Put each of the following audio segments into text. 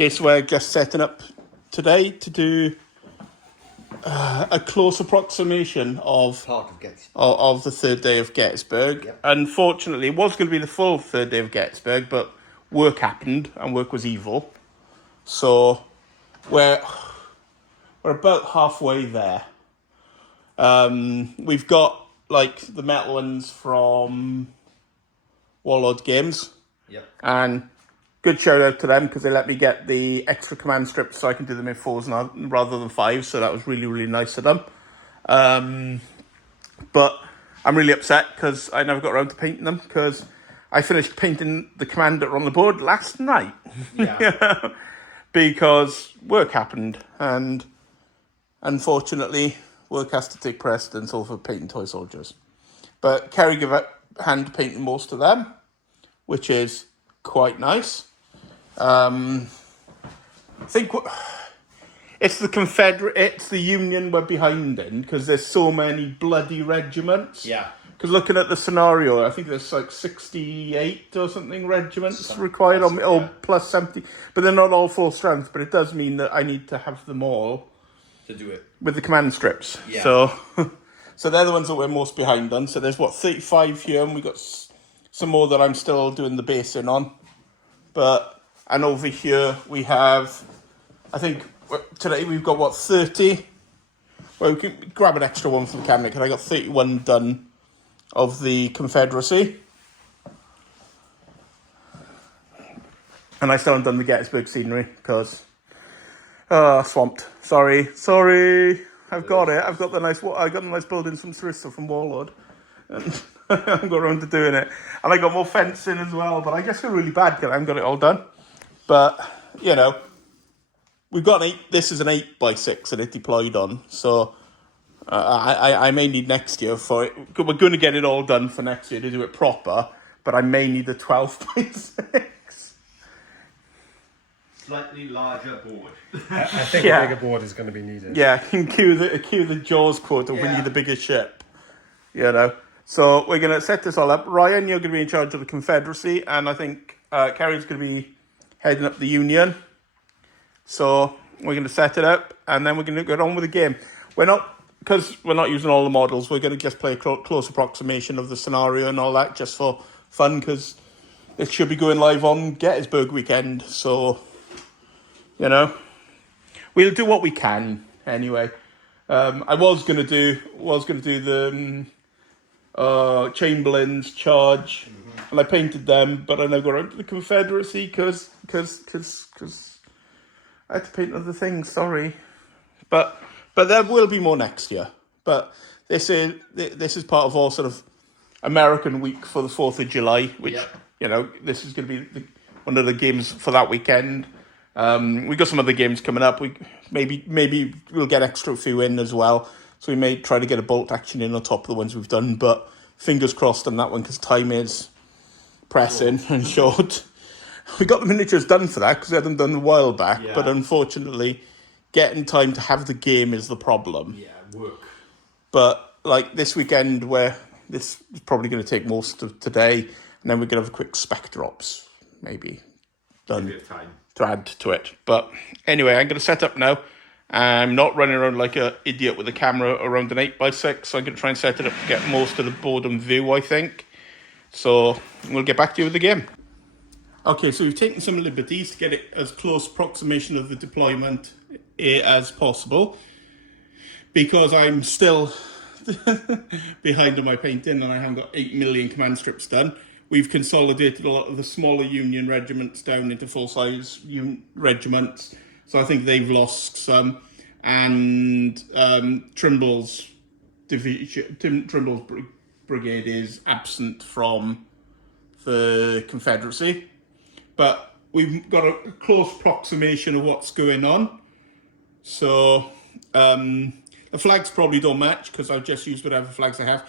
Okay, so we're just setting up today to do a close approximation of the third day of Gettysburg. Yep. Unfortunately, it was going to be the full third day of Gettysburg, but work happened and work was evil. So we're about halfway there. We've got like the metal ones from Warlord games. Yep. And good shout out to them because they let me get the extra command strips so I can do them in 4s now rather than 5s. So that was really, really nice of them. But I'm really upset because I never got around to painting them because I finished painting the commander on the board last night. Yeah. Because work happened and unfortunately work has to take precedence over painting toy soldiers. But Kerry gave up hand painting most of them, which is quite nice. I think it's the Confederate, it's the Union we're behind in because there's so many bloody regiments. Yeah. Because looking at the scenario, I think there's like 68 or something regiments required, or plus 70. But they're not all full strength, but it does mean that I need to have them all To do it. with the command strips. Yeah. So they're the ones that we're most behind on. So there's 35 here, and we've got some more that I'm still doing the basing on. And over here we have, I think today we've got 30. Well, we can grab an extra one from the cabinet because I got 31 done of the Confederacy. And I still haven't done the Gettysburg scenery because swamped. Sorry. I've got it. I got the nice buildings from Sarissa from Warlord. And I haven't got around to doing it. And I got more fencing as well, but I just feel really bad because I haven't got it all done. But, you know, we've got this is an 8x6 that it deployed on. So I may need next year for it. We're going to get it all done for next year to do it proper, but I may need a 12x6. Slightly larger board. I think a bigger board is going to be needed. Yeah, can cue the Jaws quote of we need a bigger ship. You know. So we're going to set this all up. Ryan, you're going to be in charge of the Confederacy, and I think Kerry's going to be heading up the Union. So we're going to set it up, and then we're going to get on with the game. Because we're not using all the models, we're going to just play a close approximation of the scenario and all that just for fun, because it should be going live on Gettysburg weekend. So, you know, we'll do what we can anyway. I was going to do the Chamberlain's charge, and I painted them, but I never got around to the Confederacy because I had to paint other things. Sorry, but there will be more next year. But this is part of all sort of American week for the 4th of July, which you know, this is going to be one of the games for that weekend. We got some other games coming up. We maybe we'll get extra few in as well. So we may try to get a bolt action in on top of the ones we've done, but fingers crossed on that one because time is pressing and short. We got the miniatures done for that because we had them done a while back, but unfortunately, getting time to have the game is the problem. Yeah, work. But like this weekend, where this is probably going to take most of today, and then we're going to have a quick spec drops, maybe done. A bit of time to add to it. But anyway, I'm going to set up now. I'm not running around like an idiot with a camera around an 8x6, so I'm going to try and set it up to get most of the board and view, I think. So we'll get back to you with the game. Okay, so we've taken some liberties to get it as close approximation of the deployment as possible, because I'm still behind on my painting and I haven't got 8 million command strips done. We've consolidated a lot of the smaller Union regiments down into full-size regiments, so I think they've lost some. And Trimble's brigade is absent from the Confederacy. But we've got a close approximation of what's going on. So the flags probably don't match because I've just used whatever flags I have.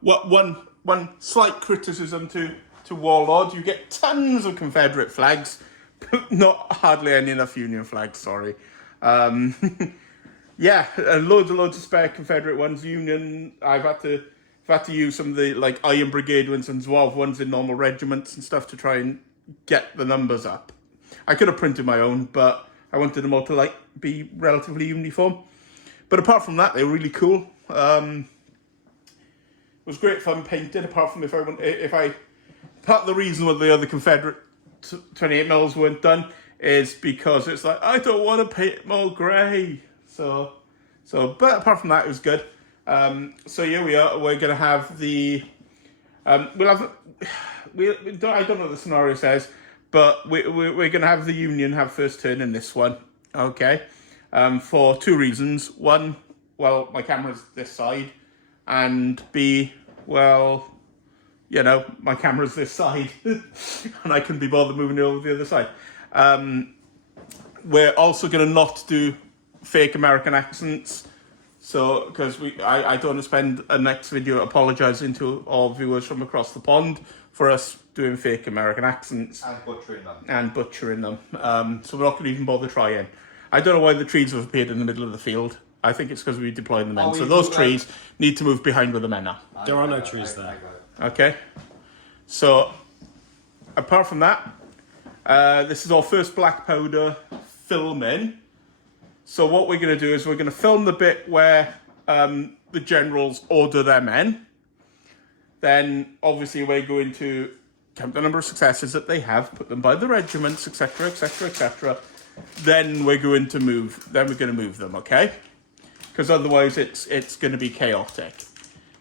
One slight criticism to Warlord: you get tons of Confederate flags, but not hardly any enough Union flags. Sorry. Yeah, loads of spare Confederate ones. Union, I've had to use some of the like Iron Brigade ones and Zouaves ones in normal regiments and stuff to try and get the numbers up. I could have printed my own, but I wanted them all to like be relatively uniform. But apart from that, they were really cool. It was great fun painting. Apart from part of the reason why the other Confederate 28mm weren't done is because it's like, I don't want to paint them all grey. But apart from that, it was good. So here we are. We're going to have the. I don't know what the scenario says, but we're going to have the Union have first turn in this one. Okay. For two reasons. One, well, my camera's this side, and B, well, you know, my camera's this side, and I couldn't be bothered moving it over the other side. We're also going to not do fake American accents, so because I don't want to spend a next video apologising to all viewers from across the pond for us doing fake American accents And butchering them. So we're not going to even bother trying. I don't know why the trees have appeared in the middle of the field. I think it's because we deployed the men. So those trees need to move behind where the men are. There are no trees there. Okay. So, apart from that, this is our first black powder filming. So what we're going to do is we're going to film the bit where the generals order their men. Then, obviously, we're going to count the number of successes that they have, put them by the regiments, etc., etc., etc. Then we're going to move. Then we're going to move them, okay? Because otherwise, it's going to be chaotic.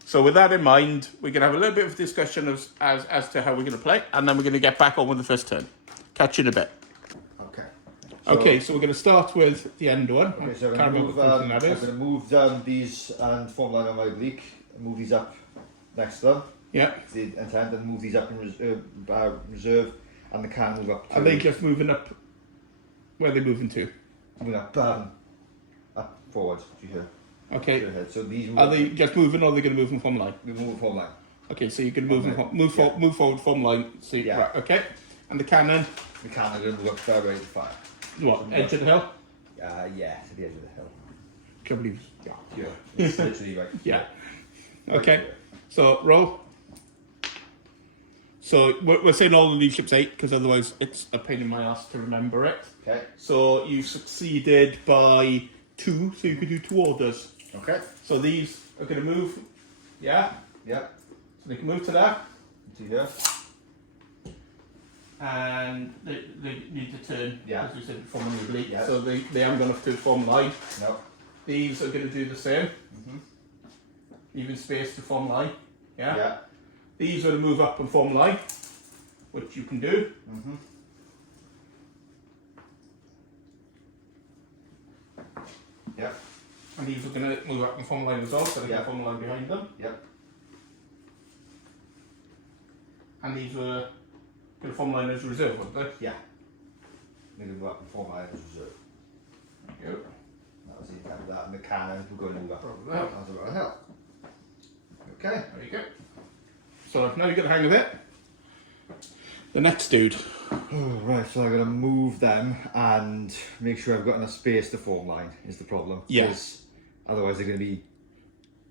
So with that in mind, we're going to have a little bit of discussion as to how we're going to play, and then we're going to get back on with the first turn. Catch you in a bit. Okay. So we're going to start with the end one. Okay, so I'm going to move down these and form line on my oblique, move these up next to them. Yeah. The intent, and move these up in reserve, and the can move up. Are they just moving up? Where are they moving to? Moving up forward. Do you hear? Okay. Ahead. So these Are they just moving, or are they going to move in form line? We move form line. Okay, so you can move forward form line. So right, okay. And the cannon. The cannon going to move up ready to fire. What, edge of the hill? Yeah, to the edge of the hill. Can't believe. Yeah. Yeah, it's literally right. Yeah. Okay. So roll. So we're saying all the leadership's 8 because otherwise it's a pain in my ass to remember it. Okay. So you succeeded by 2, so you could do 2 orders. Okay. So these are going to move. Yeah. Yeah. So they can move to that. To here. And they need to turn. Yeah. As we said, form an oblique. Yes. So they aren't going to have to form line. No. These are going to do the same. Mhm. Even space to form line. Yeah. Yeah. These are going to move up and form line, which you can do. Mhm. Yeah. And these are going to move up and form line as well, so they can form a line behind them. Yep. And these were going to form line as reserve, weren't they? Yeah. We're going to move up and form line as reserve. There you go. That was the intent of that, and the cannon we're going to move up. Over there. That's around the hill. Okay. There you go. So now you get the hang of it. The next dude. Oh, right, so I'm going to move them and make sure I've got enough space to form line, is the problem. Yeah. 'Cause otherwise they're going to be...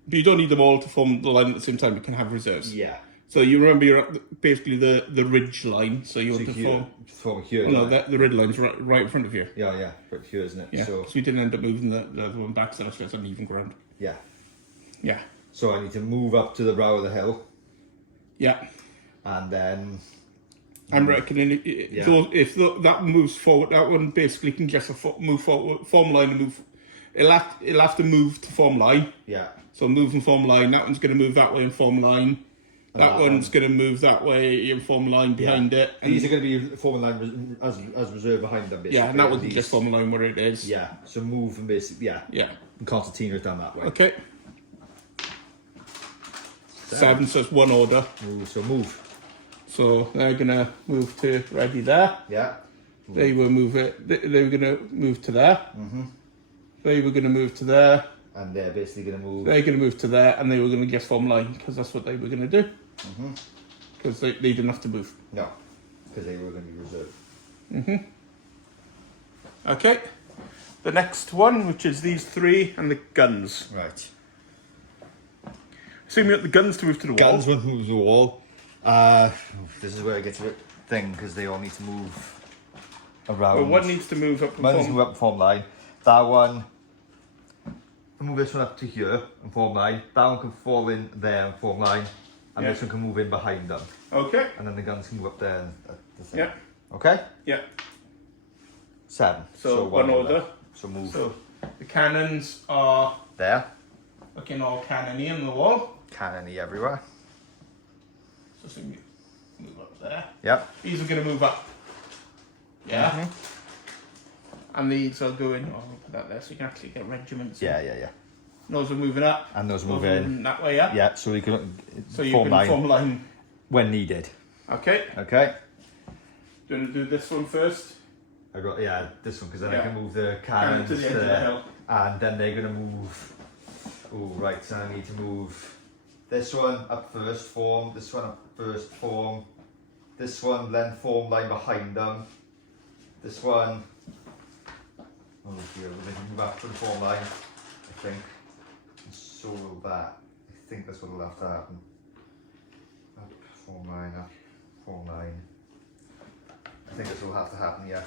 But you don't need them all to form the line at the same time, you can have reserves. Yeah. So you remember you're at basically the ridge line, so you want to form here. No, the ridge line's right in front of you. Yeah, right here, isn't it? Yeah, So you didn't end up moving the other one back, so that's just on even ground. yeah. Yeah. So I need to move up to the brow of the hill, Yeah. and then... I'm reckoning if that moves forward, that one basically can just move forward, form line and move. It'll have to move to form line. Yeah. So move and form line. That one's going to move that way and form line. That one's going to move that way and form line behind it. And these are going to be forming line as reserve behind them, basically. Yeah, and that one can just form a line where it is. Yeah. So move and basically Yeah. And concertina it down that way. Okay. 7, so it's 1 order. Move. So they're going to move to ready there. Yeah. They were move it. They were going to move to there. They were going to move to there. And they're basically going to move... They're going to move to there, and they were going to just form line, because that's what they were going to do. Because they didn't have to move. No, because they were going to be reserved. Okay. The next one, which is these 3, and the guns. Right. Assuming that the guns to move to the wall. Guns will move to the wall. This is where it gets a bit thing, because they all need to move around. Well, one needs to move up. One needs to move up form line. That one, move this one up to here and form line. That one can fall in there and form line, and this one can move in behind them. Okay. And then the guns can move up there. And the thing. Yeah. Okay. Yeah. 7. So one order. So move So the cannons are there. looking all cannony on the wall. Cannony everywhere. So some move up there. Yep. These are going to move up. Yeah. And these are going. Oh, I'll put that there so you can actually get regiments. Yeah, yeah, yeah. Those are moving up. And those move Those in. moving that way up. Yeah, so you can So you form can line form line. when needed. Okay. Okay. Do you want to do this one first? I got this one because then Yeah. I can move the Cannon cannons to the edge of the there, hill. and then they're gonna move. Oh right, so I need to move this one up first, form. This one up first, form. This one then form line behind them. This one. Oh dear, they can move up to the form line. I think. And so will that. I think that's what will have to happen. Up, form line, up, form line. I think this will have to happen, yeah.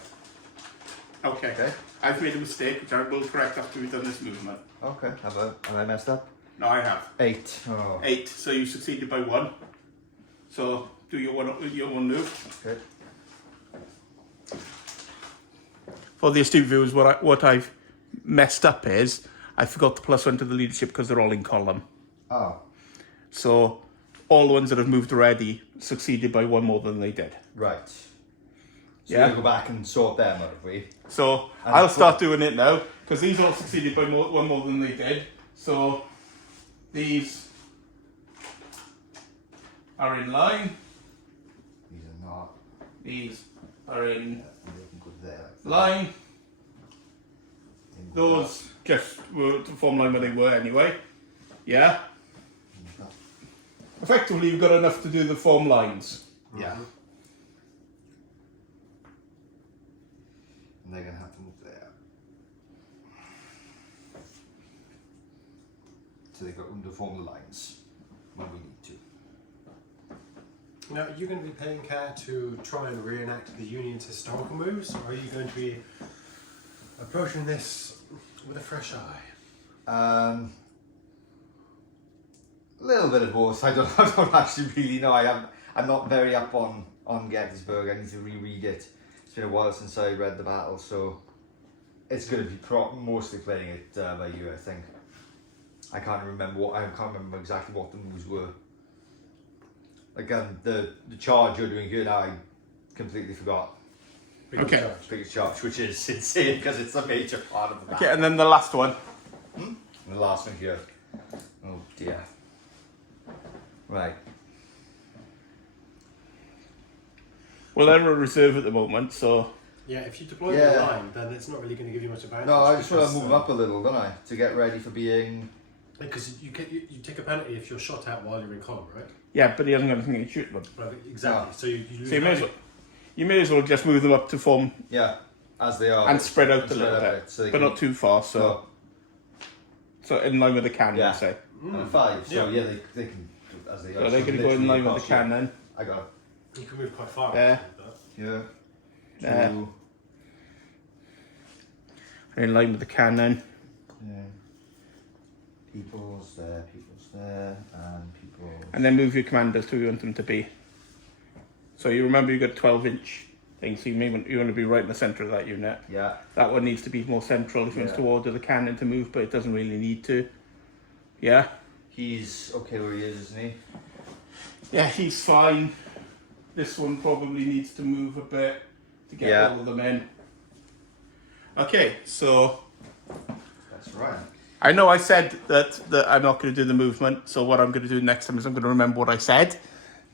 Okay. Okay. I've made a mistake, which I will correct after we've done this movement. Okay, have I messed up? No, I have. 8. Oh. 8. So you succeeded by 1. So do your one move. Okay. For the astute viewers, what I've messed up is I forgot to +1 to the leadership because they're all in column. Oh, So all the ones that have moved already succeeded by 1 more than they did. right. So Yeah. we'll go back and sort them out, have we? So And I'll start doing it now because these all succeeded by 1 more than they did. So these are in line. These are not. These are in They can go there. line. In Those just were to form line where they were anyway. Yeah. that. Effectively, you've got enough to do the form lines. Yeah. And they're going to have to move there. So they got to form the lines when we need to. Now, are you going to be paying care to try and reenact the Union's historical moves, or are you going to be approaching this with a fresh eye? A little bit of both. I don't actually really know. I'm not very up on Gettysburg. I need to reread it. It's been a while since I read the battle, so it's going to be mostly playing it by ear, I think. I can't remember exactly what the moves were. Again, the charge you're doing here now, I completely forgot. Okay. Biggest charge, which is insane because it's a major part of the battle. Okay, and then the last one. And the last one here. Oh dear. Right. Well, they're a reserve at the moment, so Yeah, if you deploy Yeah. the line, then it's not really going to give you much advantage. No, I just want to because, move them up a little, don't I? To get ready for being. Because you take a penalty if you're shot at while you're in column, right? yeah, but he hasn't got anything to shoot them. Well, exactly. No. So you lose. So you may as well just move them up to form Yeah, as they are. and spread out And a little spread bit, out so they but can- not too far. So so in line with the cannon, Yeah. say. And 5, so yeah, they can. As they are. So they're going to go in line with the cannon. I got You can move quite far. Yeah. actually, but- here. There. 2. In line with the cannon. Yeah. People's there, and people. And then move your commanders to where you want them to be. So you remember you've got 12-inch thing, so you want to be right in the centre of that unit. Yeah. That one needs to be more central if you want Yeah. to order the cannon to move, but it doesn't really need to. Yeah? He's okay where he is, isn't he? Yeah, he's fine. This one probably needs to move a bit to get Yeah. all of them in. Okay, so That's right. I know I said that I'm not going to do the movement, so what I'm going to do next time is I'm going to remember what I said.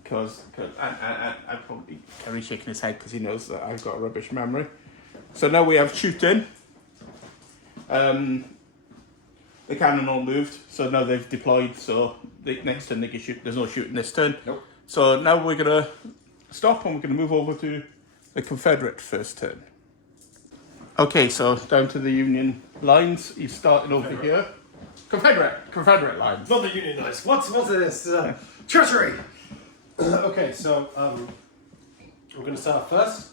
Because I probably Kerry's shaking his head because he knows that I've got a rubbish memory. So now we have shooting. The cannon all moved, so now they've deployed. So next turn they can shoot. There's no shooting this turn. Nope. So now we're gonna stop and we're gonna move over to the Confederate first turn. Okay, so down to the Union lines. He's starting over here. Confederate lines. Not the Union lines. What's this? Treachery! Okay, so we're going to start first.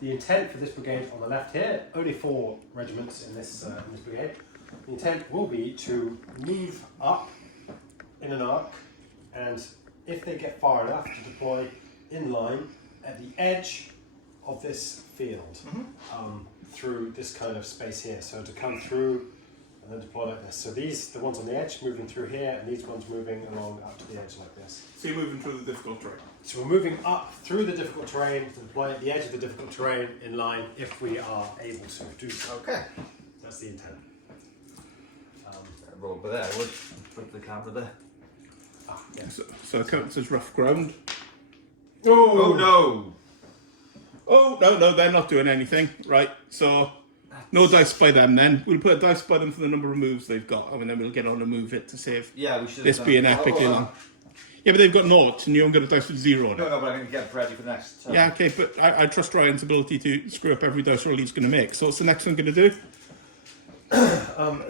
the intent for this brigade on the left here, only 4 regiments in this brigade. The intent will be to move up in an arc, and if they get far enough, to deploy in line at the edge of this field, through this kind of space here. So to come through and then deploy like this. So these, the ones on the edge, moving through here, and these ones moving along up to the edge like this. So you're moving through the difficult terrain. So we're moving up through the difficult terrain to deploy at the edge of the difficult terrain in line if we are able to do so. Okay. That's the intent. Roll over there, I would. Put the camera there. Yeah. So it counts as rough ground. Oh no! Oh, no, they're not doing anything. Right, so no dice by them then. We'll put a dice by them for the number of moves they've got, and then we'll get on and move it to save Yeah, we should. this being epic. Yeah, but they've got naught, and you haven't got a dice with 0 on it. No, but I'm going to get ready for the next turn. Yeah, okay, but I trust Ryan's ability to screw up every dice roll he's going to make. So what's the next one going to do?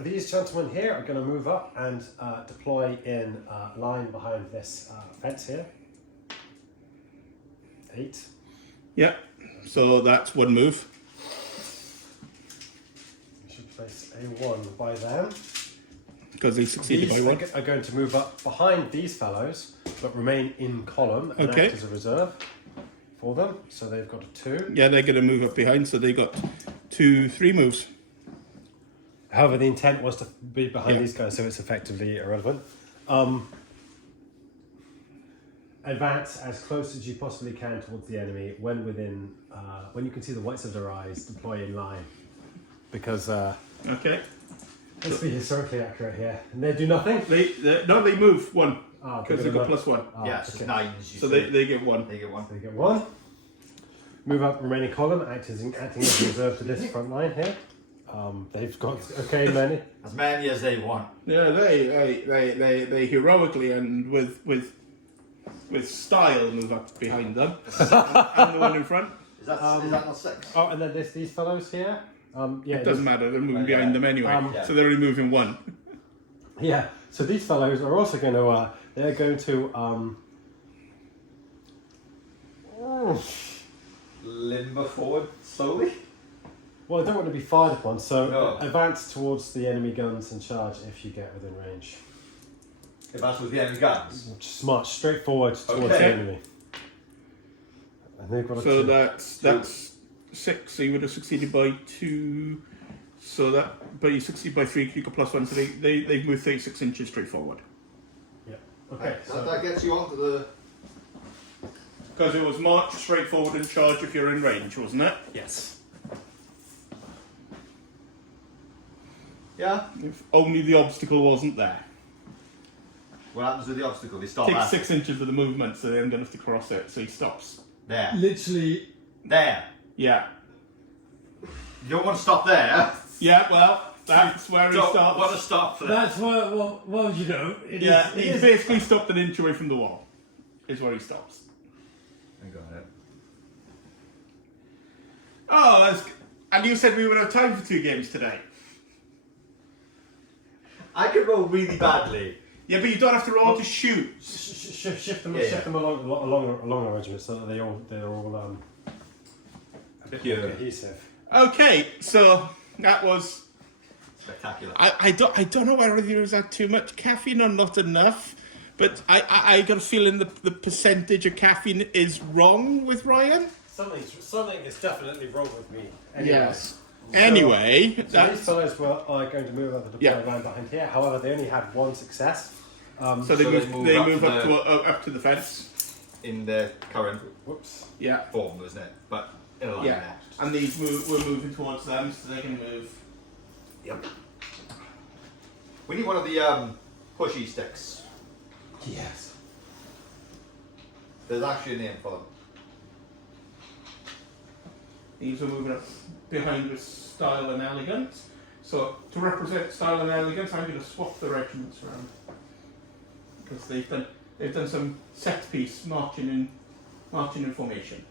These gentlemen here are going to move up and deploy in line behind this fence here. 8. Yeah, so that's one move. We should place a 1 by them. Because they succeeded These by 1. are going to move up behind these fellows, but remain in column and Okay. act as a reserve for them. So they've got a 2. Yeah, they're going to move up behind, so they got 3 moves. However, the intent was to be behind Yeah. these guys, so it's effectively irrelevant. Advance as close as you possibly can towards the enemy when within, when you can see the whites of their eyes. Deploy in line, because Okay. let's be historically accurate here. And they do nothing. They move 1. Ah, Because they're they've got gonna- +1. Ah, Yeah, it's just okay. 9s. You So say. they get 1. They get 1. They get 1. Move up, remaining column, acting as a reserve to this front line here. They've got many. As many as they want. Yeah, they heroically and with style move up behind them. And the one in front. Is that not 6? Oh, and then these fellows here. Yeah, It doesn't matter, they're moving behind them anyway. yeah. So they're only moving 1. Yeah. So these fellows are also going to. They're going to. Limber forward slowly. Well, I don't want to be fired upon, so No. advance towards the enemy guns and charge if you get within range. If that's with the enemy guns. Just march straight forward towards Okay. the enemy. And they've got a So 2. that's 6, so you would have succeeded by 2. So but you succeed by 3, you got +1, so they've moved 36 inches straight forward. Yeah. Okay. So That gets you onto the. Because it was march straight forward and charge if you're in range, wasn't it? yes. Yeah. If only the obstacle wasn't there. What happens with the obstacle? They stop Takes at 6 inches of the movement, so they're going to have to cross it, so he stops. there. Literally. There. Yeah. You don't want to stop there. Yeah, well, that's where he Don't stops. want to stop there. That's why. Well, you know. Yeah, he's basically stopped an inch away from the wall, is where he stops. I got it. Oh, and you said we would have time for 2 games today. I could roll really badly. Yeah, but you don't have to roll to shoot. Shift them. Yeah, Shift them along the regiment so that they're all a bit more Yeah. cohesive. Okay, so that was. Spectacular. I don't know whether there's had too much caffeine or not enough, but I got a feeling the percentage of caffeine is wrong with Ryan. Something is definitely wrong with me. Anyway. Yes. Anyway, So these that's, fellows are going to move up the Yeah. deploy line behind here. However, they only had 1 success. so they So move they move up to the fence. In the current Whoops. Yeah. form, isn't it? But in a line Yeah. there. And we're moving towards them, so they can move. Yep. We need one of the pushy sticks. Yes. There's actually a name for them. These are moving up behind with style and elegance. So to represent style and elegance, I'm going to swap the regiments around because they've done some set piece marching in formation.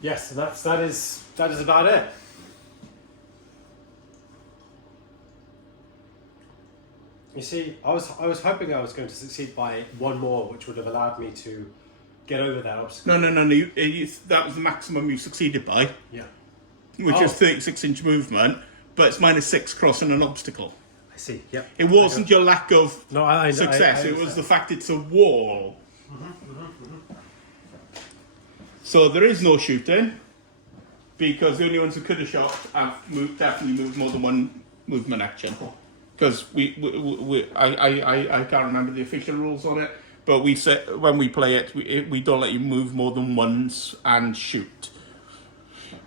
Yes, and that is about it. You see, I was hoping I was going to succeed by 1 more, which would have allowed me to get over that obstacle. No. That was the maximum you succeeded by, Yeah. which is 36-inch movement, but it's -6 crossing an obstacle. I see. Yep. It wasn't your lack of No, I success. I It was the fact it's a wall. So there is no shooting, because the only ones who could have shot have definitely moved more than one movement action. Because I can't remember the official rules on it, but we say when we play it, we don't let you move more than once and shoot.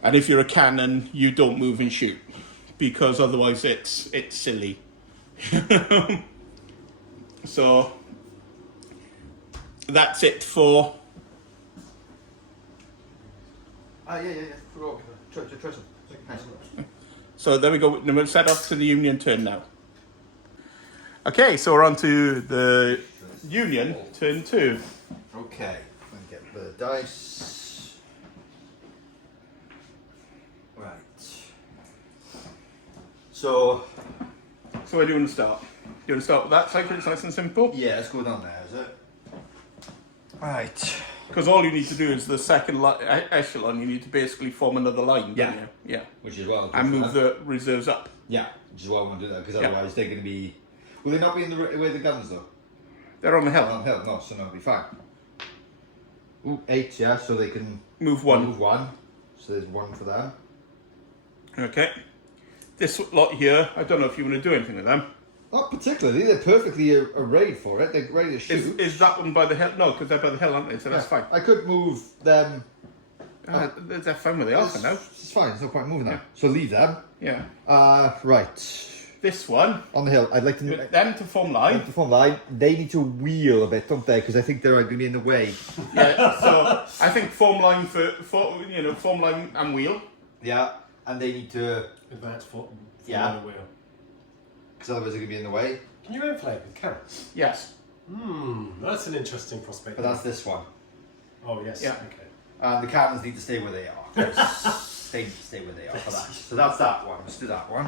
And if you're a cannon, you don't move and shoot, because otherwise it's silly. So that's it for. Yeah. Try some. Nice. So there we go. Now we'll set off to the Union turn now. Okay, so we're on to the Union turn 2. Okay, let me get the dice. Right. So where do you want to start? Do you want to start with that side? It's nice and simple. yeah, let's go down there, is it? Right. Because all you need to do is the second echelon. You need to basically form another line. Don't you? Yeah. Which is what I'll do And for move that. the reserves up. Yeah, which is why I want to do that, because Yeah. otherwise they're going to be. Will they not be in the way of the guns though? They're on the hill. On hill, no, so no, it'll be fine. Ooh, 8, yeah, so they can Move one. move 1. So there's 1 for them. Okay. This lot here, I don't know if you want to do anything with them. Not particularly, they're perfectly arrayed for it, they're ready to shoot. Is that one by the hill? No, because they're by the hill, aren't they? So that's fine. I could move them. They're fine where they are for now. It's fine, there's no point moving them. Yeah. So leave them. Yeah. Right. This one, On the hill, I'd like to with them to form line. to form line. They need to wheel a bit, don't they? Because I think they're going to be in the way. Yeah, so I think form line form line and wheel. Yeah, and they need to, Advance for Yeah. the wheel. because otherwise they're going to be in the way. Can you inflate with cannons? Yes. That's an interesting prospect. But that's this one. Oh yes. Yeah. Okay. And the cannons need to stay where they are. They need to stay where they are for that. So that's that one. Let's do that one.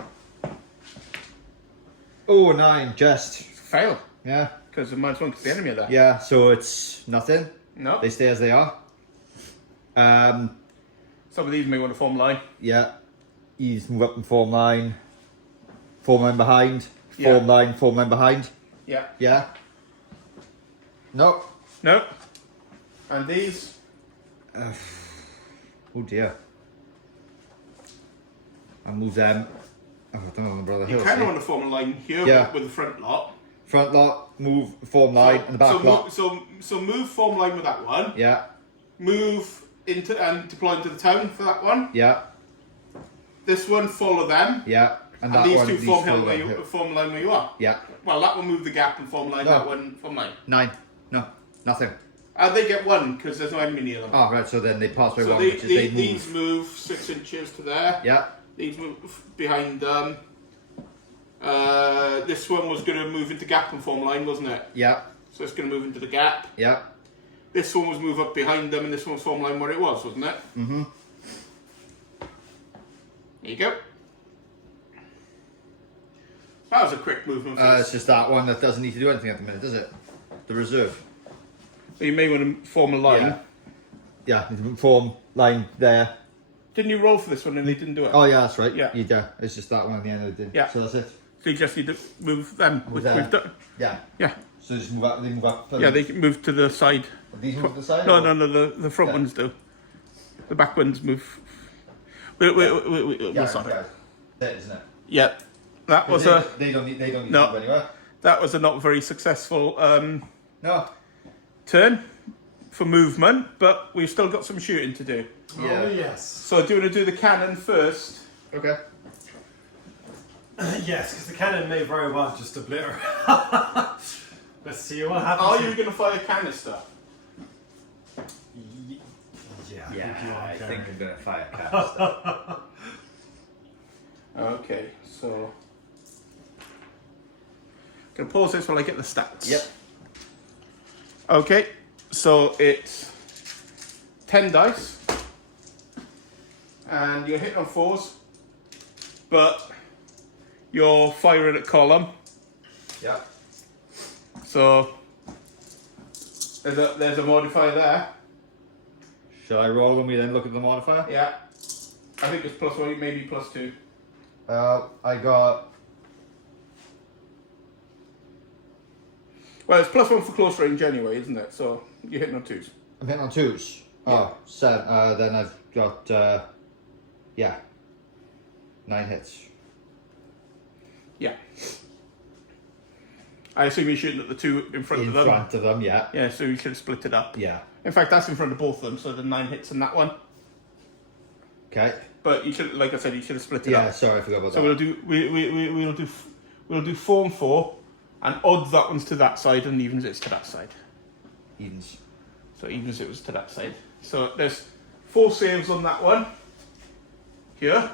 Oh, 9, just. Fail. Yeah. Because the might want the enemy are there. Yeah, so it's nothing. No. They stay as they are. Some of these may want to form line. Yeah. He's move up and form line. Form line behind. Yeah. Form line behind. Yeah. Yeah. No. No. And these. Oh dear. I'll move them. Oh, I don't know, brother. You kind of want to form a line here Yeah. with the front lot. Front lot, move, form line, and the back lot. So move form line with that one. Yeah. Move into and deploy into the town for that one. Yeah. This one follow them. Yeah. And that these one, two form hill two where hill. you form line where you are. Yeah. Well, that one move the gap and form line. No. That one form line. 9. No. Nothing. They get one because there's no enemy near them. Oh, right. So then they pass by So one, which is they move. these move 6 inches to there. Yeah. These move behind them. This one was going to move into gap and form line, wasn't it? Yeah. So it's going to move into the gap. Yeah. This one was move up behind them, and this one was form line where it was, wasn't it? Mm-hmm. There you go. That was a quick movement. It's just that one that doesn't need to do anything at the minute, does it? The reserve. You may want to form a line. Yeah. Need to form line there. Didn't you roll for this one and they didn't do it? Oh yeah, that's right. Yeah. Yeah. It's just that one at the end of the day. Yeah. So that's it. So you just need to move them, which them. we've done. Yeah. Yeah. So just move up. They move up. Yeah, they can move to the side. These move to the side. No, or- no, the front Yeah. ones do. The back ones move. Wait, Yeah. sorry. Yeah. That isn't it? Yeah, that was They don't need. They don't need No. to move anywhere. that was a not very successful No. turn for movement, but we've still got some shooting to do. Yeah. Oh yes. So do you want to do the cannon first? Okay. Yes, because the cannon may very well just obliterate. Let's see what happens. Are you going to fire canister? Yeah. I think I'm gonna fire canister. Okay, so gonna pause this while I get the stats. Yep. Okay, so it's 10 dice, and you're hitting on 4s, but you're firing at column. Yep. So there's a modifier there. Shall I roll when we then look at the modifier? Yeah. I think it's +1, maybe +2. I got... Well, it's +1 for close range anyway, isn't it? So you're hitting on 2s. I'm hitting on 2s. Yeah. Oh, 7. Then I've got, 9 hits. Yeah. I assume you're shooting at the 2 in front of them. In front of them, yeah. Yeah, so you should have split it up. Yeah. In fact, that's in front of both of them, so the 9 hits in that one. Okay. But you should, like I said, you should have split it up. Yeah, sorry, I forgot about So that. we'll do 4 and 4, and odds that one's to that side, and evens it's to that side. Evens. So evens it was to that side. So there's 4 saves on that one. Here.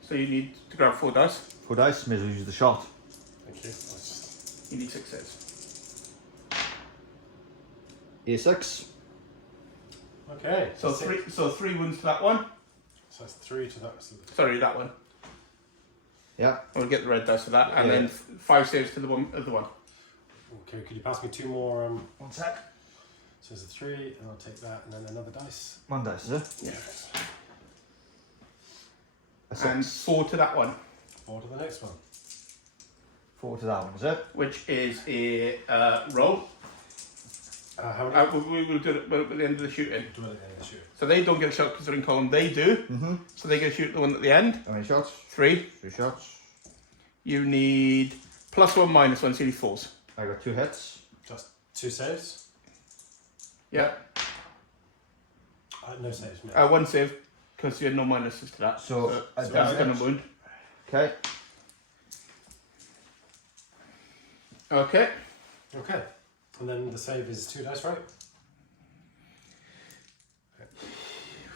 So you need to grab 4 dice. 4 dice, may as well use the shot. Thank you. That's just... You need 6 saves. A6. Okay. So three wounds to that one. So that's 3 to that. Sorry, that one. Yeah. We'll get the red dice for that, and Yeah. then 5 saves to the other one. Okay, could you pass me 2 more? 1 sec. So there's a 3, and I'll take that, and then another dice. 1 dice, is it? Yes. A 6. And 4 to that one, 4 to the next one. 4 to that one, is it? which is a roll. How many? We will do it at the end of the shooting. Do it in the shoot. So they don't get a shot because they're in column. They do. Mm-hmm. So they get to shoot the one at the end. How many shots? 3. 3 shots. You need +1, -1, so you need 4s. I got 2 hits. Just 2 saves? Yeah. No saves, no. 1 save because you had no minuses to that. So that's damage. going to wound. Okay. Okay. Okay. And then the save is 2 dice, right?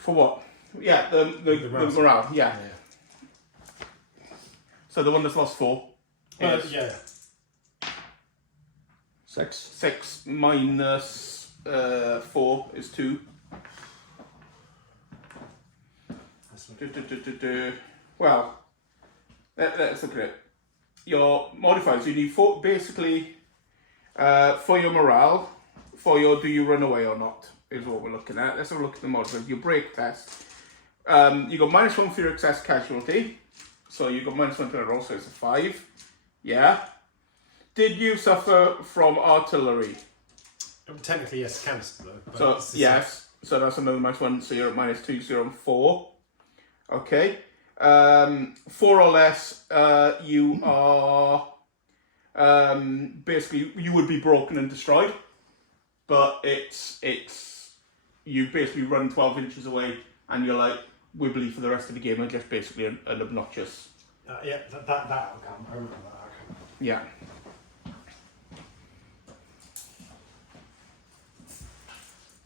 For what? Yeah, the morale. morale. Yeah. So the one that's lost 4 is Yeah. 6. 6 minus 4 is 2. Well, let's look at it. Your modifiers, you need 4, basically, for your morale, for your do you run away or not, is what we're looking at. Let's have a look at the modifiers. Your break test. You got -1 for your excess casualty. So you got -1 to the roll, so it's a 5. Yeah. Did you suffer from artillery? Technically, yes, cancer though. But So it's the yes, so that's another -1. So you're at -2, so you're on 4. Okay. 4 or less, you are basically you would be broken and destroyed, but it's you basically run 12 inches away and you're like wibbly for the rest of the game and just basically an obnoxious. yeah, that outcome. I remember that outcome. Yeah.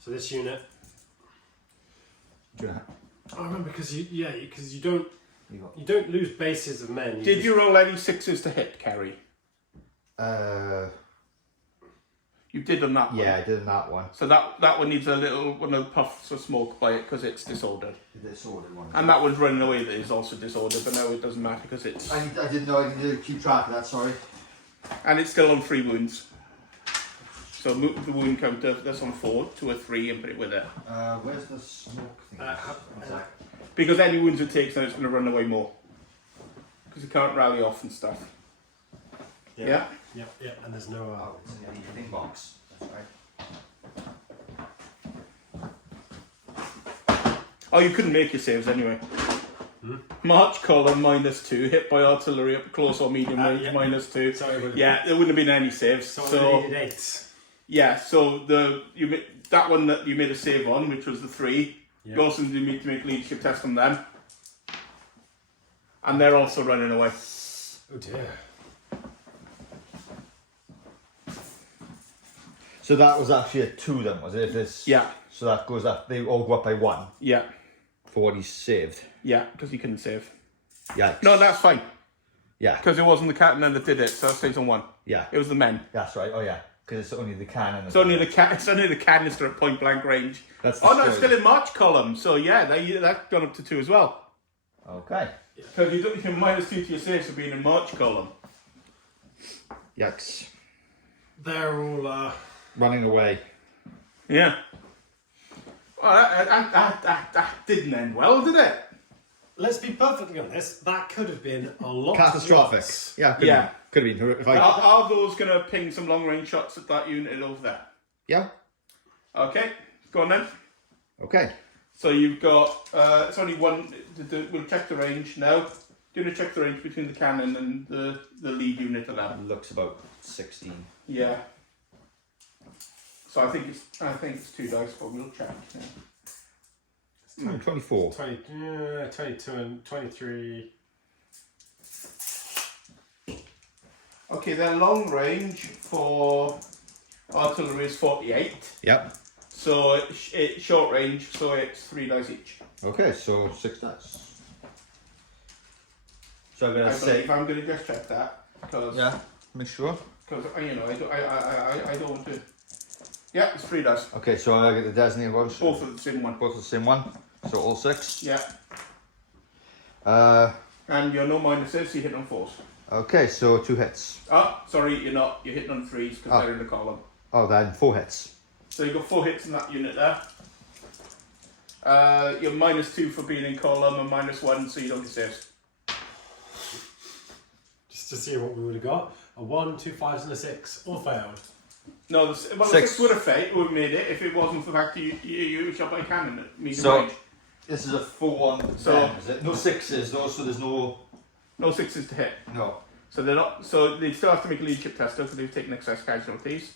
So this unit, Yeah. I remember because you don't You got. you don't lose bases of men. Did you roll any 6s to hit, Kerry? You did on that one. Yeah, I did in that one. So that one needs a little one of the puffs of smoke by it because it's disordered. The disordered one. And that one's running away that is also disordered, but no, it doesn't matter because it's I didn't know I needed to keep track of that, sorry. and it's still on 3 wounds. So move the wound counter that's on 4 to a 3 and put it with it. Where's the smoke thing? One sec. Because any wounds it takes, then it's going to run away more. Because it can't rally off and stuff. Yeah. Yeah, and there's no. Oh, it's in the thing box. That's right. Oh, you couldn't make your saves anyway. March column -2, hit by artillery up close or medium range yeah. -2. Sorry, Yeah, there wouldn't have been any saves. So I needed 8. Yeah, so that one that you made a save on, which was the 3, Yeah. you also need to make a leadership test on them. And they're also running away. Oh dear. So that was actually a 2 then, was it? This. Yeah. So that goes up. They all go up by 1 Yeah, for what he saved. yeah, because he couldn't save. Yeah. No, that's fine, Yeah. because it wasn't the captain that did it, so that stays on 1. Yeah. It was the men. That's right. Oh yeah. Because it's only the cannon. It's only the canister at point blank range. That's the Oh no, it's story. still in March column, so yeah, that's gone up to 2 as well. Okay. Because you don't -2 to your saves for being in March column. Yikes. They're all. Running away. Yeah. Well, that didn't end well, did it? Let's be perfectly honest. That could have been a lot Catastrophic. worse. Yeah, Yeah. could have been. If Are those going to ping some long-range shots at that unit over there? Yeah. Okay, go on then. Okay. So you've got, it's only one, we'll check the range now. Do you want to check the range between the cannon and the lead unit of that? Looks about 16. Yeah. So I think it's 2 dice, but we'll check. Yeah. 24. 22 and 23. Okay, their long range for artillery is 48. Yep. So it's short range, so it's 3 dice each. Okay, so 6 dice. So I'm I gonna say. believe I'm going to just check that because Make sure. because you know I don't want to. Yeah, it's 3 dice. Okay, so I get the designated ones. Both of the same one. Both of the same one. So all 6. Yeah. Uh. And you're no minuses, so you hit on 4s. Okay, so 2 hits. Oh, sorry, you're not. You're hitting on 3s because they're in the column. Oh, then 4 hits. So you've got 4 hits in that unit there. You're -2 for being in column and -1 so you don't assist. Just to see what we would have got. A 1, 2 5s and a 6. All failed. No, the 6 would have made it if it wasn't for the fact you shot by cannon at medium range. This is a 4-1. So is it? No 6s though, so there's no 6s to hit. No. So they're not. So they still have to make a leadership test because they've taken excess casualties.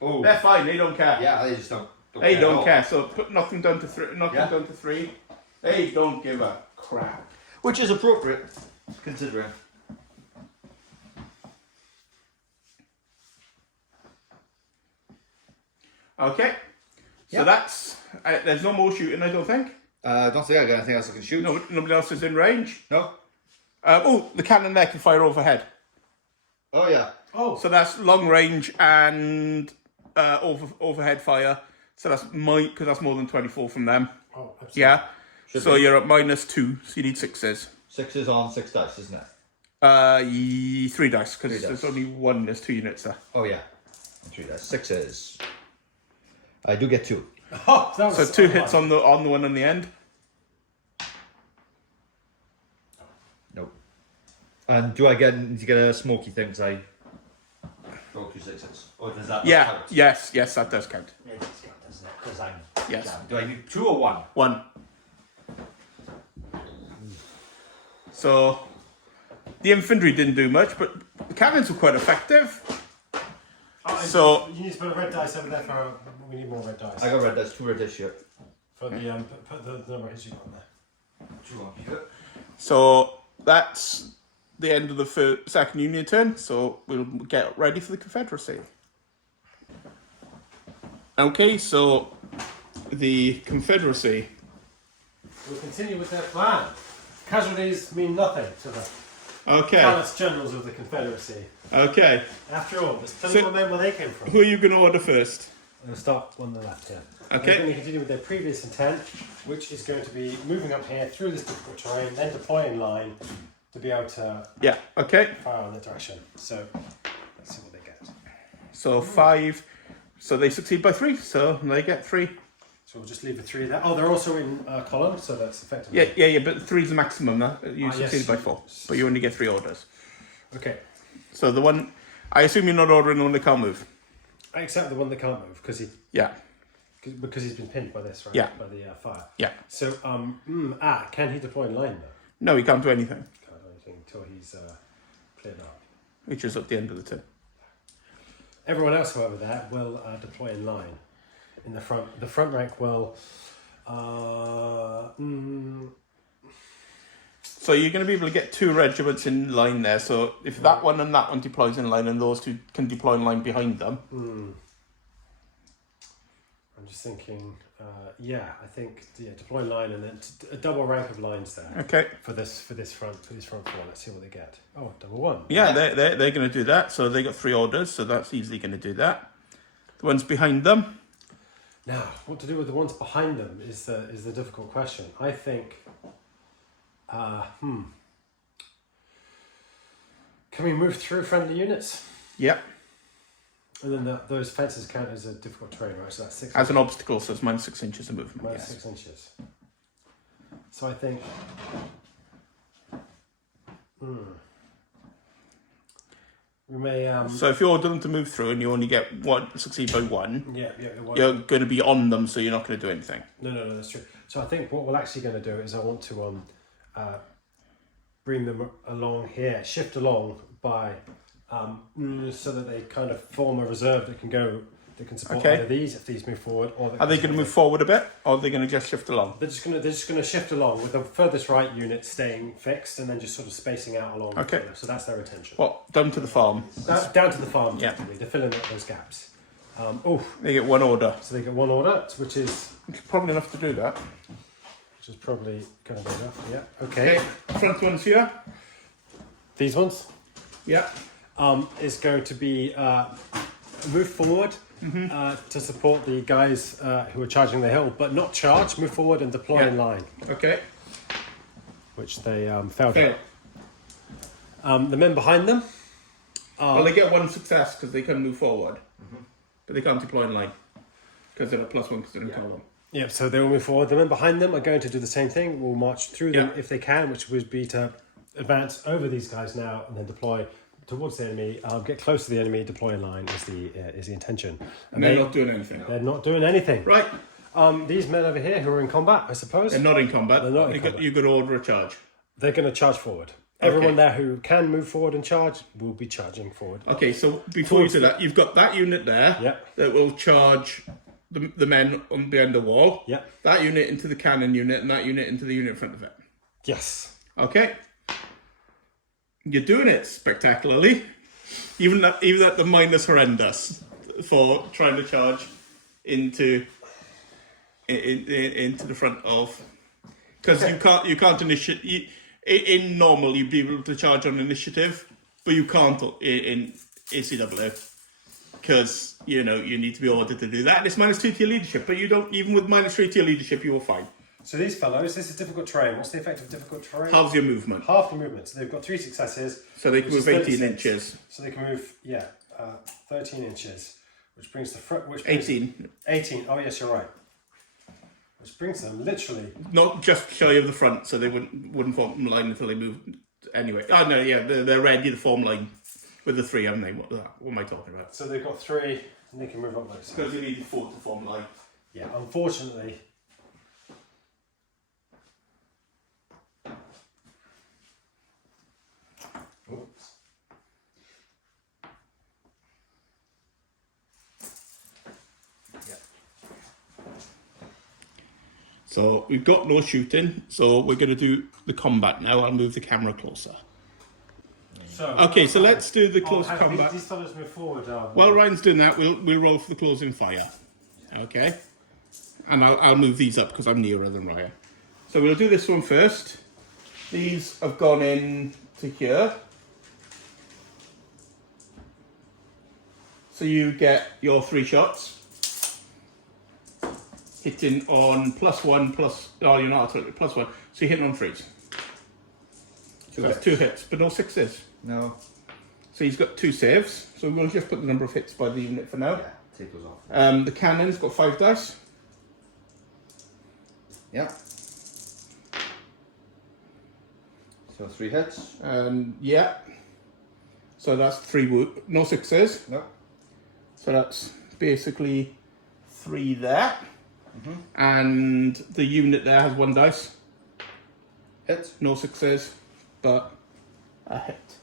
Oh. They're fine. They don't care. Yeah, they just don't They care don't at all. care. So put nothing down to 3. Nothing down to 3. They don't give a crap. Which is appropriate, considering. Okay. So that's. There's no more shooting, I don't think. I don't think I got anything else I can shoot. No, nobody else is in range. No? The cannon there can fire overhead. Oh, yeah. Oh. So that's long range and overhead fire. So that's because that's more than 24 from them. Oh, absolutely. Yeah. Should So be. you're at -2. So you need 6s. 6s on 6 dice, isn't it? 3 dice because 3 dice. there's only one. There's 2 units there. Oh, yeah. 3 dice. 6s. I do get 2. Oh, that was So 2 hits on the one on the end. Nope. And do I need to get a smoky thing? Because I roll 2 6s. Or does that not Yeah. count? Yes. That does count. It does count, doesn't it? Because I'm. Yes. Jammed. Do I need 2 or 1? 1. So the infantry didn't do much, but the cannons were quite effective. So- you need to put a red dice over there for. We need more red dice. I got red dice, 2 red dice here. For the put the number of hits you got on there. 2 on here. So that's the end of the second Union turn. So we'll get ready for the Confederacy. Okay, so the Confederacy. We'll continue with their plan. Casualties mean nothing to the Okay. palace generals of the Confederacy. Okay. After all, there's plenty So- of men where they came from. Who are you going to order first? I'm going to start on the left here. Okay. They're going to continue with their previous intent, which is going to be moving up here through this difficult terrain, then deploying line to be able to Yeah. Okay. fire on that direction. So let's see what they get. So 5. So they succeed by 3. So they get 3. So we'll just leave the 3 there. Oh, they're also in column, so that's effectively. Yeah. But 3's the maximum. You Yes. succeed by 4, but you only get 3 orders. Okay. So the one, I assume you're not ordering the one that can't move. Except the one that can't move because Yeah. he's been pinned by this, right? Yeah. By the fire. Yeah. So can he deploy in line though? No, he can't do anything, Can't do anything until he's cleared up. which is at the end of the turn. Everyone else, however, there will deploy in line. In the front rank will. So you're going to be able to get 2 regiments in line there. So if that one and that one deploys in line, and those 2 can deploy in line behind them. I'm just thinking. I think deploy in line and then a double rank of lines there. Okay. For this front 4. Let's see what they get. Oh, double 1. Yeah, they're going to do that. So they got 3 orders. So that's easily going to do that. The ones behind them. Now, what to do with the ones behind them is the difficult question. I think. Can we move through friendly units? Yep. And then those fences count as a difficult terrain, right? So that's 6 As an obstacle, so it's minus 6 inches of movement. minus Yes. 6 inches. So I think. We may. So if you order them to move through and you only get succeed by 1, Yeah. you're going to be on them, so you're not going to do anything. No, that's true. So I think what we're actually going to do is I want to bring them along here, shift along by so that they kind of form a reserve that can support Okay. either these if these move forward, or Are they going to move forward a bit, or are they going to just shift along? They're just gonna shift along with the furthest right unit staying fixed and then just sort of spacing out along. Okay. Together. So that's their intention. Well, down to the farm. Down to the farm. Yeah. Effectively. They're filling up those gaps. They get 1 order. So they get 1 order, which is Probably enough to do that. probably going to be enough. Yeah. Okay. Front ones here. These ones. Yeah. Is going to be move forward to support the guys who are charging the hill, but not charge. Move forward and deploy in line, Okay. which they failed Fail. at. The men behind them. Well, they get 1 success because they can move forward, but they can't deploy in line because they're a +1 because they're in column. Yeah, so they will move forward. The men behind them are going to do the same thing. We'll march through them if they can, which would be to advance over these guys now and then deploy towards the enemy. Get close to the enemy. Deploy in line is the intention. And they're not doing anything. They're not doing anything. Right. These men over here who are in combat, I suppose. They're not in combat. They're not in combat. You could order a charge. They're going to charge forward. Everyone there who can move forward and charge will be charging forward. Okay, so before you do that, you've got that unit there that will charge the men on behind the wall. Yeah. That unit into the cannon unit and that unit into the unit in front of it. Yes. Okay. You're doing it spectacularly. Even at the minus horrendous for trying to charge into the front of, because you can't initiate. In normal, you'd be able to charge on initiative, but you can't in ACW because you need to be ordered to do that. And it's -3 to your leadership, but you don't. Even with -3 to your leadership, you will fine. So these fellows, this is difficult terrain. What's the effect of difficult terrain? How's your movement? Half the movement. So they've got 3 successes. So they can which move is 18 36. inches. So they can move 13 inches, which brings the front. 18. 18. Oh yes, you're right. Which brings them literally. Not just shy of the front, so they wouldn't form line until they move. Anyway, oh no, yeah, they're ready to form line with the 3, haven't they? What am I talking about? So they've got 3, and they can move up like so. Because you need 4 to form line. Yeah, unfortunately. Oops. So we've got no shooting, so we're going to do the combat now. I'll move the camera closer. Okay, so let's do the close combat. These fellows move forward. While Ryan's doing that, we'll roll for the closing fire. Okay, and I'll move these up because I'm nearer than Ryan. So we'll do this one first. These have gone in to here. So you get your 3 shots. Hitting on +1 plus. Oh, you're not at +1. So you're hitting on 3s. So that's 2 hits, but no 6s. No. So he's got 2 saves. So we'll just put the number of hits by the unit for now. Yeah, take those off. The cannon's got 5 dice. Yeah. So 3 hits. Yeah. So that's 3 no 6s. No. So that's basically 3 there. And the unit there has 1 dice. Hit. No 6s, but a hit.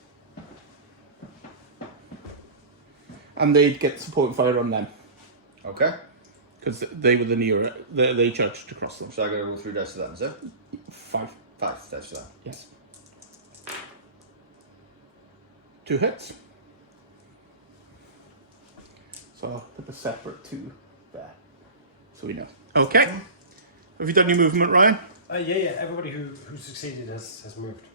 And they'd get support fire on them. Okay. Because they were the nearer, they charged across them. So I gotta roll 3 dice for that, is it? 5. 5 dice for that. Yes. 2 hits. So I'll put the separate 2 there. So we know. Okay. Have you done your movement, Ryan? Yeah. Everybody who succeeded has moved.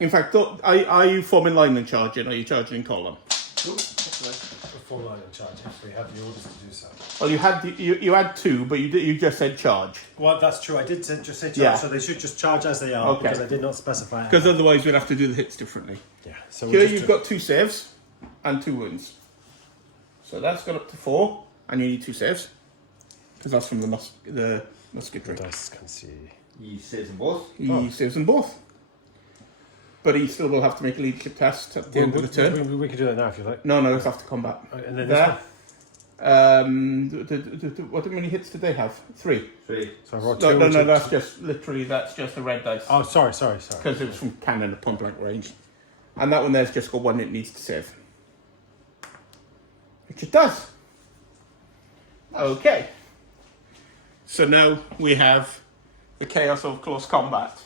In fact, are you forming line and charging? Or are you charging in column? Ooh, that's nice. form line and charge if we have the orders to do so. Well, you had 2, but you just said charge. Well, that's true. I did just say charge, Yeah. so they should just charge as they are Okay. because I did not specify. Because otherwise we'd have to do the hits differently. Yeah. So Here you've got 2 saves and 2 wounds. So that's gone up to 4, and you need 2 saves. Because that's from the musketry. dice can see. He saves them both. He saves them both. But he still will have to make a leadership test at the end of the turn. We can do that now if you like. No, it's after combat. And then this There. one. What many hits did they have? 3. 3. So I rolled No, 2. no, that's just a red dice. Oh, sorry. Because it was from cannon at point blank range. And that one there's just got 1 it needs to save. Which it does. Okay. So now we have the chaos of close combat.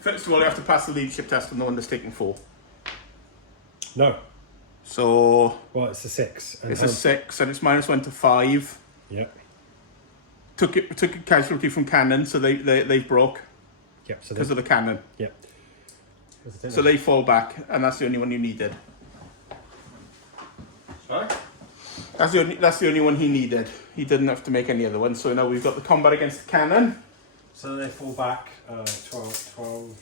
First of all, you have to pass the leadership test on the one that's taking 4. No. So Well, it's a 6. And it's a 6, and it's -1 to 5. Yeah. Took a casualty from cannon, so they broke Yep. So because of the cannon. yeah. So they fall back, and that's the only one you needed. Sorry? That's the only one he needed. He didn't have to make any other ones. So now we've got the combat against the cannon. So they fall back 12.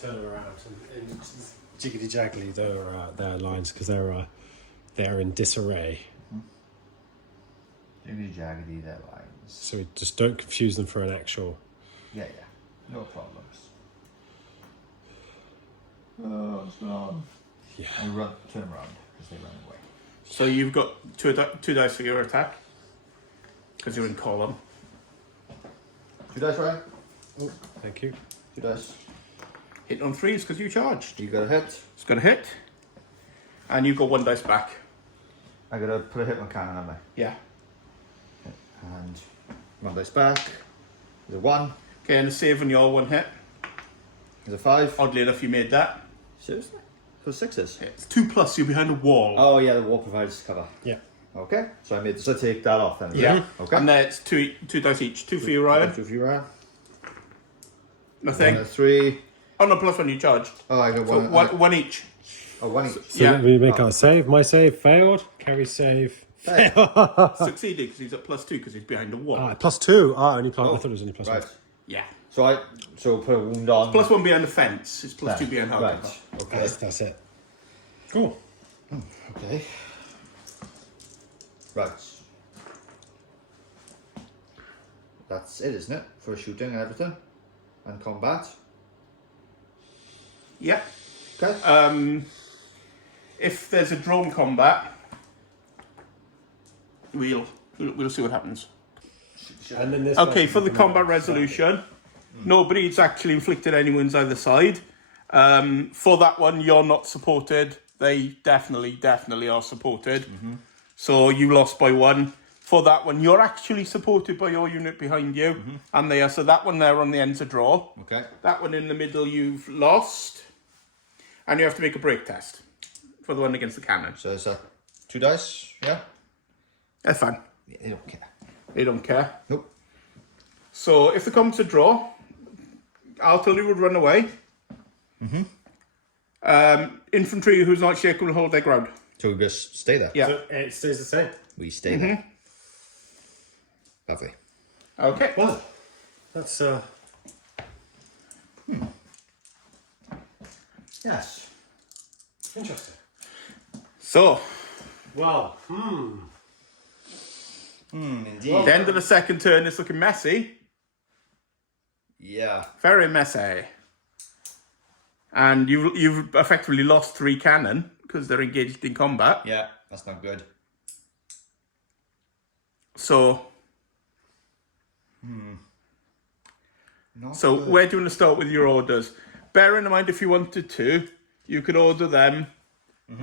Turn them around and jiggly jaggly their lines because they're in disarray. Jiggly jaggedy, their lines. So we just don't confuse them for an actual. Yeah. No problems. Oh, what's going on? Yeah. And turn around because they run away. So you've got two dice for your attack because you're in column. 2 dice, Ryan? Oh, thank you. 2 dice. Hit on 3s because you charged. You got a hit. It's going to hit, and you've got 1 dice back. I gotta put a hit on cannon, haven't I? Yeah. And 1 dice back. There's a 1. Okay, and a save on your 1 hit. There's a 5. Oddly enough, you made that. Seriously? For 6s? It's 2+. You're behind a wall. Oh yeah, the wall provides cover. Yeah. Okay. So I take that off then. Yeah. Okay. And then it's two dice each. 2 for you, Ryan. 2 for you, Ryan. Nothing. 1 and 3. Oh no, +1 you charged. Oh, I got So 1. one each. Oh, 1 each. So Yeah. let me make our save. My save failed. Carrie's save. Succeeded because he's at +2 because he's behind a wall. +2. Only plus. I thought it was only +1. Right. Yeah. So put a wound on. +1 behind the fence. It's +2 behind hard cover. Right. Okay. That's it. Cool. Okay. Right. That's it, isn't it? For shooting and everything? And combat? Yeah. Okay. If there's a drone combat, we'll see what happens. And then this. Okay, for the combat resolution, nobody's actually inflicted any wounds either side. For that one, you're not supported. They definitely are supported. So you lost by 1. For that one, you're actually supported by your unit behind you, and they are. So that one there on the end's a draw. Okay. That one in the middle, you've lost, and you have to make a break test for the one against the cannon. So is that 2 dice? Yeah? That's fine. Yeah, they don't care. They don't care. Nope. So if the combat's a draw, I'll tell you would run away. Infantry who's not shaken will hold their ground. So we just stay there? Yeah. So it stays the same. We stay there. Lovely. Okay. Well, that's Yes. interesting. So Well, Indeed. the end of the second turn is looking messy. Yeah. Very messy. And you've effectively lost 3 cannon because they're engaged in combat. Yeah, that's not good. So Not So good. where do you want to start with your orders? Bear in mind, if you wanted to, you could order them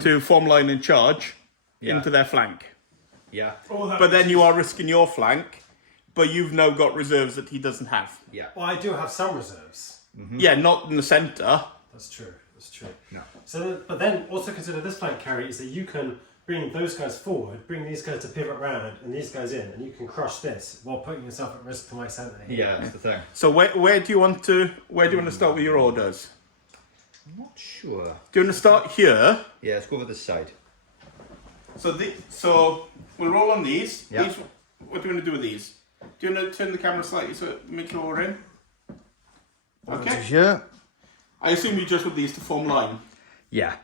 to form line and charge into their flank. Yeah. But then you are risking your flank, but you've now got reserves that he doesn't have. Yeah. well, I do have some reserves. Yeah, not in the centre. That's true. That's true. No. So, but then also consider this flank carry is that you can bring those guys forward, bring these guys to pivot round, and these guys in, and you can crush this while putting yourself at risk to my centre here. Yeah, that's the thing. So where do you want to start with your orders? I'm not sure. Do you want to start here? Yeah, let's go over this side. So we'll roll on these. Yeah. These. What do you want to do with these? Do you want to turn the camera slightly so it makes sure we're in? Okay. Here. I assume you just want these to form line. Yeah.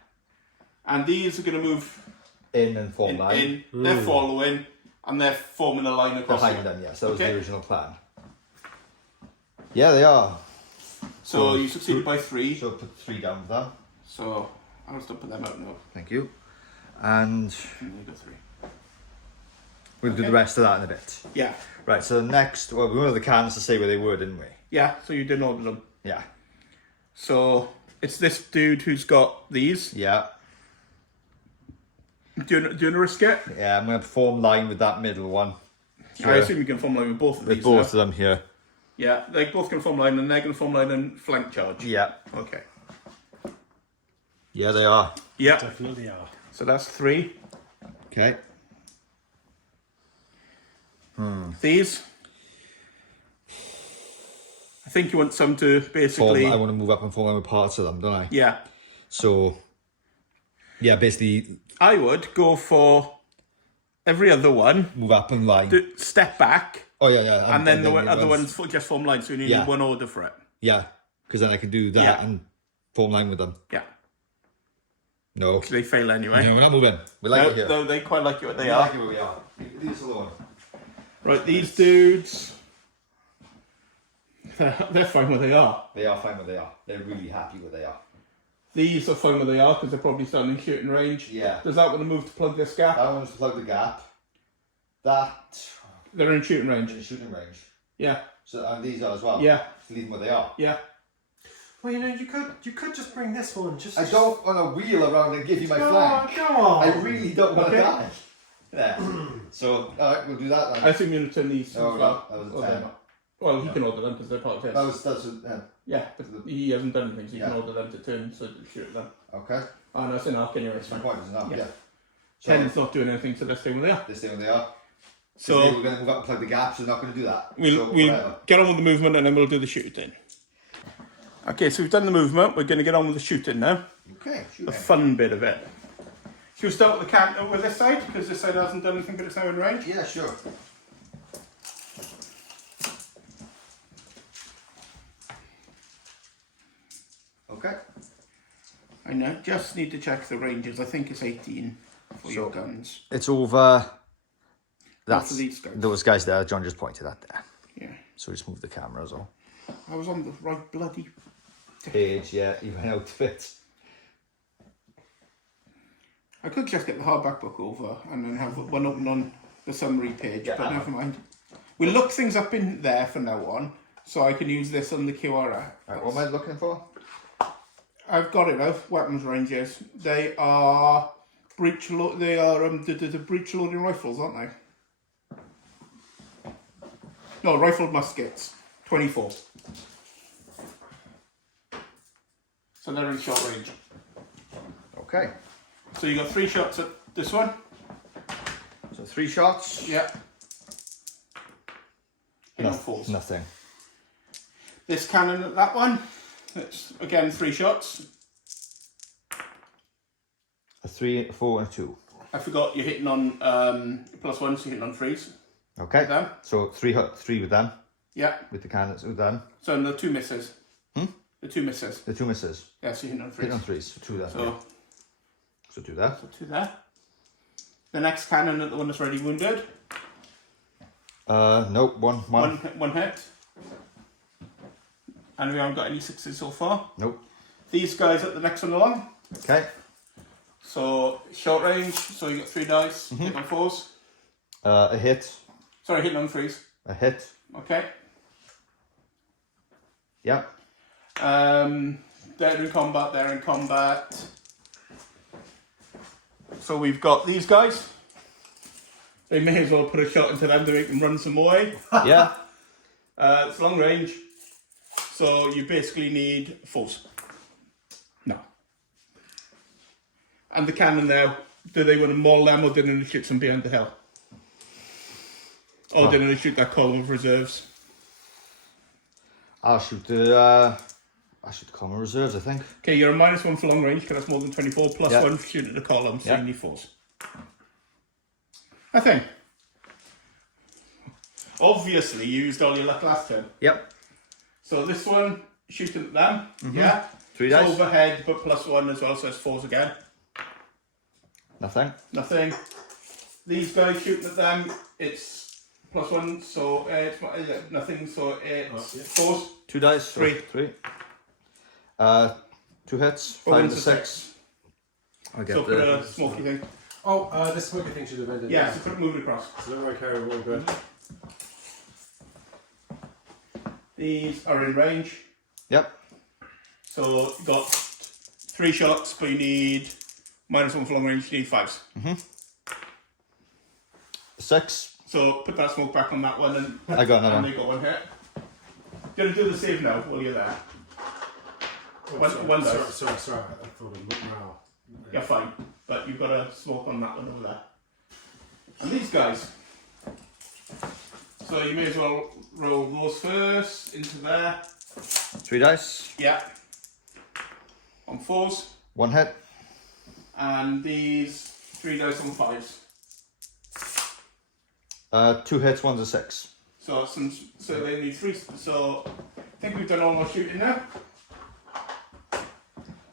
And these are going to move In and form line. in. They're following, and they're forming a line across Behind here. them, yeah. So that was Okay. the original plan. Yeah, they are. So you succeeded by 3. So put 3 down there. So I'll still put them out now. Thank you. And And you got 3. we'll do the rest of that in a bit. Yeah. Right, so next, well, we wanted the cannons to say where they were, didn't we? Yeah, so you didn't order them. Yeah. So it's this dude who's got these. Yeah. Do you want to risk it? Yeah, I'm going to form line with that middle one. I assume you can form line with both of With these. both now. of them here. Yeah, they're both going to form line, and they're going to form line and flank charge. Yeah. Okay. Yeah, they are. Yeah. Definitely are. So that's 3. Okay. These. I think you want some to basically. I want to move up and form line with parts of them, don't I? Yeah. So, yeah, basically I would go for every other one. move up and line. Step back, Oh, yeah. and then the other ones. ones just form line. So you need Yeah. one order for it. Yeah, because then I can do that Yeah. and form line with them. Yeah. No. So they fail anyway. No, we're not moving. We like it here. No, they quite like it what they We are. like it where we are. Leave us alone. Right, these dudes. They're fine where they are. They are fine where they are. They're really happy where they are. These are fine where they are because they're probably standing shooting range. Yeah. Does that want to move to plug this gap? That one's to plug the gap. That They're in shooting range. in shooting range. Yeah. So and these are as well. Yeah. Just leave them where they are. Yeah. Well, you could just bring this one. I don't want to wheel around and give you my Go flank. on, go on. I really don't want Okay. that. There. So, alright, we'll do that then. I assume you're going to turn these No, as well. that was a Or 10. them. Well, he can order them because they're part of his. That's Yeah, but he hasn't done anything, so you can Yeah. order them to turn so to shoot at them. okay. Oh, no, it's an arc anyway, it's My fine. point is enough, Yeah. yeah. 10 So, is not doing anything, so let's stay where they are. they stay where they are. So we're going to move up and plug the gaps, we're not going to do that. we'll So, we'll whatever. get on with the movement and then we'll do the shooting. Okay, so we've done the movement, we're going to get on with the shooting now. Okay, shoot The it. fun bit of it. Should we start with the camp with this side? Because this side hasn't done anything but it's now in range. Yeah, sure. Okay. I know, just need to check the ranges. I think it's 18 for your guns. It's over. That's for these guys. Those guys there, John just pointed at there. Yeah. So just move the camera as well. I was on the right bloody... Page, yeah, you went out of it. I could just get the hardback book over and then have one open on the summary page, Yeah. but never mind. We'll look things up in there from now on, so I can use this on the QRF. Right, what am I looking for? I've got it now. Weapons ranges. They are breech the breech loading rifles, aren't they? No, rifled muskets. 24. So they're in short range. Okay. So you got 3 shots at this one. So 3 shots. Yeah. Hit on 4s. Nothing. This cannon at that one. It's again 3 shots. A 3, a 4, and a 2. I forgot you're hitting on +1, so you're hitting on 3s. Okay. Them. So 3 with them, Yeah. with the cannons with them. So the 2 misses. The 2 misses. The 2 misses. Yeah, so you're hitting on 3s. Hit on 3s, so 2 there. So, yeah. So 2 there. so 2 there. The next cannon at the one that's already wounded. Nope, one. One hit. And we haven't got any 6s so far. Nope. These guys at the next one along. Okay. So short range, so you got 3 dice, hit on 4s. A hit. Sorry, hitting on 3s. A hit. Okay. Yep. They're in combat. So we've got these guys. They may as well put a shot into them to make them run some way. Yeah. It's long range. So you basically need 4s. No. And the cannon now do they want to maul them, or do they want to shoot them behind the hill? Or do they want to shoot that column of reserves? I'll shoot the common reserves, I think. Okay, you're a -1 for long range, because that's more than 24, plus Yep. 1 for shooting at the column, so Yep. you need 4s. I think. Obviously, you used all your luck last turn. Yep. So this one, shooting at them, yeah. 3 It's dice. overhead, but +1 as well, so it's 4s again. Nothing. Nothing. These guys shooting at them, it's +1, so it's nothing, so it's 4s. 2 dice. 3. 3. 2 hits. 5 1 to to 6. I'll get So put the... a smoky thing. Oh, this smoky thing should have ended. Yeah, so put move it across. So don't worry, carry all good. These are in range. Yep. So you've got 3 shots, but you need -1 for long range, you need 5s. 6. So put that smoke back on that one, and I got another and one. they got 1 hit. Gonna do the save now while you're there. One dice. Sorry, I thought it looked now. You're fine, but you've got a smoke on that one over there. And these guys. So you may as well roll those first into there. 3 dice. Yeah. On 4s. 1 hit. And these 3 dice on 5s. 2 hits, 1's a 6. So they need 3. So I think we've done all our shooting now.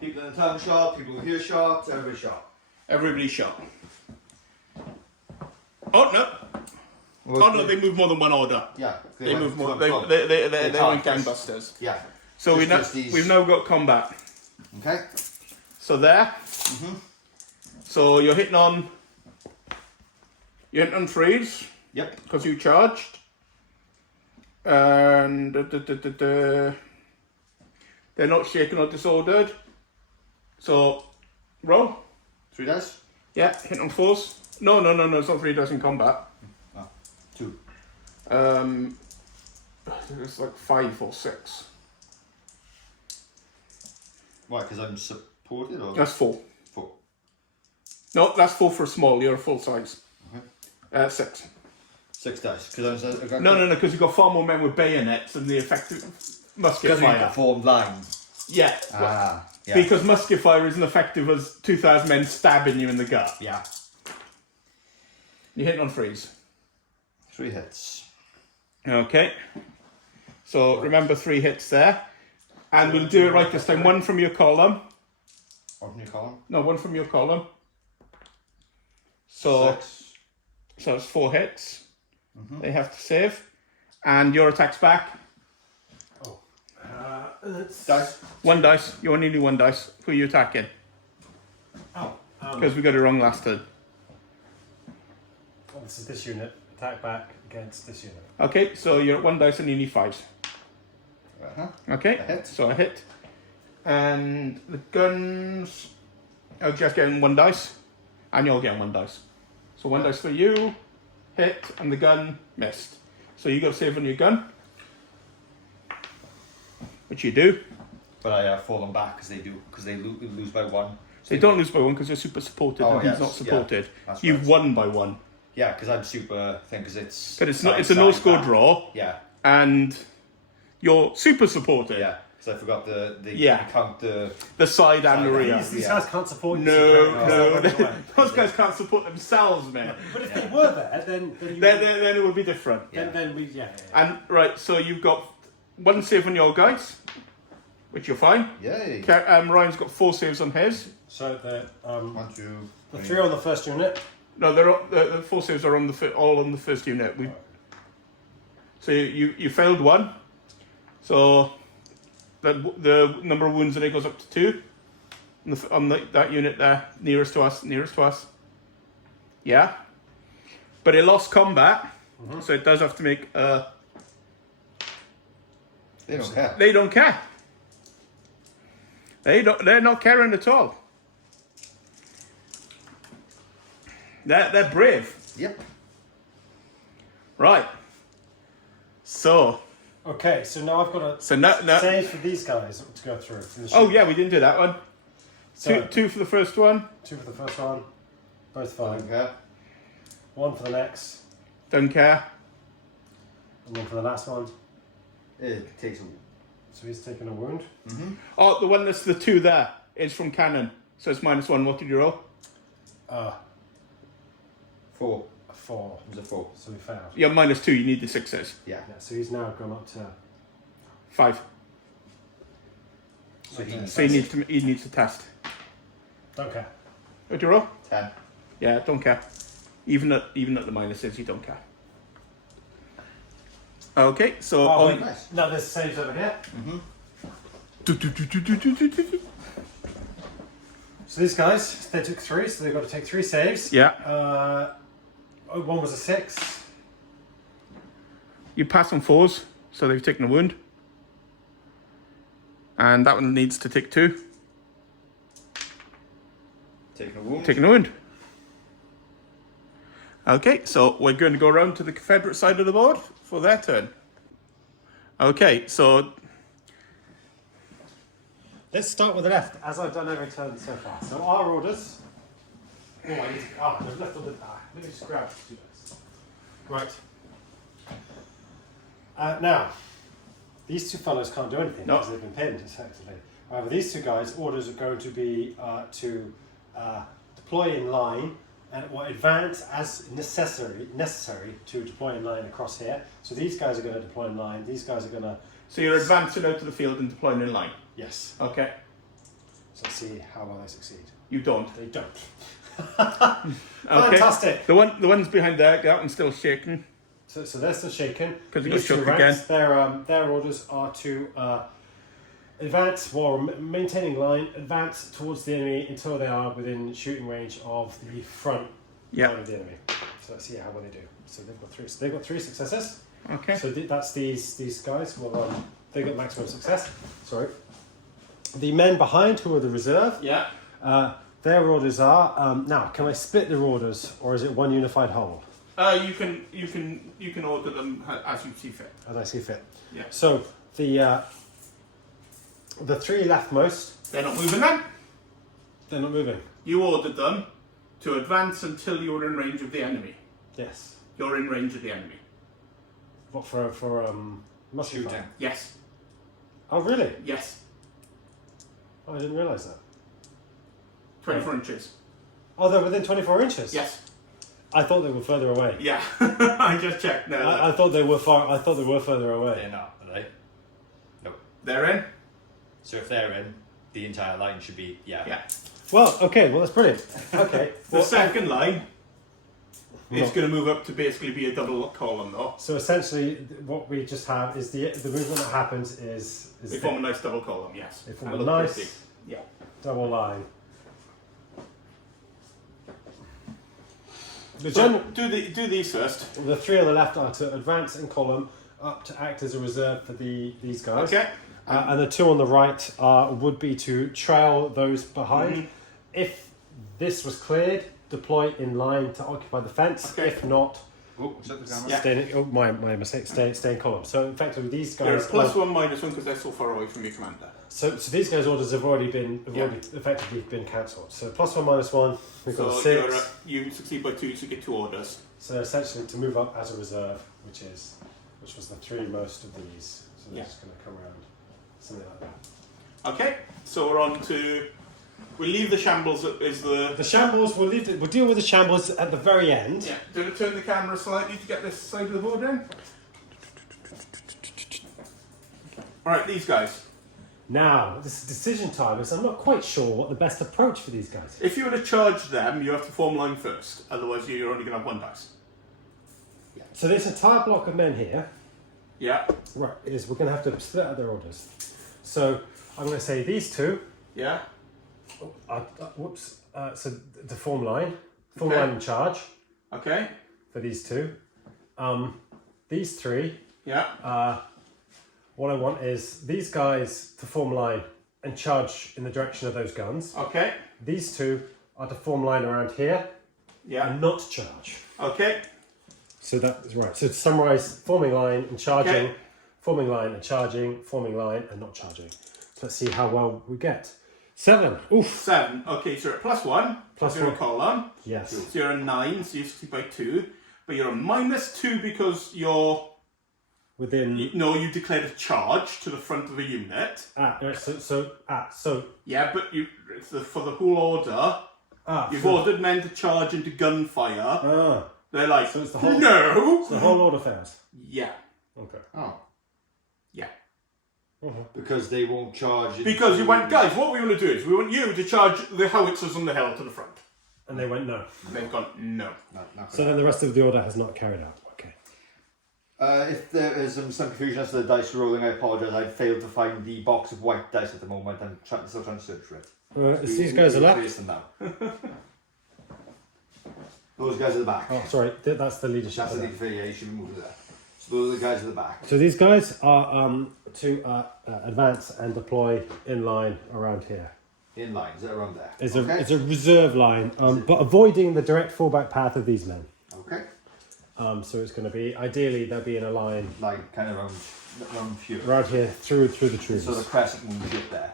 People in the town shot, people here shot, everybody shot. Everybody shot. Oh no! Oh no, they move more than one order. Yeah. They went move more. to They a went target. gangbusters. Yeah. So Just these. we've now got combat. Okay. So there. So you're hitting on 3s Yep. because you charged, and they're not shaken or disordered. So roll. 3 dice. Yeah, hit on 4s. No, it's not 3 dice in combat. 2. It's like 5 or 6. Why? Because I'm supported or? That's 4. 4. No, that's 4 for a small. You're a full size. 6. 6 dice. Because I got No, because you've got far more men with bayonets and the effective musket Because we fire. formed line. Yeah. Yeah. Because musket fire isn't effective as 2,000 men stabbing you in the gut. Yeah. You're hitting on 3s. 3 hits. Okay. So remember 3 hits there. And we'll do it right this time. 1 from your column. Or from your column. No, 1 from your column. So 6. so it's 4 hits. They have to save. And your attack's back. Dice. 1 dice. You only need 1 dice. Who are you attacking? Because we got it wrong last turn. This is this unit. Attack back against this unit. Okay, so you're at 1 dice and you need 5s. Okay, A hit. so a hit. And the guns are just getting 1 dice. And you're getting 1 dice. So 1 dice for you. Hit. And the gun missed. So you got to save on your gun. Which you do. But I fall them back because they lose by 1. They don't lose by 1 because you're super supported and he's not supported. That's You've right. won by 1. Yeah, because I'm super thing because it's. But it's not. It's a no-score back. draw. Yeah. And you're super supported. Yeah, because I forgot the Yeah. count the. The side and the rear. These guys can't support you. No. So Those guys can't support themselves, man. But if they were there, then you Then it would be different. then we And right, so you've got 1 save on your guys, which you're fine. Yay. Ryan's got 4 saves on his. So the 1, 2. the 3 on the first unit. No, they're the 4 saves are on all on the first unit. So you failed 1. So the number of wounds in it goes up to 2 on that unit there, nearest to us. Yeah, but it lost combat, so it does have to make. They don't care. They don't care. They're not caring at all. They're brave. Yep. Right. So. Okay, so now I've got So to no. save for these guys to go through. Oh yeah, we didn't do that one. So, 2 for the first one. 2 for the first one. Both fine. Okay. One for the next, Don't care. and one for the last one. It takes a... So he's taken a wound. Oh, the one that's the 2 there is from cannon. So it's -1. What did you roll? 4. A 4. It was a 4. So he failed. Yeah, -2. You need the 6s. Yeah. Yeah, so he's now gone up to... 5. So Okay. So he needs to test. Don't care. What did you roll? 10. Yeah, don't care. Even at the minuses, you don't care. Okay, so Oh, on. wait. No, there's saves over here. So these guys, they took 3, so they've got to take 3 saves. Yeah, One was a 6. you pass on 4s, so they've taken a wound. And that one needs to take 2. Taking a wound. Taking a wound. Okay, so we're going to go around to the Confederate side of the board for their turn. Okay, so Let's start with the left, as I've done every turn so far. So our orders. Oh, I need to. They've left on the. Let me just grab 2 dice. Right. Now, these 2 fellows can't do anything No. because they've been pinned, effectively. However, these 2 guys' orders are going to be to deploy in line and advance as necessary to deploy in line across here. So these guys are going to deploy in line. These guys are going to. So you're advancing out to the field and deploying in line. Yes. Okay. So let's see how well they succeed. You don't. They don't. Okay. Fantastic. The one's behind there. That one's still shaking. So they're still shaken. 'Cause he These got 2 shook ranks, their orders are to advance while maintaining line, advance towards the enemy until they are within shooting range of the front Yeah. line of the enemy. So let's see how well they do. So they've got 3. So they've got 3 successes. Okay. So that's these guys. Well, they got maximum success. Sorry. The men behind, who are the reserve, Yeah. their orders are now. Can I split their orders, or is it one unified whole? You can order them as you see fit. As I see fit. Yeah. So the 3 leftmost, They're not moving then. they're not moving. You ordered them to advance until you're in range of the enemy. Yes. You're in range of the enemy. What for muscle Shooting. fire? Yes. Oh really? Yes. Oh, I didn't realise that. 24 inches. Oh, they're within 24 inches. Yes. I thought they were further away. Yeah. I just checked. No. I thought they were far. I thought they were further away. They're not, are they? No. They're in. So if they're in, the entire line should be, Yeah. Well, okay. Well, that's brilliant. Okay. The Well, second line is No. going to move up to basically be a double column, though. so essentially, what we just have is the movement that happens is They form a nice double column. Yes. They form And a look nice- pretty. Yeah. double line. The So general. do these first. The 3 on the left are to advance in column up to act as a reserve for these guys. Okay. And the 2 on the right would be to trail those behind. Mhm. If this was cleared, deploy in line to occupy the fence. Okay. If not, Oh, shut the camera. Yeah. stay in, oh, my mistake. Stay in column. So effectively, these You're guys. a +1, -1 because they're so far away from your commander. So these guys' orders have already Yeah. effectively been cancelled. So +1 -1. We've got So a 6. you succeed by 2, so you get 2 orders. So essentially, to move up as a reserve, which was the 3 most of these. So they're Yeah. just going to come around, something like that. Okay. So we're on to. We leave the shambles is the. The shambles. We'll deal with the shambles at the very end. Yeah. Do you turn the camera slightly to get this side of the board in? All right, these guys. Now, this is decision time, because I'm not quite sure what the best approach for these guys is. If you were to charge them, you have to form line first. Otherwise, you're only going to have 1 dice. So this entire block of men here, Yeah. right, we're going to have to split out their orders. So I'm going to say these 2. Yeah. So the form line Okay. line and charge Okay. for these 2. These 3. Yeah. What I want is these guys to form line and charge in the direction of those guns. Okay. These 2 are to form line around here Yeah. and not charge. Okay. So that is right. So to summarise, forming line and charging, Okay. forming line and charging, forming line and not charging. So let's see how well we get. 7. Oof. 7. Okay, so you're at +1. Plus you're 1. a column. Yes. So you're a 9, so you're 60 by 2. But you're a -2 because you're... Within. you declared a charge to the front of a unit. So. Yeah, but for the whole order, you've ordered men to charge into gunfire. They're like, so it's the whole, no! So the whole order fails. Yeah. Okay. Oh. Yeah. Because they won't charge. Because you went, guys, what we want to do is we want you to charge the howitzers on the hill to the front. And they went no. And they've gone, no. So then the rest of the order has not carried out. Okay. If there is some confusion as to the dice rolling, I apologise. I failed to find the box of white dice at the moment. I'm still trying to search for it. These guys are left. Replace them now. Those guys at the back. Oh, sorry. That's the leadership. That's the lead affiliation. Move there. So those are the guys at the back. So these guys are to advance and deploy in line around here. In line, is it around there? It's a reserve line, but avoiding the direct fallback path of these men. Okay. So it's going to be, ideally, they'll be in a line. Like kind of around here. Right here, through the trees. So the crescent moves it there.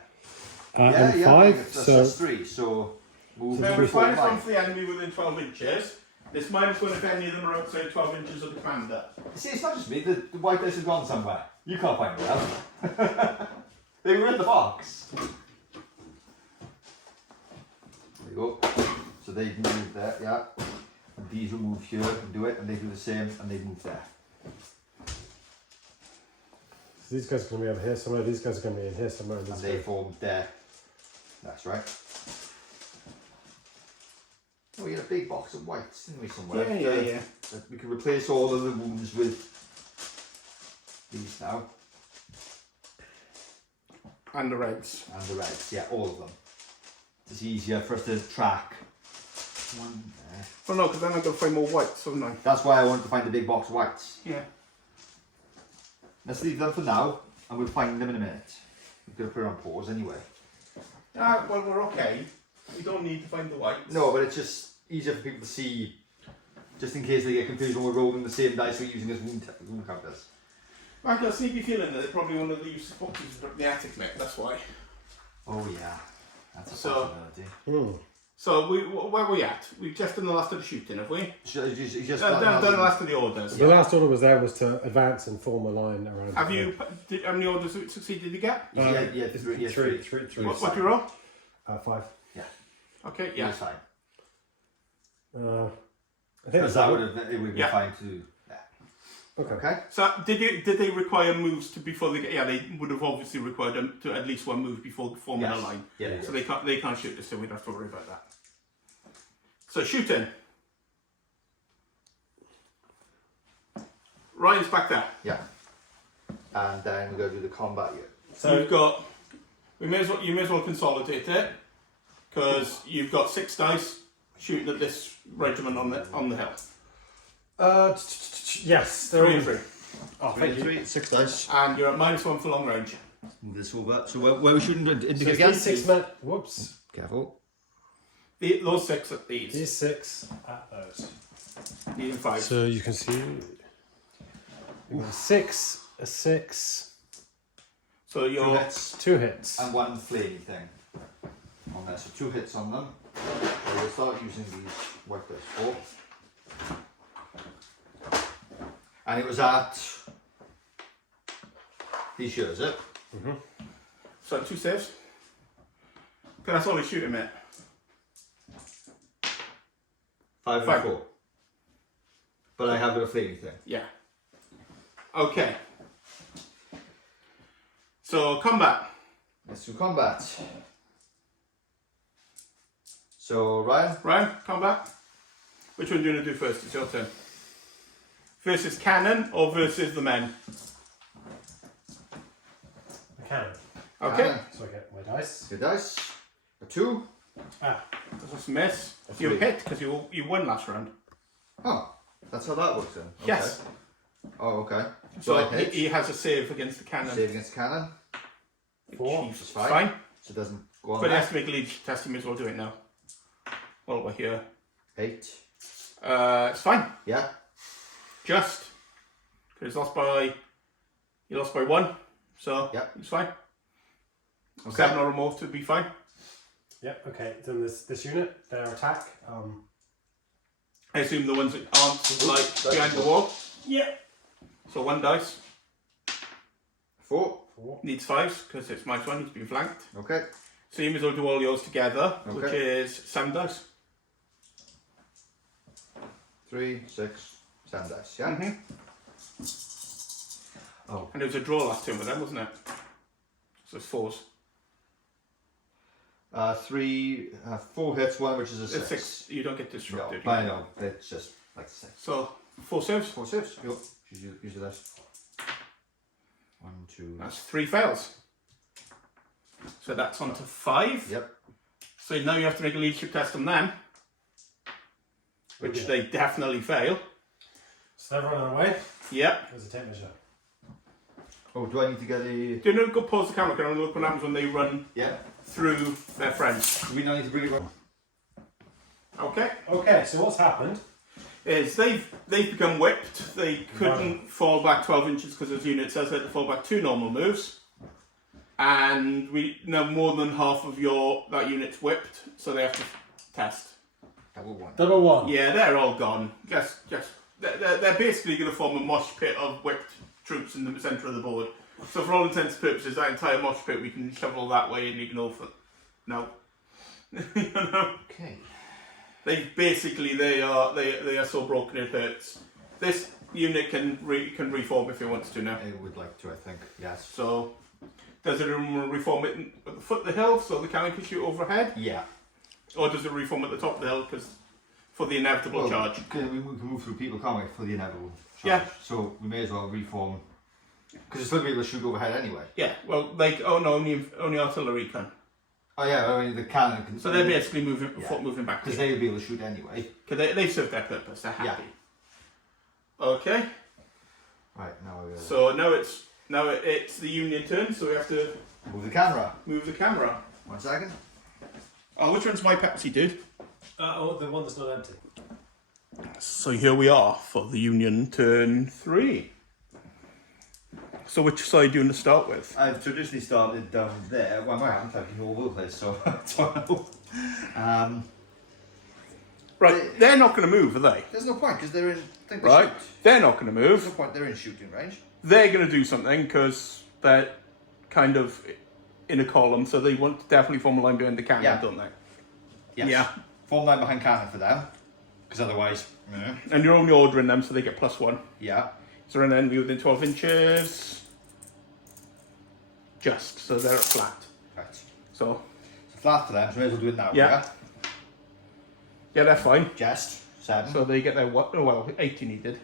And 5, that's 3, so move Now, three, if four, I five. come for the enemy within 12 inches, this mine's going if any of them are outside 12 inches of the commander. See, it's not just me, the white dice have gone somewhere. You can't find them out. They were in the box. There you go. So they move there, yeah. And these will move here and do it, and they do the same, and they move there. So these guys are going to be over here somewhere, these guys are going to be in here somewhere. And they form there. That's right. Oh, we had a big box of whites, didn't we, somewhere? Yeah. That we can replace all of the wounds with these now. And the reds. And the reds, yeah, all of them. It's easier for us to track. One there. Well, no, because then I've got to find more whites, haven't I? That's why I wanted to find the big box of whites. Yeah. Let's leave them for now, and we'll find them in a minute. We're going to put it on pause anyway. Well, we're okay. We don't need to find the whites. No, but it's just easier for people to see, just in case they get confused when we're rolling the same dice we're using as wound counters. I've got a sneaky feeling that they probably want to leave boxes in the attic, mate. That's why. Oh yeah, that's a So- possibility. So, where are we at? We've just done the last of the shooting, have we? You just Done the last of the orders. The last order was to advance and form a line around. Have you? How many orders succeeded you get? Yeah, three. Three. What you roll? 5. Okay, Yeah, yeah. it's fine. I think Because that it would be Yeah. fine to. Yeah. Okay. Okay. So, did they require moves before they get? Yeah, they would have obviously required them to at least one move before forming a Yes. line. Yeah. So they can't shoot us, so we don't have to worry about that. So shooting. Ryan's back there. Yeah. And then we're going to do the combat here. So you've got. You may as well consolidate it because you've got 6 dice shooting at this regiment on the hill. Yes. 3 and 3, Oh, thank you. 6 dice. and you're at -1 for long range. Move this over. So where are we shooting? So Indicate it's again. these 6 men. Whoops. Careful. Those 6 at these. These 6 at those. These and 5. So you can see. We've got 6, a 6, So 2 you're. hits 2 hits. and 1 flaming thing on there. So 2 hits on them. So we'll start using these white dice 4. And it was at these here, is it? So 2 saves. Okay, that's all he's shooting, mate. 5 and 5. 4. But I have got a flaming thing. Yeah. Okay. So combat. Let's do combat. So Ryan, Ryan, combat. Which one do you want to do first? It's your turn. Versus cannon or versus the men? The cannon. Okay. Cannon. So I get my dice. good dice. A 2. That's a miss. That's You three. hit because you won last round. Oh, that's how that works then. Okay. Yes. Oh, okay. So I hit. he has a save against the cannon. Save against cannon. 4. Chiefs. It's fine. Fine. So it doesn't go on But he there. has to make a leadership test. You may as well do it now. While we're here. 8. It's fine. Yeah. Just. Because he lost by 1. So Yeah. it's fine. Okay. 7 or more to be fine. Yep. Okay. Then this unit, their attack. I assume the ones that aren't like behind the wall. Yep. So 1 dice 4. 4. needs 5s because it's my one. He's been flanked. Okay. So you may as well do all yours together, Okay. which is 7 dice. 3, 6, 7 dice. Yeah. Mhm. Oh. And it was a draw last turn with them, wasn't it? So it's 4s. 4 hits, 1 which is a It's 6. 6. You don't get disrupted. No, I know. It's just like 6. So 4 saves. 4 saves. Go. Use the dice. 1, 2. That's 3 fails. So that's on to 5. Yep. So now you have to make a leadership test on them, which Okay. they definitely fail. So they're running away. Yep. There's a tape measure. Oh, do I need to get a... Do you know, go pause the camera and look what happens when they run Yeah. through their friends. Do we not need to bring it on? Okay. Okay. So what's happened? Is they've become whipped. They couldn't fall back 12 inches because as unit says they had to fall back 2 normal moves. And we know more than half of that unit's whipped, so they have to test. Double 1. Double 1. Yeah, they're all gone. They're basically going to form a mosh pit of whipped troops in the centre of the board. So for all intents and purposes, that entire mosh pit we can shovel that way and ignore for no. You know? Okay. They are so broken it hurts. This unit can reform if it wants to now. I would like to, I think. Yes. So does it reform it at the foot of the hill so the cannon can shoot overhead, Yeah. or does it reform at the top of the hill for the inevitable charge? We can move through people, can't we, for the inevitable charge. Yeah. So we may as well reform. Because it's still be able to shoot overhead anyway. Yeah. Well, only artillery can. Oh yeah, I mean the cannon can... So they're basically moving back. Because they'll be able to shoot anyway. Because they serve their purpose. They're happy. Yeah. Okay. Right, now we So now it's the Union turn. So we have to move the camera. move the camera. 1 second. Oh, which one's my Pepsi, dude? The one that's not empty. So here we are for the Union turn 3. So which side do you want to start with? I've traditionally started down there. Well, I haven't. I've been all over the place, so I don't know. Right, they're not going to move, are they? There's no point because they're in. I think they Right, shoot. they're not going to There's no move. point. They're in shooting range. They're going to do something because they're kind of in a column, so they want to definitely form a line behind the cannon, Yeah. don't they? Yes. Yeah. Form line behind cannon for them, because otherwise. And you're only ordering them, so they get +1. Yeah. So they're an enemy within 12 inches. Just, so they're at flat. Right. So, So flat for them. So may as well do it now. Yeah. yeah, they're fine. Just 7. So they get their 80 needed.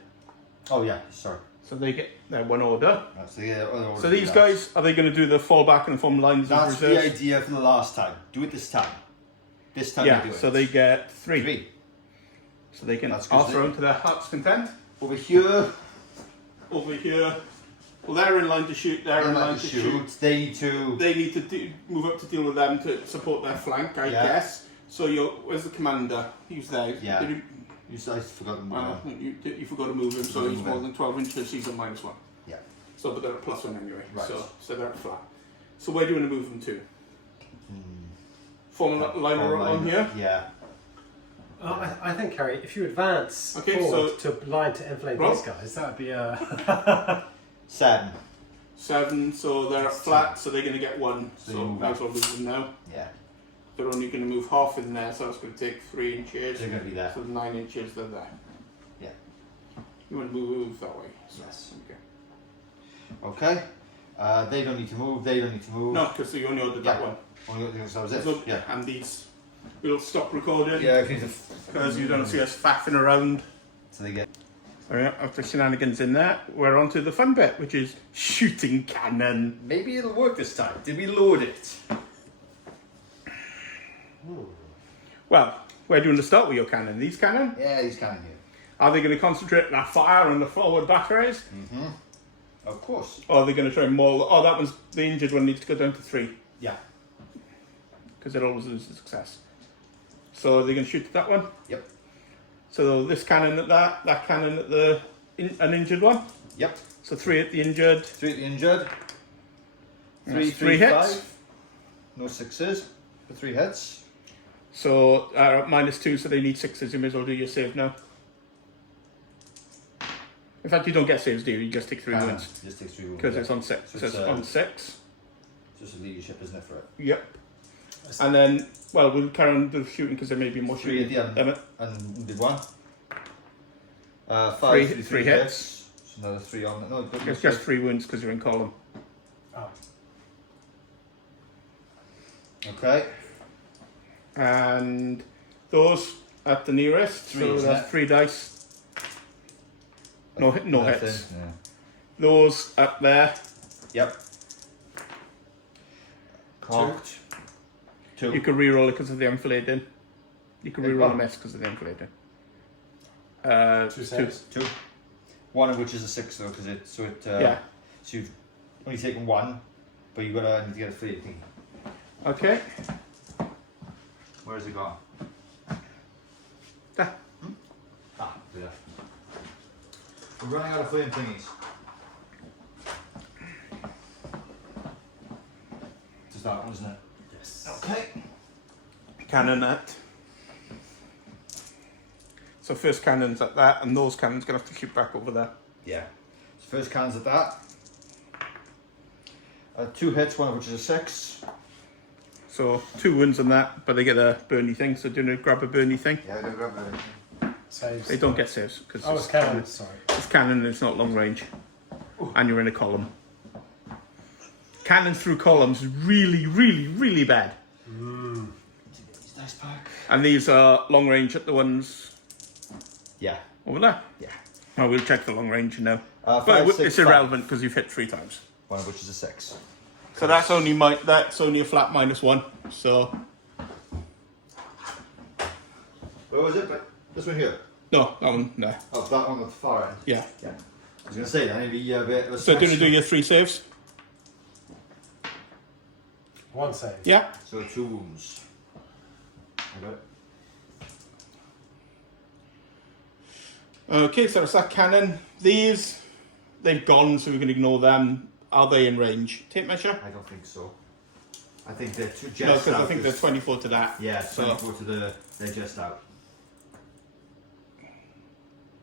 Oh yeah. Sorry. So they get their 1 order. That's the other order. So these guys, are they going to do the fall back and form lines That's of the reserves? idea for the last time. Do it this time. This time Yeah, we do it. so they get 3. 3. So they can That's good, arthur isn't it? on to their heart's content. Over here. Over here. Well, they're in line to shoot. They're in line to shoot. They need to. They need to move up to deal with them to support their flank, I Yeah. guess. So where's the commander? He's there. Yeah. Did you, I forgot to move well, on. you forgot to move him, so Move he's him. more than 12 inches. He's a -1. Yeah. So, but they're at +1 anyway. Right. So they're at flat. So where do you want to move them to? Form a line on here. Yeah. I think, Kerry, if you advance Okay, forward to line to inflate Rob? these guys, that would be a. 7. 7, so they're at flat, so they're going to get 1. So So you move might up. as well move them now. Yeah. They're only going to move half in there, so that's going to take 3 inches. They're going to be there. So 9 inches, they're there. Yeah. You want to move that way? So, Yes. Okay. Okay. They don't need to move. They don't need to move. No, because you only ordered that Yeah. one. Only that was it. So, Yeah. and these, we'll stop recording Yeah. Okay. because you don't see us faffing around. So they get. So yeah, after shenanigans in there, we're on to the fun bit, which is shooting cannon. Maybe it'll work this time. Did we load it? Well, where do you want to start with your cannon? These cannon? Yeah, he's kind of here. Are they going to concentrate their fire on the forward batteries? Of course. Or are they going to try and maul? Oh, that one's the injured one needs to go down to 3 Yeah. because it always loses success. So are they going to shoot at that one? Yep. So this cannon at that cannon at the an injured one. Yep. So 3 at the injured. 3 at the injured. That's 3 hits. 5. No 6s. For 3 hits. So -2, so they need 6s. You may as well do your save now. In fact, you don't get saves, do you? You just take 3 wounds. Just take 3 wounds. Because it's on 6. So it's on 6. Just a leadership, isn't it, for it? Yep. And then, well, we'll carry on the shooting because there may be more 3 shooting. at the end. And wounded 1. 5, 3 hits. So another 3 on. No, It's just 3 wounds because you're in column. Oh. Okay. And those at the nearest. 3, so isn't that's it? 3 dice. No hits. Nothing. Yeah. Those up there. Yep. Cocked. 2. You can reroll it because of the enfilade. You can Hey, reroll what? a miss because of the enfilade. 2 saves. 2. One of which is a 6 though, because it Yeah. So you've only taken 1, but you've got to need to get a 3 thing. Okay. Where's it gone? There. Ah, there. We're running out of flame thingies. Just that one, isn't it? Yes. Okay. Cannon at. So first cannon's at that, and those cannons gonna have to shoot back over there. Yeah. So first cannon's at that. 2 hits, one of which is a 6. So 2 wounds on that, but they get a burny thing. So do you want to grab a burny thing? Yeah, I don't grab it. Saves. They don't get saves because Oh, it's cannon. Sorry. it's cannon and it's not long range, and you're in a column. Cannon through columns is really, really, really bad. Dice pack. And these are long range at the ones Yeah. over there. Yeah. Oh, we'll check the long range now. 5, But 6, it's 5. irrelevant because you've hit 3 times. One of which is a 6. So that's only a flat -1. So Where was it? This one here. no, that one no. Oh, that one at the far end. Yeah. Yeah. I was going to say that maybe a bit of a So do you special- do your 3 saves? 1 save. Yeah. So 2 wounds. I got it. Okay, so it's that cannon. These, they've gone, so we can ignore them. Are they in range? Tape measure? I don't think so. I think they're just No, because I out. think they're 24 to that. Yeah, So 24 to the. They're just out.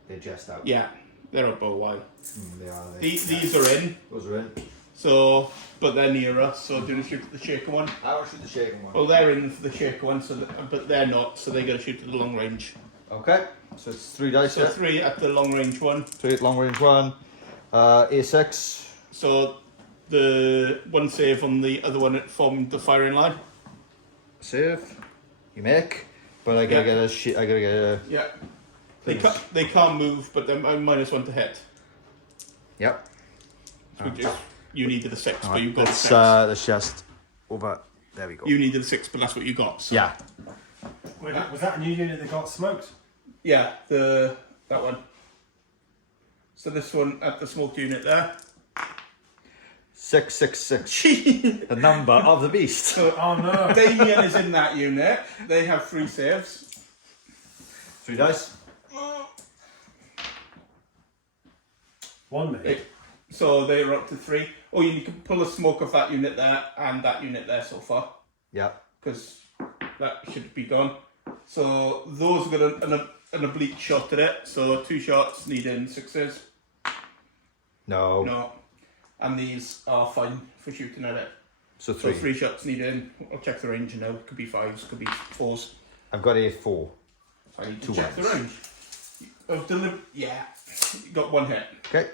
They're just out. yeah, they're up by a while. They are. These are in. Those are in. So, but they're near us. So do you want to shoot at the shaker one? I want to shoot the shaken one. Well, they're in for the shaker one, so but they're not. So they got to shoot at the long range. Okay. So it's 3 dice. So 3 at the long range one. 3 at long range 1. A6. So the 1 save on the other one that formed the firing line. Save. You make. But I gotta get a shit. I gotta get a. Yeah. They Please. can't move, but they're -1 to hit. Yep. Which is, you needed a 6, but Alright, you've got a let's, 6. let's just over. There we go. You needed a 6, but that's what you got. So. Yeah. Wait, was that a new unit that got smoked? Yeah, that one. So this one at the smoked unit there. 666. The number of the beast. So Oh no. Damien is in that unit. They have 3 saves. 3 dice. 1 made. So they're up to 3. Oh, you can pull a smoke off that unit there and that unit there so far. Yeah. Because that should be gone. So those have got an oblique shot at it. So 2 shots needing 6s. No. No. And these are fine for shooting at it. So So 3. 3 shots needing. I'll check the range now. Could be 5s, could be 4s. I've got a 4. So I need to 2 check the ones. range. Of yeah. You got 1 hit. Okay.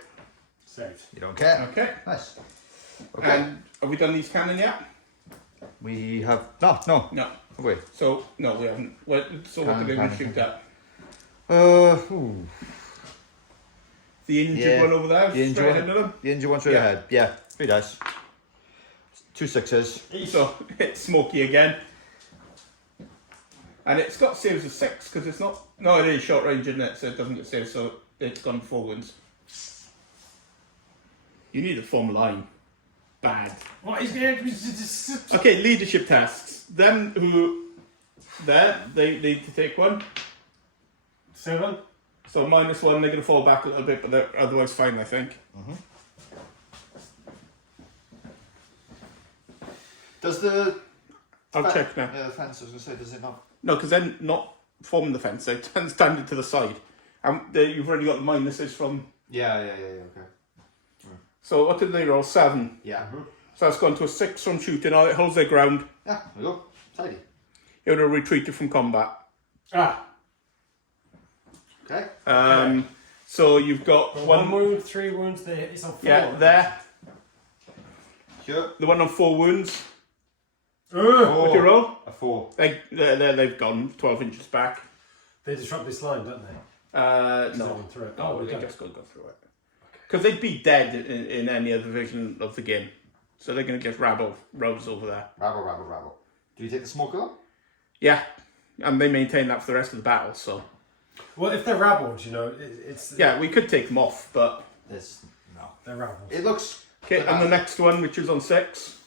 Saved. You don't care. Okay. Nice. Okay. And have we done these cannon yet? We have. No. No. Wait. So no, we haven't. So what Cannon, are they going to cannon, shoot at? Ooh. The injured Yeah, one over there, the injured straight one. ahead of them. The injured one straight Yeah. ahead. Yeah. 3 dice. 2 6s. So it's Smoky again. And it's got saves of 6 because it's not. No, it is short range, isn't it? So it doesn't get saves. So it's gone 4 wounds. You need to form a line. Bad. What is it? Okay, leadership tasks. Them who there, they need to take 1. 7. So -1, they're going to fall back a little bit, but they're otherwise fine, I think. Does the. I'll check now. Yeah, the fence, I was going to say, does it not No, because they're not forming the fence. They're standing to the side. And you've already got the minuses from... Yeah, okay. So what did they roll? 7. Yeah. So that's gone to a 6 from shooting. It holds their ground. Yeah, there we go. Tidy. It would have retreated from combat. Ah. Okay. So you've got One wound, 3 wounds. It's on 4. Yeah, there. Sure. The one on 4 wounds. Oh, What'd you roll? a 4. They've gone 12 inches back. They disrupt this line, don't they? No. They went through it. Oh, we they don't. just got to go through it. Because they'd be dead in any other version of the game. So they're going to just rabble roads over there. Rabble. Do you take the smoke up? Yeah. And they maintain that for the rest of the battle, so... Well, if they're rabbled, you know, it's... Yeah, we could take them off, but... No. They're rabbled. It looks... Okay, and the next one, which is on 6.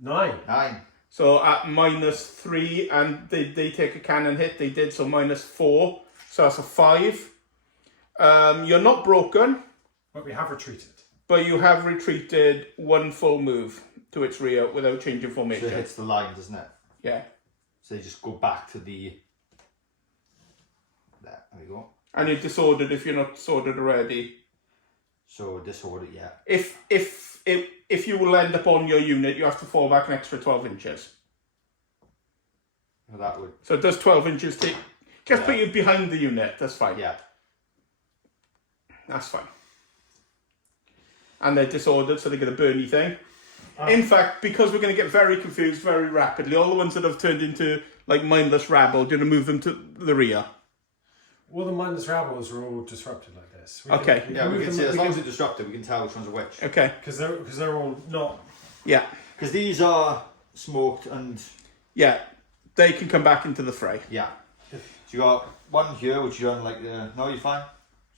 9. 9. So at -3, and they take a cannon hit, they did, so -4. So that's a 5. You're not broken, But we have retreated. but you have retreated 1 full move to its rear without changing So formation. it hits the line, doesn't it? Yeah. So you just go back to the... There we go. And you're disordered if you're not disordered already. So disorder, yeah. If you will end up on your unit, you have to fall back an extra 12 inches. Well, that would... So it does 12 inches take... Just put you behind the unit, that's fine. Yeah. That's fine. And they're disordered, so they're going to burn you thing. In fact, because we're going to get very confused very rapidly, all the ones that have turned into like mindless rabble, you're going to move them to the rear. Well, the mindless rabbles are all disrupted like this. Okay. We can see, as long as it's disrupted, we can tell which one's a which. Okay. Because they're all not... Yeah. Because these are smoked and... Yeah. They can come back into the fray. Yeah. So you got one here, which you don't like the... No, you're fine.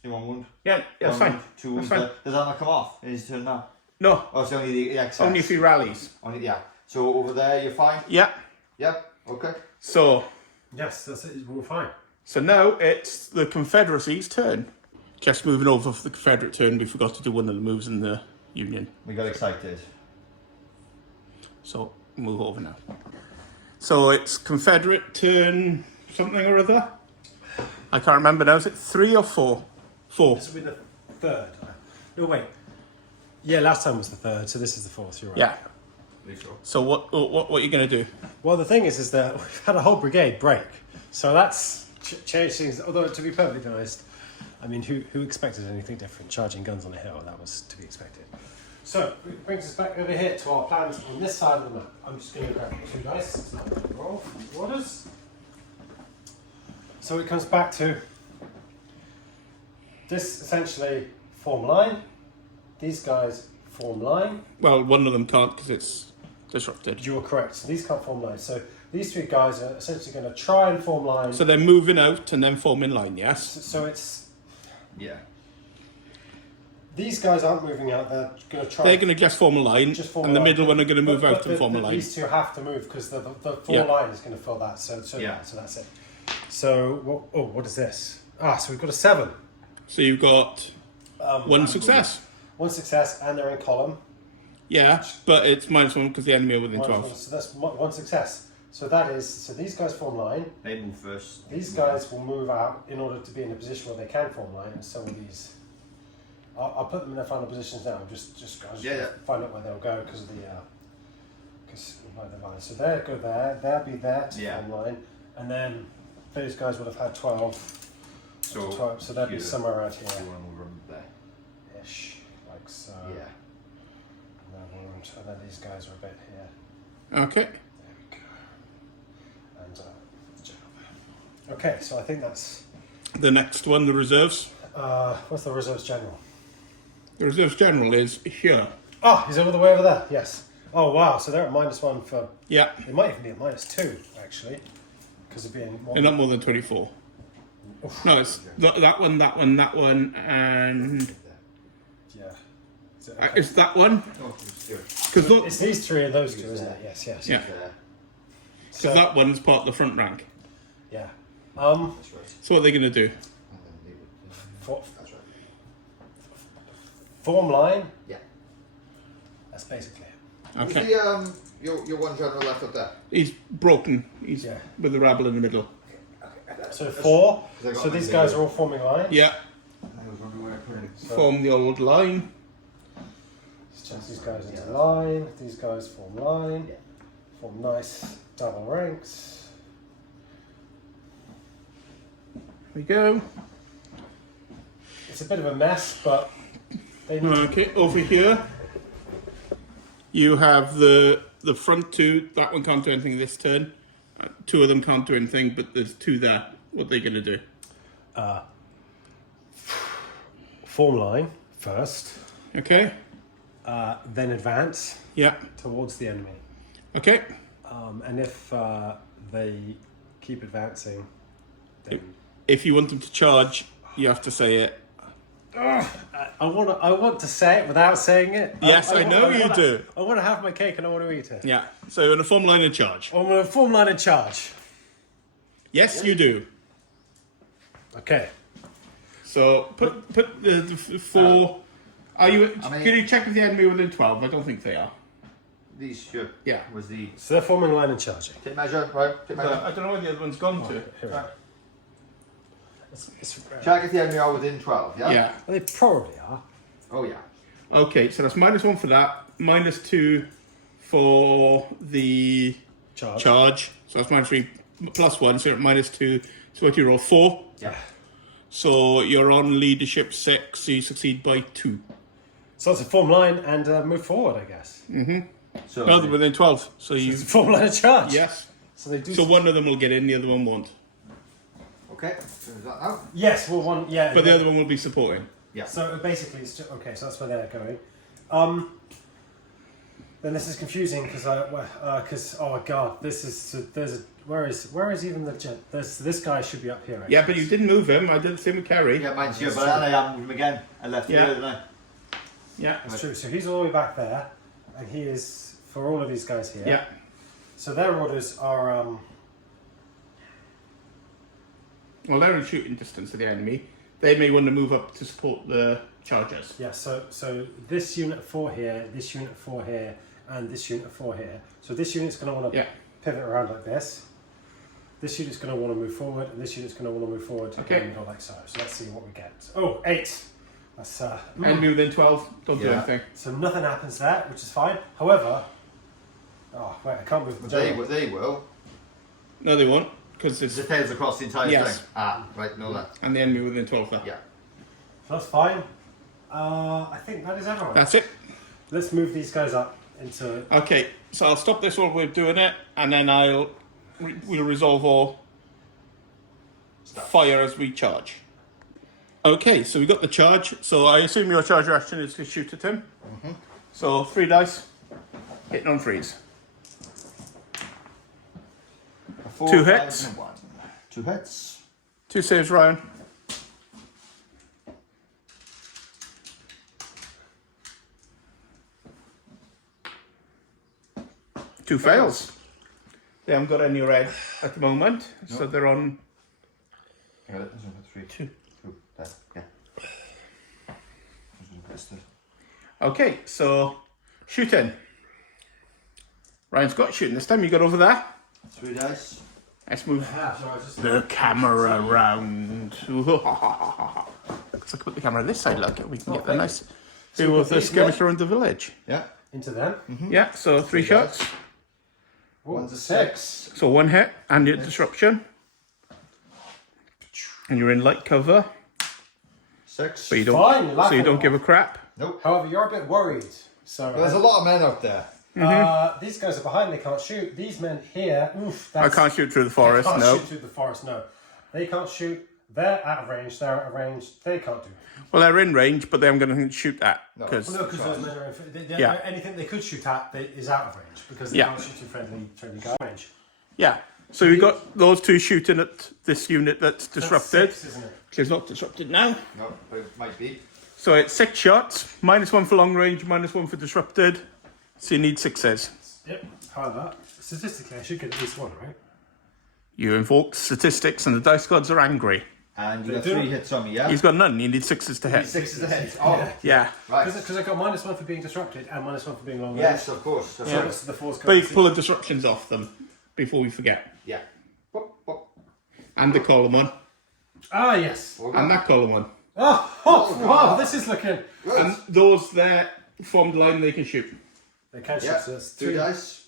See one wound. Yeah, that's One fine. wound, 2 wounds. That's fine. Does that not come off in his turn now? No, Oh, it's only the excess. only if he rallies. Only, yeah. So over there, you're fine? Yeah. Yep. Okay. So Yes, that's it. We're fine. now it's the Confederacy's turn. Just moving over for the Confederate turn, we forgot to do one of the moves in the Union. We got excited. So move over now. So it's Confederate turn something or other. I can't remember now. Is it 3 or 4? 4. This will be the 3rd. No, wait. Yeah, last time was the 3rd, so this is the 4th. You're right. Yeah. So what are you going to do? Well, the thing is that we've had a whole brigade break, so that's changed things. Although, to be perfectly honest, I mean, who expected anything different? Charging guns on a hill, that was to be expected. So it brings us back over here to our plans on this side of the map. I'm just going to grab 2 dice. Roll orders. So it comes back to this essentially form line. These guys form line. Well, one of them can't because it's disrupted. You are correct. So these can't form line. So these 3 guys are essentially going to try and form line. So they're moving out and then form in line, yes? So it's... Yeah. These guys aren't moving out. They're going to try... They're going to just form a line, Just form and a the line. middle one are going to move out and form a line. These 2 have to move because the 4 Yeah. line is going to fill that. So Yeah. So that's it. So, what is this? So we've got a 7. So you've got 1 success. 1 success, and they're in column. Yeah, but it's -1 because the enemy are within 12. So that's 1 success. So that is, so these guys form line. They move first. These guys will move out in order to be in a position where they can form line, and so will these. I'll put them in their final positions now. Just find out where they'll go because of the line. So they'll go there. They'll be there to form line, and then those guys would have had 12. So 12, so they'll be somewhere around here, You want to move them there? ish, like so. Yeah. And then these guys are a bit here. Okay. There we go. And okay, so I think that's. The next one, the reserves. What's the reserves general? The reserves general is here. Oh, he's all the way over there. Yes. Oh wow. So they're at -1 for. Yeah. They might even be at -2 actually, because of being. They're not more than 24. Oof. No, it's that one, and Yeah. it's that one. Oh, it's here. Because It's these 3 and those 2, isn't it? Yes. Yeah. There. So, that one's part of the front rank. yeah. That's right. So what are they going to do? And then they would... That's right. Form line. Yeah. That's basically it. Okay. your one general left up there. He's broken. He's Yeah. with the rabble in the middle. So 4. 'Cause I got So my these zero. guys are all forming lines. Yeah. I was wondering where I put it. Form the old line. Let's change these guys into line. These guys form line. Form nice double ranks. Here we go. It's a bit of a mess, but they need Okay, over here you have the front two. That one can't do anything this turn. Two of them can't do anything, but there's two there. What are they going to do? form line first, Okay. then advance Yeah. towards the enemy. Okay. And if they keep advancing, then If you want them to charge, you have to say it. I want to say it without saying it. Yes, I know you do. I want to have my cake and I want to eat it. Yeah. So in a form line and charge. I'm going to form line and charge. Yes, you do. Okay. So put the 4. Are you? I mean- Can you check if the enemy are within 12? I don't think they are. These sure. Yeah. Was the So they're forming line and charging. tape measure, right? Tape measure. I don't know where the other one's gone to. Here we go. Right. It's, Check if the enemy are within 12. Yeah. Yeah. well, they probably are. Oh yeah. Okay, so that's -1 for that, -2 for the charge. So that's -3 +1, so you're at -2. So what do you roll? 4. Yeah. So you're on leadership 6, so you succeed by 2. So it's a form line and move forward, I guess. So No, they're within 12. So you. It's a form line and charge. Yes. So they do. So one of them will get in, the other one won't. okay. So is that now? Yes, well, one. Yeah. But the other one will be supporting. Yeah. So basically, it's just, okay. So that's where they're going. Then this is confusing because oh my god, this is so where is even the jet? This guy should be up here. Yeah, but you didn't move him. I did the same with Kerry. Yeah, mine's here, but then I am him again. I left Yeah. here, didn't I? Yeah. That's true. So he's all the way back there, and he is for all of these guys here. Yeah. So their orders are Well, they're in shooting distance of the enemy. They may want to move up to support the chargers. yeah. So this unit 4 here, this unit 4 here, and this unit 4 here. So this unit's going to want to Yeah. pivot around like this. This unit's going to want to move forward, and this unit's going to want to move forward. Okay. And go like so. So let's see what we get. Oh, 8. That's Enemy within 12, don't do Yeah. anything. so nothing happens there, which is fine. However, oh wait, I can't move the But they will. No, they won't, because It it's. depends across the entire Yes. thing. Ah, right, know that. And the enemy within 12 there. Yeah. So that's fine. I think that is everyone. That's it. Let's move these guys up into. Okay, so I'll stop this while we're doing it, and then we'll resolve all fire as we charge. Okay, so we got the charge. So I assume your charge action is to shoot at him. So 3 dice, hitting on 3s. A 4, 2 5, hits. and a 1. 2 hits. 2 saves, Ryan. Two fails. They haven't got any red at the moment, so they're on. I got it. This one's 3. 2. 2. There. Yeah. This one's best. Okay, so shooting. Ryan's got shooting this time. You got over there. 3 dice. Let's move Just the camera around. Because I can put the camera this side, look. We can get the nice view of the skirmish around the village. Yeah. into them. Yeah, so 3 shots. One's a 6. So 1 hit and your disruption. And you're in light cover. 6. But you don't, Fine, you're so you laughing don't at give a crap. Nope. However, you're a bit worried. So There's a lot of men out there. these guys are behind. They can't shoot. These men here. Oof, I can't shoot through the forest, They can't no. shoot through the forest. No, they can't shoot. They're out of range. They're out of range. They can't do. Well, they're in range, but I'm going to shoot that. No. Because Well, no, because those men are. Yeah. Anything they could shoot at is out of range because they Yeah. can't shoot through friendly guy range. yeah. So you've got those 2 shooting at this unit that's disrupted. That's 6, isn't it? It's not disrupted now. No, but it might be. So it's 6 shots, -1 for long range, -1 for disrupted. So you need 6s. Yep. However, statistically, I should get at least 1, right? You invoked statistics and the dice gods are angry. And you They got do. 3 hits on me, yeah? He's got none. You need 6s to hit. 6 is the hit. Oh, Yeah. right. Because I got -1 for being disrupted and -1 for being long range. Yes, of course. So Yeah. it's the force But you currency. pull the disruptions off them before we forget. Yeah. Whoop, whoop. And the column one. Ah, yes. Well And done. that column one. Oh, wow, this is looking... Good. And those there formed line they can shoot. They can shoot, Yeah, so that's 2 3. dice.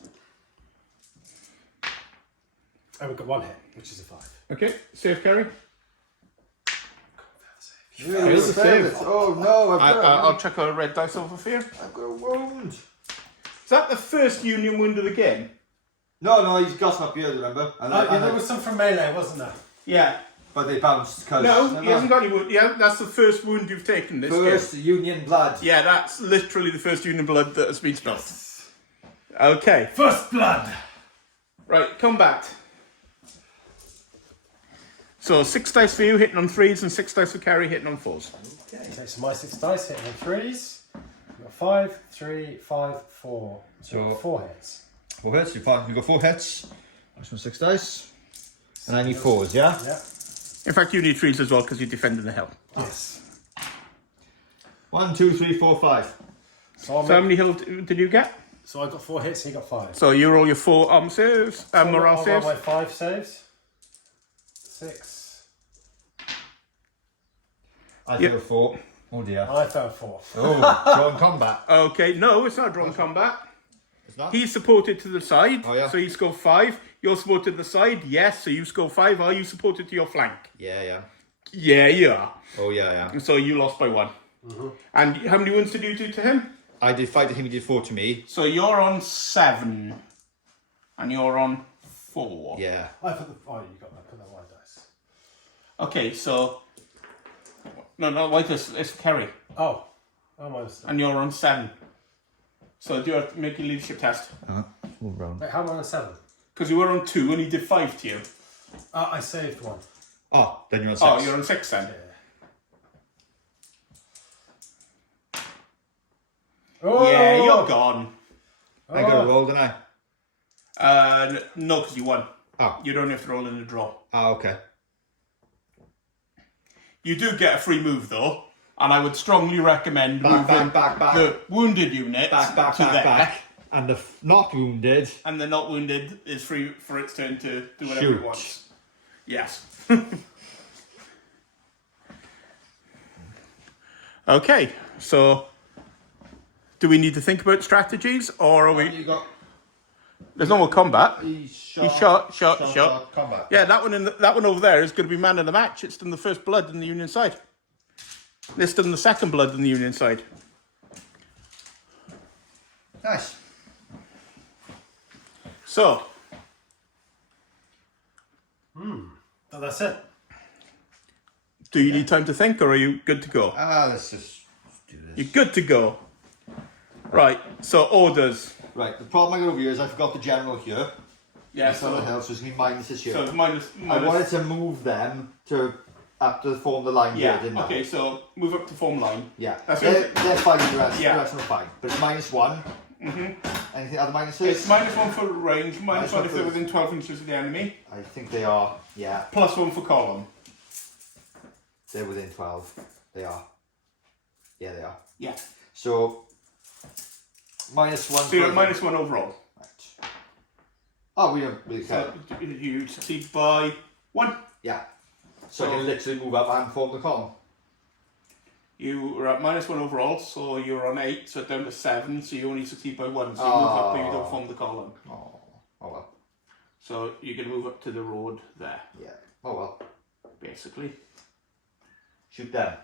And we've got 1 hit, which is a 5. Okay, save carry. You Failed to failed save. it. Oh no, I'll chuck a red dice over for you. I've got a wound. Is that the first Union wound of the game? No, he's got up here, remember? And Yeah, there was some from melee, wasn't there? Yeah. but they bounced because No, he hasn't got any wound. Yeah, that's the first wound you've taken this first game. Union blood. Yeah, that's literally the first Union blood that has been spilled. Okay. First blood! Right, combat. So 6 dice for you hitting on 3s and 6 dice for carry hitting on 4s. Okay, so my 6 dice hitting on 3s. We've got 5, 3, 5, 4. So we've got 4 hits. 4 hits, you got 4 hits. That's my 6 dice. And I need 4s, yeah? Yeah. In fact, you need 3s as well because you're defending the hill. Yes. 1, 2, 3, 4, 5. So, I'll So how make, many hill did you get? so I got 4 hits, he got 5. So you roll your 4 arm saves, morale I'll saves. roll my 5 saves. 6. I Yep. feel 4. Oh dear. I fell 4. Oh, drawn combat. Okay, no, it's not drawn combat. It's not? He's supported to the side, Oh, yeah. so you score 5. You're supported to the side, yes, so you score 5. Are you supported to your flank? Yeah. Yeah, you are. Oh yeah. So you lost by 1. And how many wounds did you do to him? I did 5 to him, he did 4 to me. So you're on 7. And you're on 4. Yeah. I put the... Oh, you got that. Put that white dice. Okay, so... No, wait, it's carry. Oh. Oh, minus. And you're on 7. So do you have to make a leadership test? All round. Wait, how am I on 7? Because you were on 2 and he did 5 to you. I saved 1. Oh, then you're on 6. Oh, you're on 6 then. Yeah. Oh! Yeah, you're gone. I got a roll, didn't I? No, because you won. Oh. You don't have to roll in a draw. Oh, okay. You do get a free move though, and I would strongly recommend moving back. the wounded unit Back, to there. back. And the not wounded. And the not wounded is free for its turn to do whatever Shoot. it wants. Yes. Okay, so do we need to think about strategies, or are we? You got. There's no more combat. He's shot. Combat. Yeah, that one over there is going to be man of the match. It's done the first blood in the Union side. This done the second blood in the Union side. Nice. So, Oh, that's it. do you need time to think, or are you good to go? Let's just do this. You're good to go. Right. So orders. Right, the problem I got over here is I forgot the general here. Yeah. It's on the So, hill, so it's going to be minuses here. so minus. I wanted to move them to up to form the line here, Yeah. didn't I? Okay. So move up to form line. Yeah. That's they're it. fine, the rest, Yeah. the rest are fine. But it's -1. Anything other minuses? It's -1 for range, -1 Minus one if they're for- within 12 inches of the enemy, I think they are, yeah. +1 for column. They're within 12. They are. Yeah, they are. Yeah. So, -1. So you're at -1 overall. Right. Oh, we don't really care. So you succeed by 1. Yeah. So I can literally move up and form the column. You were at -1 overall, so you're on 8, so down to 7, so you only succeed by 1. So you move up, but you don't form the column. Oh well. So you can move up to the road there, Yeah. Oh well. basically. Shoot them.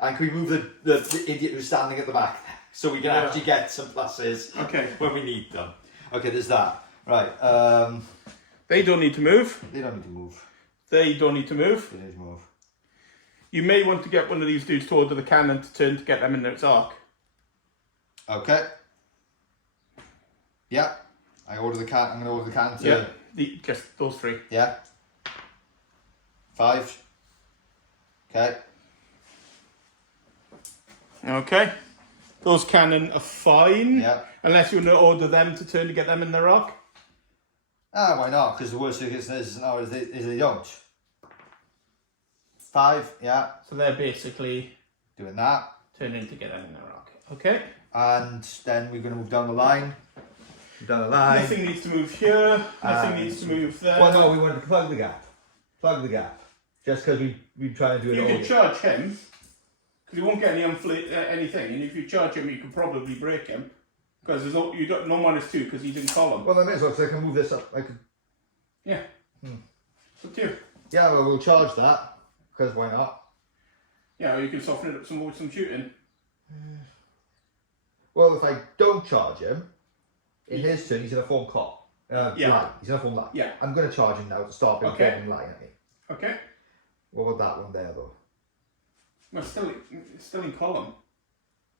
And can we move the idiot who's standing at the back so we can actually get some pluses Okay. when we need them? Okay, there's that. Right. They don't need to move. They don't need to move. They don't need to move. They need to move. You may want to get one of these dudes toward the cannon to turn to get them in its arc. Okay. Yeah. I'm going to order the can to. Yeah. Just those 3. Yeah. 5. Okay. Okay. Those cannon are fine. Yeah. Unless you want to order them to turn to get them in their arc. Ah, why not? Because the worst thing is now is they don't. 5, yeah. So they're basically Doing that. turning together in their arc. Okay. And then we're going to move down the line. Down the line. Nothing needs to move here. Nothing needs to move there. Well, no, we wanted to plug the gap. Plug the gap. Just because we try to do it You all. can charge him, because he won't get any anything. And if you charge him, you can probably break him, because there's no -2 because he's in column. Well, I may as well, because I can move this up. I could. Yeah. It's up to you. Yeah, well, we'll charge that, because why not? Yeah, or you can soften it up some more with some shooting. Well, if I don't charge him, in his turn, he's going to form cop. Yeah. Line. He's going to form line. Yeah. I'm going to charge him now to stop him Okay. forming line at me. Okay. What about that one there, though? Well, it's still in column.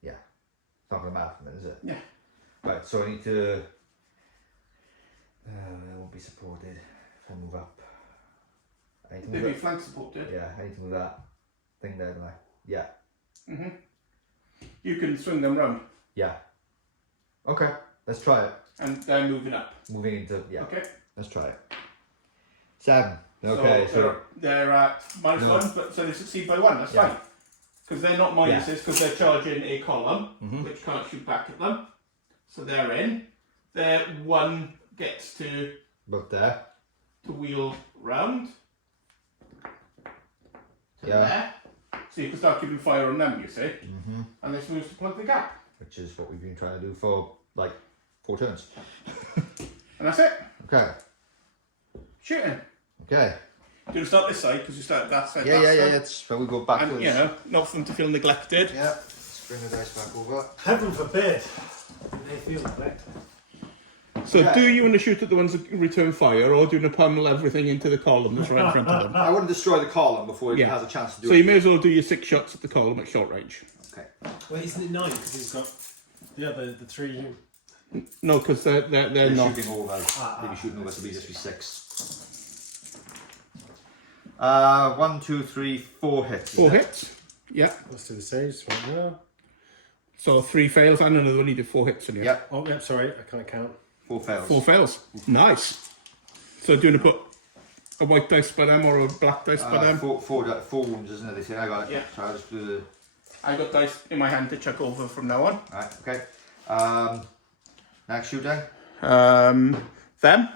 Yeah. It's not going to matter for me, is it? Yeah. Right, so I need to... it won't be supported if I move up. I need to They'd move be flank supported. Yeah, I need to move that thing there, don't I? Yeah. You can swing them round Yeah. Okay, let's try it. and they're moving up. Moving into... Yeah, Okay. let's try it. 7. Okay, so... they're at -1, but so they succeed by 1. That's Yeah. fine. Because they're not minuses, because they're charging a column, which can't shoot back at them. So they're in. Their 1 gets to About there. wheel round. To Yeah. there. So you can start keeping fire on them, you see. And this moves to plug the gap. Which is what we've been trying to do for, like, 4 turns. And that's it. Okay. Shooting. Okay. Do you start this side, because you started that side Yeah, last yeah, yeah, time. it's... But we go backwards. And, you know, not for them to feel neglected. Yeah. Let's bring the dice back over. Heaven forbid they feel neglected. So Yeah. do you want to shoot at the ones that return fire, or do you want to pummel everything into the column that's right in front of them? I want to destroy the column before he Yeah. has a chance to do So it. you may as well do your 6 shots at the column at short range. Okay. Well, isn't it 9 because he's got the 3... No, because they're They're not. shooting over. They'll be shooting over, so it'll be just be 6. 1, 2, 3, 4 hits. 4 hits. Yeah. Let's do the saves right now. So 3 fails and another one. You did 4 hits in here. Yep. Oh, yep, sorry, I can't count. 4 fails. 4 fails. Nice. So do you want to put a white dice by them or a black dice by them? 4 wounds, isn't it? They say I got it. Yeah. So I'll just do the... I got dice in my hand to chuck over from now on. Alright, okay. Next shooting. Them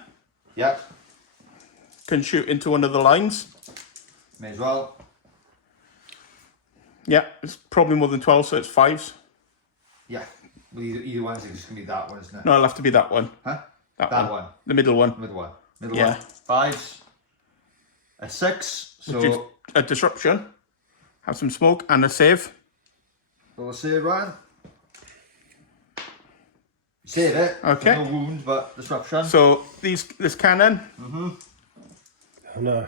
Yep. can shoot into one of the lines. May as well. Yeah, it's probably more than 12, so it's 5s. Yeah. Well, either one's just going to be that one, isn't it? No, it'll have to be that one. Huh? That one. The middle one. Middle one. Middle Yeah. one. 5s. A 6. So... Which is a disruption. Have some smoke and a save. We'll save, Ryan. Save it. Okay. No wounds, but disruption. So this cannon. Oh no.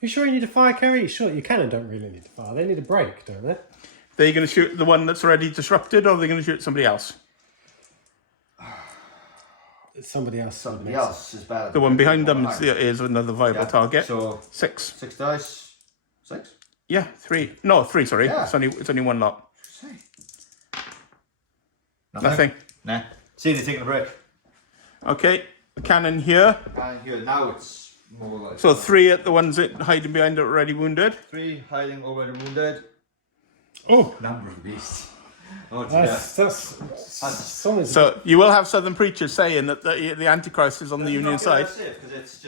You sure you need to fire, Kerry? Sure, your cannon don't really need to fire. They need a break, don't they? They're going to shoot the one that's already disrupted, or they're going to shoot somebody else. It's somebody else. Somebody else is better. The one behind them is another viable Yeah. target. So 6. 6 dice. 6. Yeah, 3. No, 3. Sorry, Yeah. it's only one lot. Say. Nothing. Nah. See, they're taking a break. Okay, the cannon here. And here now it's more like So 3 at the ones that hiding behind are already wounded. 3 hiding already wounded. Oh. Number of beasts. Oh dear. That's someone's. So you will have Southern preachers saying that the Antichrist is on the Union side.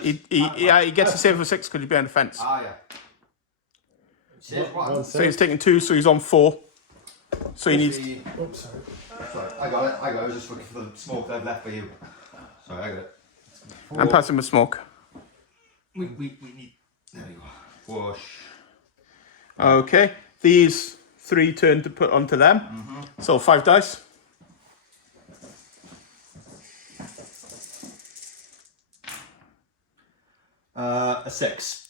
He gets a save of 6 because he's behind the fence. Ah, yeah. Save one. So he's taking 2, so he's on 4. So he needs. Oops, sorry. Sorry, I got it. I was just looking for the smoke that I've left by you. Sorry, I got it. And pass him a smoke. We need. There we go. Whoosh. Okay, these 3 turn to put onto them. So 5 dice. A 6.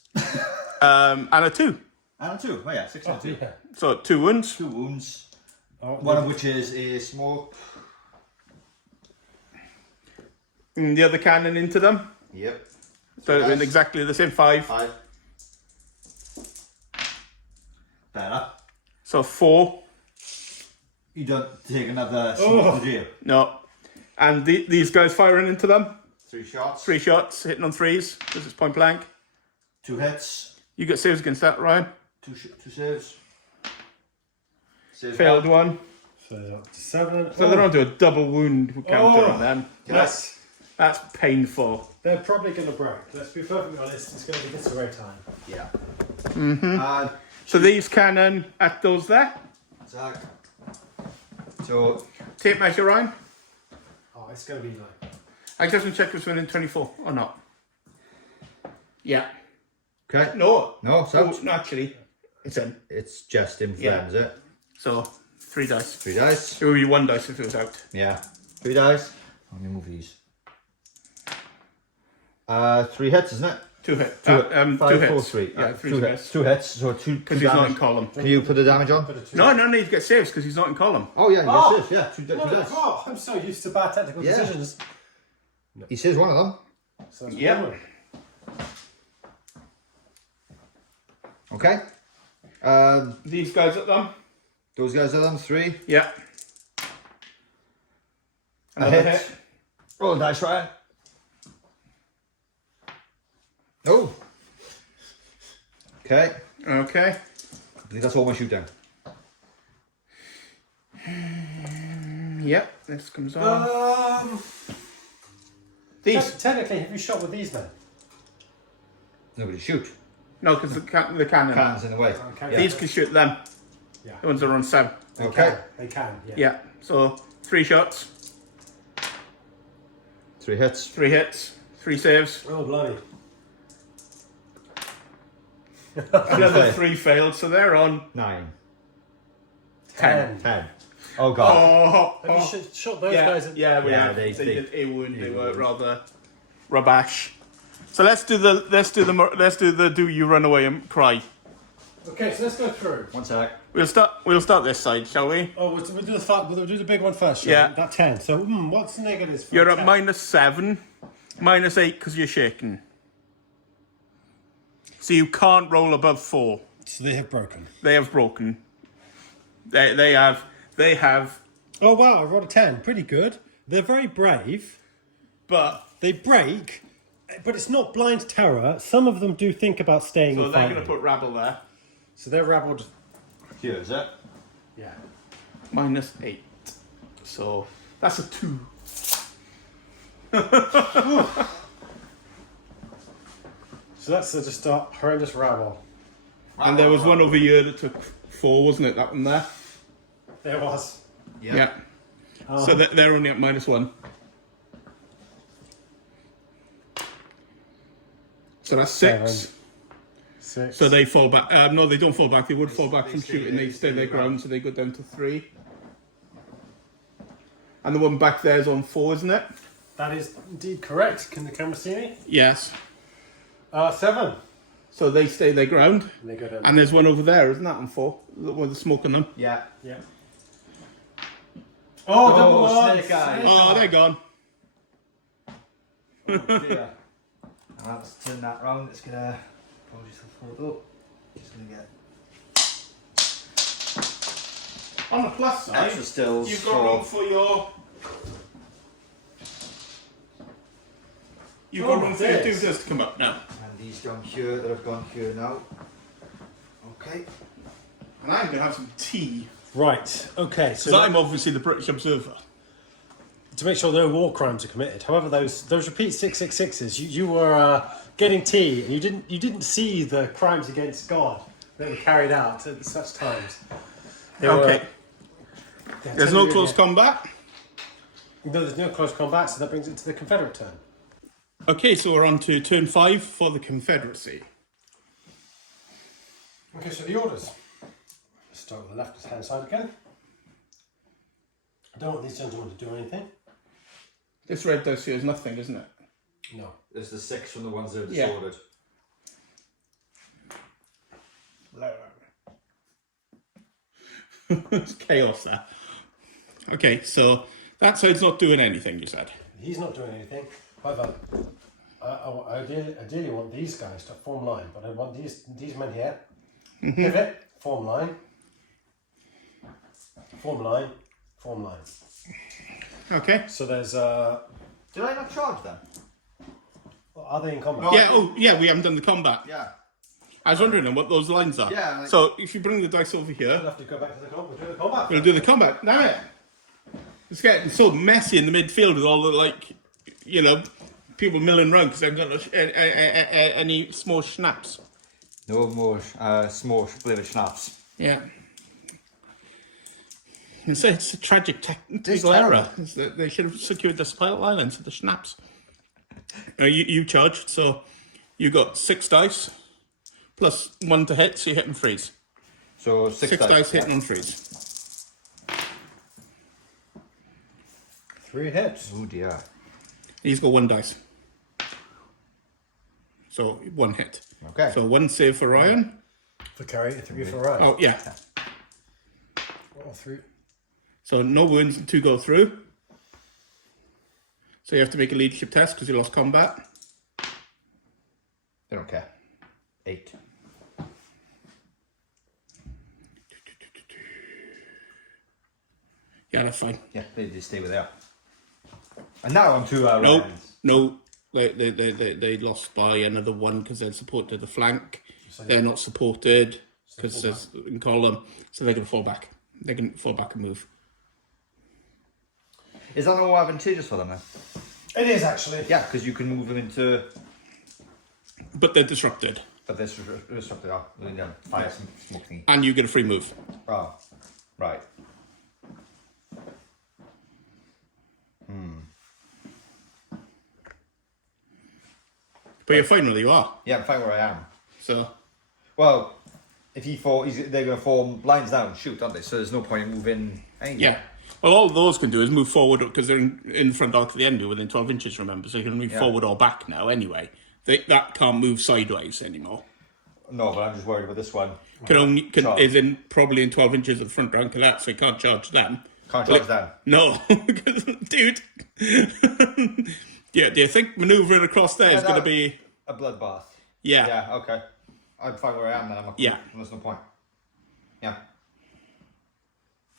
And a 2. And a 2. Oh yeah, 6 and a 2. Yeah. So 2 wounds. 2 wounds. Oh, One of which is a smoke. And the other cannon into them. Yep. So in exactly the same 5. 5. Better. So 4. You don't take another smoke, do you? No. And these guys firing into them. 3 shots. 3 shots, hitting on 3s, because it's point blank. 2 hits. You got saves against that, Ryan. 2 saves. Saves Failed one. So up to 7. So they're on to a double wound counter Oh. on them. Yes. That's painful. They're probably going to break. Let's be perfectly honest, it's going to be disarray time. Yeah. So these cannon at those there. Zach. So, Tape measure, Ryan. Oh, it's going to be like... I just want to check if it's within 24 or not. Yeah. okay. No. No, so Oh, no, actually, it's in. it's just in for Yeah. them, is it? So 3 dice. 3 dice. It would be 1 dice if it was out. Yeah. 3 dice. Let me move these. 3 hits, isn't it? 2 hits. 2 2 5, hits. 4, 3. Yeah, 3 2 hits. hits. 2 hits. So 2 Because he's not in column. Can you put the damage on? No, no need to get saves because he's not in column. Oh yeah, Oh! yes, yeah. 2 dice. Oh, I'm so used to bad technical Yeah. decisions. He says one of them. So that's Yeah. one. Okay. These guys at them. Those guys are them. 3. Yeah. A Another hit. hit. Roll the dice, Ryan. Oh. Okay. Okay. I believe that's all my shoot down. Yep. This comes on. These. Technically, have you shot with these then? Nobody shoot. No, because the cannon. Cannon's in the way. Okay. Yeah. These can shoot them. Yeah. The ones that are on 7. Okay. They can, yeah. Yeah. So 3 shots, 3 hits. 3 hits, 3 saves. Oh, bloody. Another 3 failed. So they're on 9. 10. 10. Oh god. Oh, Have you shot those yeah, guys? yeah, we Yeah, have. they- They they- did a wound. They they were wound. rather rubbish. So let's do the do you run away and cry. Okay, so let's go through. One sec. We'll start this side, shall we? Oh, we'll do the big one first. Yeah. That 10. So, what's the negatives for You're 10? at -7, -8 because you're shaking. So you can't roll above 4. So they have broken. They have broken. They have. Oh wow, I rolled a 10. Pretty good. They're very brave. But They break, but it's not blind terror. Some of them do think about staying so and they're fighting. going to put rabble there. So they're rabbled. Here, is it? Yeah. -8. So that's a 2. So that's just a horrendous rabble. And there was one over here that took 4, wasn't it? That one there. There was. Yeah. So they're only at -1. So that's 6. 6. So they fall back. No, they don't fall back. They would fall back from stay shooting. there, They stay stay their there. ground, so they go down to 3. And the one back there is on 4, isn't it? That is indeed correct. Can the camera see me? Yes. 7. So they stay their ground. And they go down. And there's one over there, isn't that, on 4? The one with the smoke on them. Yeah. Yeah. Oh, double Oh, one. snake eyes. Oh, they're gone. Yeah. Let's turn that round. It's gonna. Apologies for the photo. Just gonna get On the plus side, extra stills. you've got room for your. You've got room for your this. doodles to come up now. And these down here that have gone here now. Okay. And I'm going to have some tea. Right. Okay. So Because I'm obviously the British Observer. to make sure no war crimes are committed. However, those repeat 666s, you were getting tea, and you didn't see the crimes against God that were carried out at such times. They were- Okay. yeah, There's no close combat. No, there's no close combat, so that brings it to the Confederate turn. Okay, so we're on to turn 5 for the Confederacy. Okay, so the orders. Let's start with the left-hand side again. I don't want these gentlemen to do anything. This red dice here is nothing, isn't it? No. There's the 6 from the ones that are Yeah. disordered. It's chaos there. Okay, so that side's not doing anything, you said. He's not doing anything. However, I ideally want these guys to form line, but I want these men here. Pivot, form line. Form line, form line. Okay. So there's Did I not charge them? are they in combat? No. Yeah, oh, yeah, we haven't done the combat. Yeah. I was wondering what those lines are. Yeah, like- So if you bring the dice over We'll here, have to go back to the combat. We'll do the combat. we'll do the combat. Now, yeah. It's getting so messy in the midfield with all the, like, you know, people milling around because they've got any small schnaps. No more small flavored schnapps. Yeah. It's a tragic It's technical error. terrible. It's that they should have secured the pilot islands for the schnapps. You charged, so you got 6 dice plus 1 to hit, so you hit and freeze. So 6 dice hit and freeze. 3 hits. Oh dear. He's got 1 dice. So 1 hit. Okay. So 1 save for Ryan. For carry, 3 for Ryan. Oh, yeah. Oh, 3. So no wounds and 2 go through. So you have to make a leadership test because you lost combat. They don't care. 8. Yeah, that's fine. Yeah, they just stay with that. And now on to No, Ryan's. no, they lost by another 1 because they're supported the flank. They're not supported because there's in column, so they're going to fall back. They're going to fall back and move. Is that all advantageous for them then? It is actually. Yeah, because you can move them into. But they're disrupted, But this disrupted. Oh, yeah, fire some smoke thingy. and you get a free move. Oh, right. But you're fine where you are. Yeah, I'm fine where I am. So Well, if he thought they're going to form lines down and shoot, aren't they? So there's no point in moving anything. yeah. Well, all those can do is move forward because they're in the front arc to the end, within 12 inches. Remember, so they can move forward or back now. Anyway, that can't move sideways anymore. No, but I'm just worried about this one. Is probably in 12 inches of the front rank of that, so you can't charge them. Can't charge down. No, dude. Yeah, do you think manoeuvring across there is going to be? A bloodbath. Yeah. Yeah, okay. I'm fine where I am then. I'm not Yeah. There's no point. Yeah.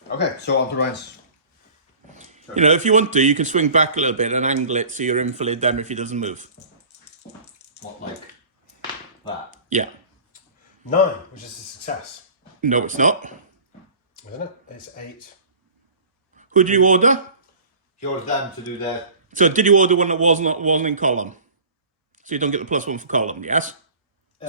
Okay, so on to Ryan's. You know, if you want to, you can swing back a little bit and angle it so you're infilade them if he doesn't move. What, like that? Yeah. 9, which is a success. No, it's not. Isn't it? It's 8. Who did you order? He ordered them to do their. So did you order one that wasn't in column? So you don't get the +1 for column, yes?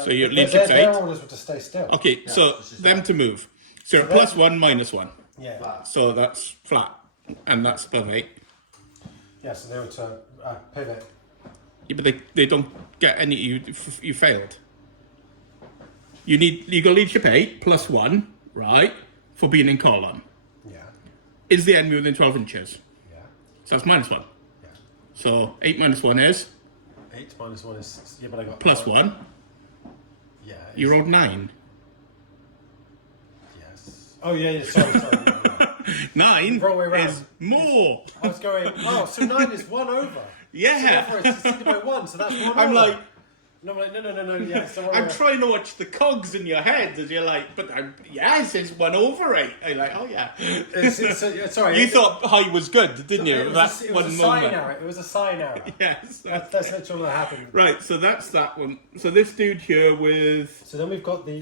So your leadership's Their 8. orders were to stay still. Okay, so this is them that. to move. So you're So at +1, -1. Yeah. So that's flat. And that's above 8. Yeah, so they were to pivot. Yeah, but they don't get any. You failed. You got leadership 8 +1, right? For being in column. Yeah. Is the enemy within 12 inches? Yeah. So that's -1. Yeah. So 8 -1 is 8 minus 1 is. Yeah, but I got. +1. Yeah. You rolled 9. Yes. Oh, yeah, sorry. No, no. 9 Wrong way round. is more. I was going, oh, so 9 is 1 over. Yeah. So therefore it's succeeded by 1, so that's 1 I'm over. like, No, I'm like, no, yeah, so 1 I'm over. trying to watch the cogs in your head as you're like, but yes, it's 1 over 8. I'm like, oh yeah. Sorry. You thought high was good, didn't you? It was, That's it one was a sign moment. error. It was a sign error. Yes. That's literally what happened. Right, so that's that one. So this dude here with So then we've got the...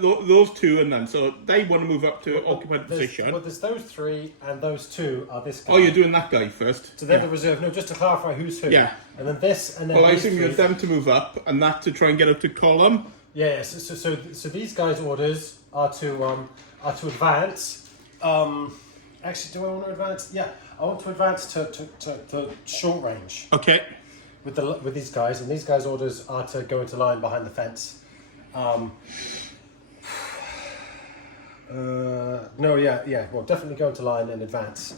those 2 and them. So they want to move up to occupied position. Well, there's those 3 and those 2 are this guy. Oh, you're doing that guy first. So they're the reserve. No, just to clarify who's who. Yeah. And then this and then Well, I these assume you 3. want them to move up and that to try and get up to column. Yeah, so these guys' orders are to advance. Actually, do I want to advance? Yeah, I want to advance to short range Okay. with these guys, and these guys' orders are to go into line behind the fence. No, yeah. Well, definitely go into line and advance.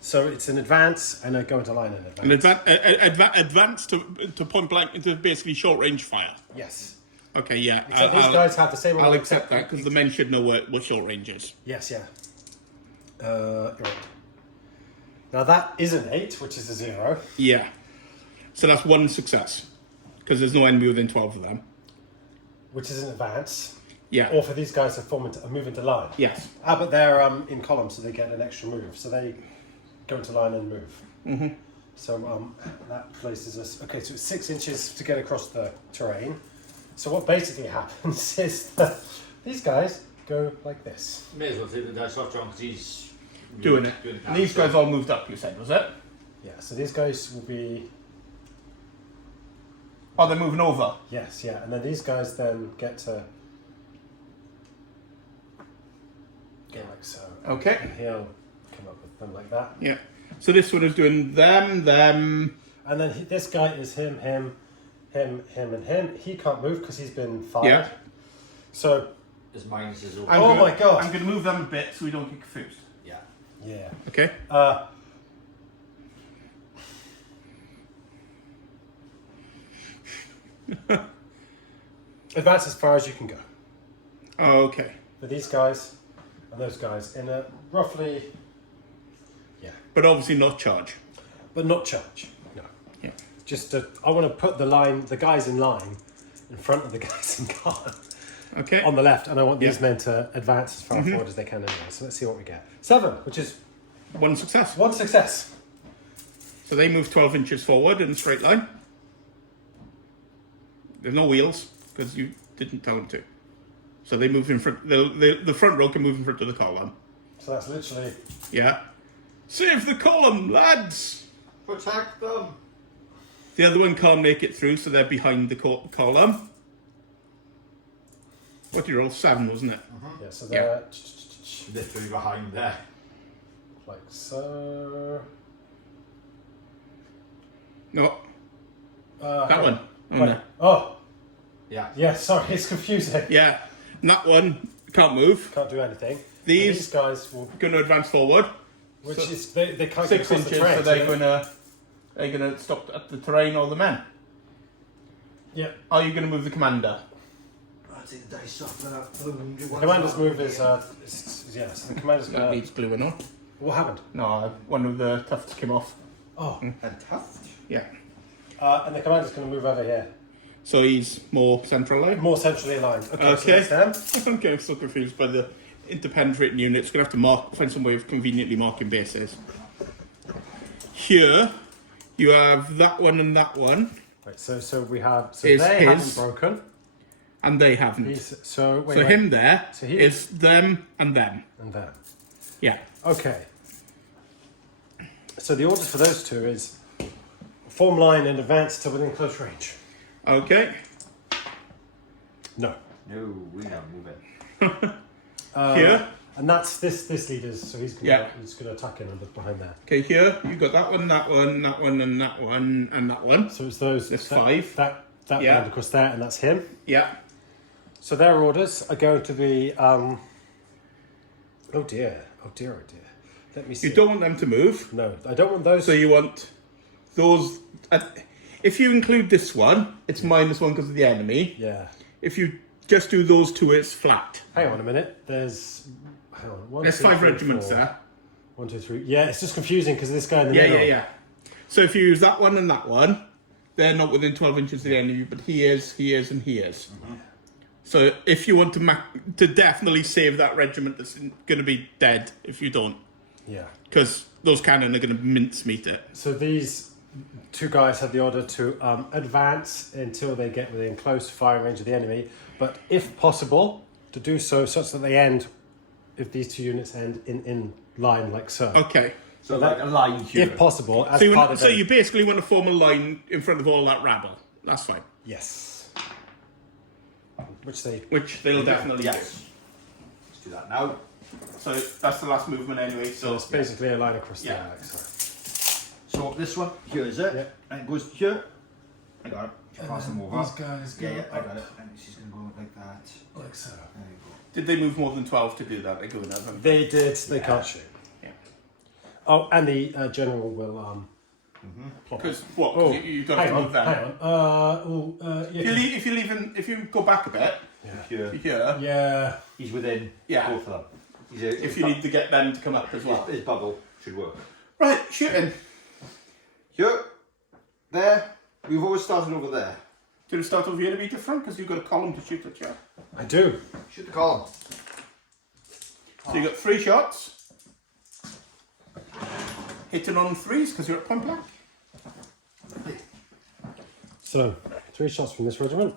So it's an advance and a go into line and advance. An advance to point blank into basically short range fire. Yes. Okay, yeah. Except these guys have the same. I'll accept that because the men should know what short range is. Yes, yeah. Right. Now that is an 8, which is a 0. Yeah. So that's 1 success because there's no enemy within 12 of them. Which is an advance. Yeah. Or for these guys to move into line. Yes. But they're in column, so they get an extra move. So they go into line and move. Mm-hmm. So that places us. Okay, so it's 6 inches to get across the terrain. So what basically happens is that these guys go like this. May as well take the dice off John because he's Doing it. And these guys all moved up, you said, was it? Yeah. So these guys will be. Oh, they're moving over. Yes, yeah, and then these guys then get to go like so. Okay. And he'll come up with them like that. Yeah. So this one is doing them. And then this guy is him, and him. He can't move because he's been fired. Yeah. So. His minus is over. My God! I'm going to move them a bit so we don't get confused. Yeah. Yeah. Okay. Advance as far as you can go. Okay. For these guys and those guys in a roughly. Yeah. But obviously not charge. But not charge. No. Yeah. Just I want to put the guys in line in front of the guys in guard. Okay. On the left, and I want these men to advance as far forward as they can anyway. So let's see what we get. 7, which is One success. 1 success. So they move 12 inches forward in a straight line. There's no wheels because you didn't tell them to. So they move in front. The front row can move in front of the column. So that's literally. Yeah. Save the column, lads. Protect them. The other one can't make it through, so they're behind the column. What did you roll? 7, wasn't it? Yeah, so they're Literally behind there. like so. No. That one. On Wait. there. Oh, Yeah. yeah, sorry, it's confusing. Yeah. And that one can't move. Can't do anything. These And these guys will. going to advance forward. Which So- is. They can't 6 get across the inches, terrain, so they're gonna stop at the terrain or the men. Yeah. Are you gonna move the commander? I'll take the dice off and The commander's move is. Yeah, so the commander's That gonna. needs gluing on. What happened? No, one of the tufts came off. Oh. And Tuft. Yeah. And the commander's going to move over here. So he's more centralized. More centrally aligned. Okay, so Okay. that's them. I'm getting so confused by the interpenetrating units. Gonna have to find some way of conveniently marking bases. Here, you have that one and that one, Right, so we have. So Is they his- haven't broken. and they haven't. He's, so wait, So wait. him there So he- is them and them. And them. Yeah. Okay. So the order for those two is form line and advance to within close range. Okay. No. No, we don't move it. Here. And that's this leader's. So he's Yeah. gonna attack in and look behind there. Okay. Here you got that one, that one, that one, and that one, and that one. So it's those. There's that, 5. That Yeah. man across there, and that's him. Yeah. So their orders are going to be. Oh dear. Oh dear. Oh dear. Let me see. You don't want them to move. No, I don't want those. So you want those. If you include this one, it's -1 because of the enemy. Yeah. If you just do those two, it's flat. Hang on a minute. There's. Hang on. One, There's 2, 5 3, regiments 4. there. 1, 2, 3. Yeah, it's just confusing because this guy in the Yeah, middle. yeah. So if you use that one and that one, they're not within 12 inches of the enemy, but he is, and he is. So if you want to definitely save that regiment that's going to be dead if you don't, Yeah. because those cannon are going to mincemeat it. So these two guys have the order to advance until they get within close firing range of the enemy, but if possible, to do so such that they end, if these two units end in line like so. Okay. So like a line here. If possible, as So part of you basically want to form a line in front of all that rabble. That's fine. Yes. Which They'll definitely Yes. Let's do that now. do. So that's the last movement anyway. So it's basically a line across Yeah. there. Like so. So this one, here is it. Yeah. And it goes here. I got it. Pass them over. These guys go Yeah, I up got it. And she's going to go like that. like so. There you go. Did they move more than 12 to do that? They go in there. They did. They can't shoot. Yeah. Oh, and the general will plop. Because what? Oh, You got to hang on, move them. hang on. Yeah. If you go back a bit, Here. here. Yeah. He's within Yeah. both of them. If you need to get them to come up as well. His bubble should work. Right, shooting. Here. There. We've always started over there. Did it start over here to be different? Because you've got a column to shoot at you. I do. Shoot the column. So you got 3 shots. Hitting on 3s because you're at point blank. So, 3 shots from this regiment.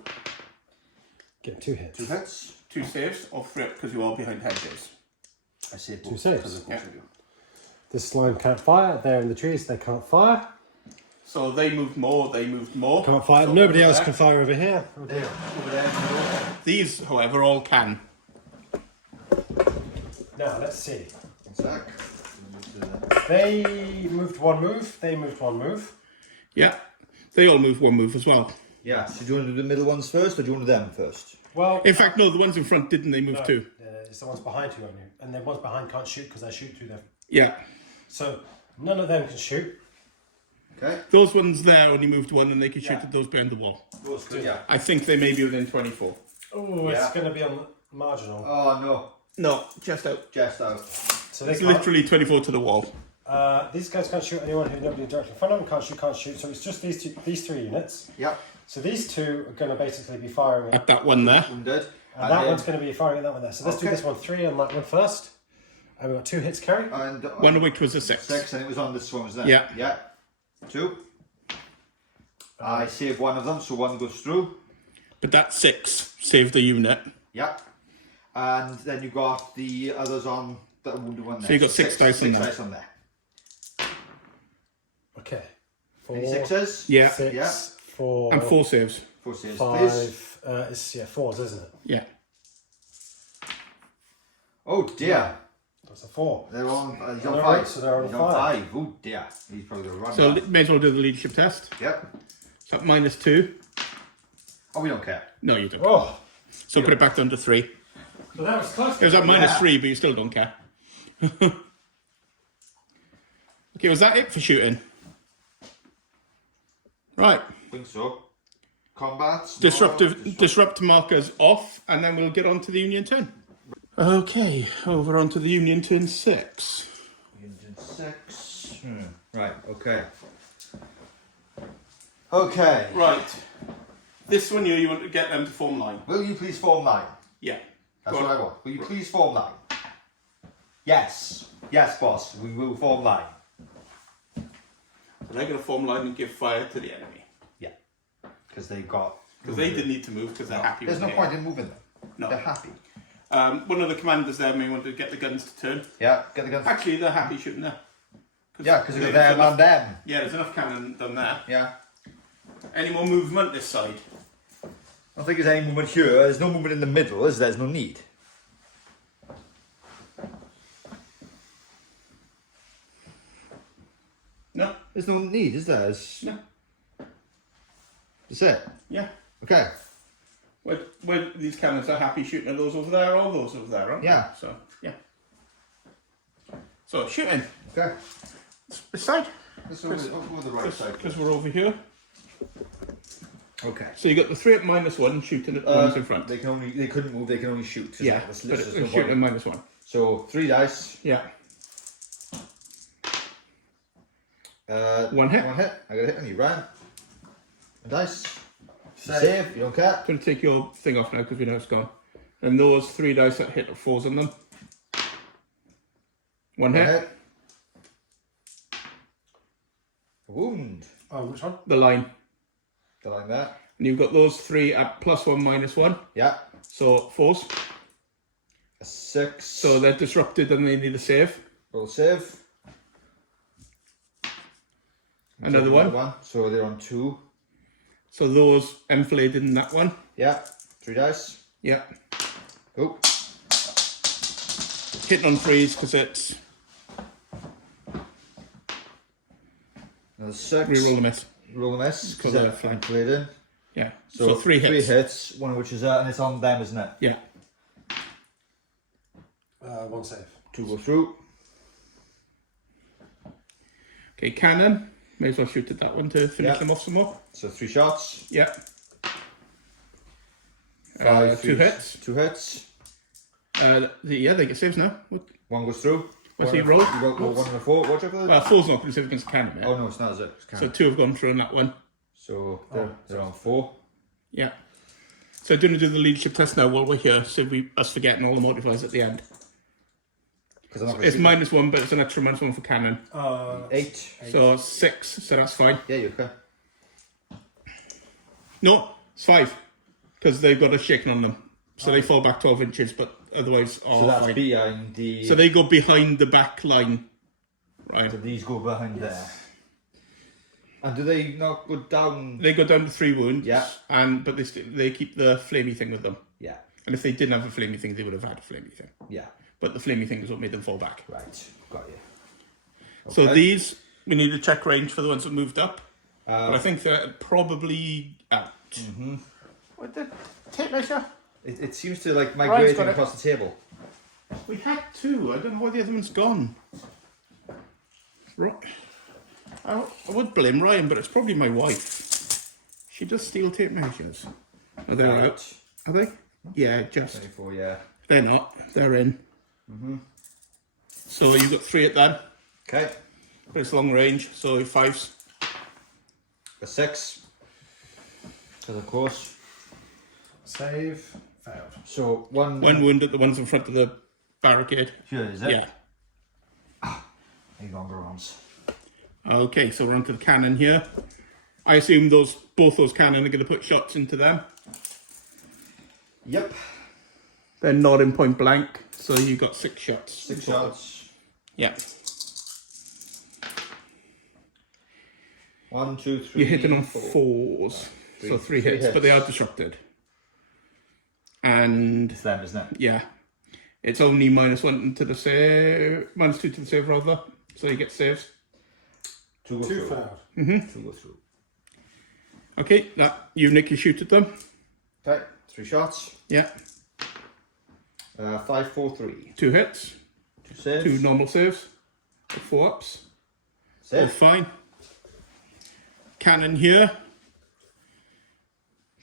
Get 2 hits. 2 hits. 2 saves or 3 because you are behind hedges. I saved 2 saves. of course I do. This line can't fire. They're in the trees. They can't fire. So they moved more. They moved more. Can't fire. So Nobody over else there. can fire over here. There, over there. These, however, all can. Now, let's see. 1 sec. They moved 1 move. They moved 1 move. Yeah, they all moved 1 move as well. Yeah, so do you want to do the middle ones first, or do you want to do them first? Well, In fact, no, the ones in front didn't. They moved no, 2. it's the ones behind who only. And the ones behind can't shoot because they shoot through them. Yeah, So, none of them can shoot. Okay. those ones there only moved 1, and they could shoot Yeah. at those behind the wall. Those two, yeah. I think they may be within 24. Oh, it's Yeah. going to be on marginal. Oh no, No, just out. just out. So they It's can't. literally 24 to the wall. These guys can't shoot anyone who's nobody directly in front of them. Can't shoot. So it's just these 3 units. Yep. So these 2 are going to basically be firing At that one there. Wounded. and that one's going to be firing at that one there. So let's do Okay. this one 3 on that one first. And we've got 2 hits carry. And One of which was a 6. 6, and it was on this one, wasn't it? Yeah. Yeah. 2. I saved one of them, so 1 goes through. But that 6 saved the unit. Yeah. And then you got the others on that wounded one there. So you got 6 dice on 6 there. dice on there. Okay. 4, Any 6s? Yeah. 6, Yeah. 4, And 4 saves. 4 saves, 5. please. It's 4s, isn't it? Yeah. Oh dear. That's a 4. They're on. He's on They're 5. on- so they're on He's 5. Oh dear. He's probably going to run. So now. may as well do the leadership test. Yep. So at -2. Oh, we don't care. No, you don't. Oh. So put it back down to 3. So that was close. It was at Yeah. -3, but you still don't care. Okay, was that it for shooting? Right. I think so. Combats. Disrupt markers off, and then we'll get on to the Union turn. Okay, over onto the Union turn 6. Union 6. Right, okay. Okay. Right. This one here, you want to get them to form line. Will you please form line? Yeah. That's Go what on. I want. Will you please form line? Yes. Yes, boss. We will form line. So they're going to form line and give fire to the enemy. Yeah. Because they got. Because they didn't need to move because they're happy There's with no it. point in moving them. No. They're happy. One of the commanders there may want to get the guns to turn. Yeah. Get the guns. Actually, they're happy shooting there. Yeah, because they've got there's them enough- and them. Yeah, there's enough cannon done there. Yeah. Any more movement this side? I don't think there's any movement here. There's no movement in the middle, is there? There's no need. No. There's no need, is there? No. That's it. Yeah. Okay. Where these cannons are happy shooting at those over there or those over there, aren't Yeah. they? So, yeah. So, shooting. Okay. This side. Let's go over the right side. Because we're over here. Okay. So you got the 3 at -1 shooting at the ones in front. They couldn't move. They can only shoot. Yeah, That's but literally it's shooting at -1. So 3 dice. Yeah. 1 hit. 1 hit. I got a hit and you ran. A dice. Save. You don't care. I'm going to take your thing off now because we know it's gone. And those 3 dice that hit are 4s on them. 1 1 hit. hit. A wound. Oh, which one? The line. The line there. And you've got those 3 at +1, -1. Yeah. So 4s. A 6. So they're disrupted and they need a save. Roll save. Another one. So they're on 2. So those enfilade in that one. Yeah. 3 dice. Yeah. Oh. Hitting on 3s because it's Another 6. reroll the miss. Roll a miss. Because Because they're they're flank. flanked in. Yeah. So, So 3 hits. 3 hits. One of which is and it's on them, isn't it? Yeah. 1 save. 2 go through. Okay, cannon. May as well shoot at that one to finish Yeah. them off some more. So 3 shots. Yeah. 5 2 hits. 2 hits. Yeah, they get saves now. 1 goes through. What's One he and- roll? You roll 1 and a 4. Watch out for that. Well, 4's not going to save against the cannon, mate. Oh no, it's not, is it? It's So cannon. 2 have gone through on that one. So they're on 4. Yeah. So going to do the leadership test now while we're here, so us forgetting all the modifiers at the end. Because I'm not It's gonna -1, but it's an extra -1 for cannon. 8. So 6, so that's fine. Yeah, you okay. No, it's 5. Because they've got a shaking on them. So they fall back 12 inches, but otherwise So that's fine. behind the... So they go behind the back line. Right. So these go behind there. And do they not go down? They go down to 3 wounds. Yeah. But they keep the flamey thing with them. Yeah. And if they didn't have a flamey thing, they would have had a flamey thing. Yeah. But the flamey thing is what made them fall back. Right. Got you. So Okay. these, we need to check range for the ones that moved up. But I think they're probably out. What the tape measure? It seems to like Ryan's migrating got it. across the table. We had 2. I don't know why the other one's gone. Right. I would blame Ryan, but it's probably my wife. She does steal tape measures. Oh, they're out. Are they? Yeah, just. 24, yeah. They're not. They're in. So you've got 3 at that. Okay. But it's long range, so 5s. A 6. Because of course. Save. Failed. So one... One wound at the ones in front of the barricade. Here, is it? Yeah. Any longer arms. Okay, so we're onto the cannon here. I assume both those cannon are going to put shots into them. Yep. They're not in point blank, so you got 6 shots. 6 shots. Yeah. 1, 2, 3. You're hitting on 4. 4s. So 3 hits, hits. but they are disrupted. And It's them, isn't it? yeah, it's only -1 to the save, -2 to the save rather. So you get saves. 2 go 2 through. failed. 2 go through. Okay, that unit can shoot at them. Okay. 3 shots. Yeah, 5, 4, 3. 2 hits, 2 saves. 2 normal saves, 4 ups. All Save. fine. Cannon here.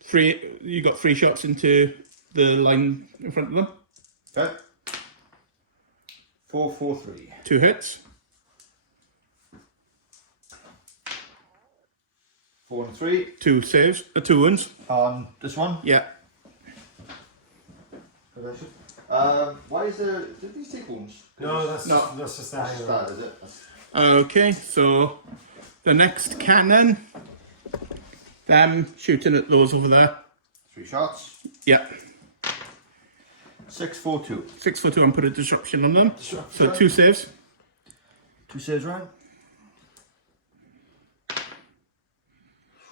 3. You got 3 shots into the line in front of them. Okay. 4, 4, 3. 2 hits. 4 and 3. 2 saves. 2 wounds. On this one. Yeah. Why is there... Did these take wounds? No, that's No. just That's hanging that, around. is it? That's... Okay, so the next cannon. Them shooting at those over there. 3 shots. Yeah. 6, 4, 2. 6 for 2 and put a disruption on them. Disruption. So 2 saves. 2 saves, right?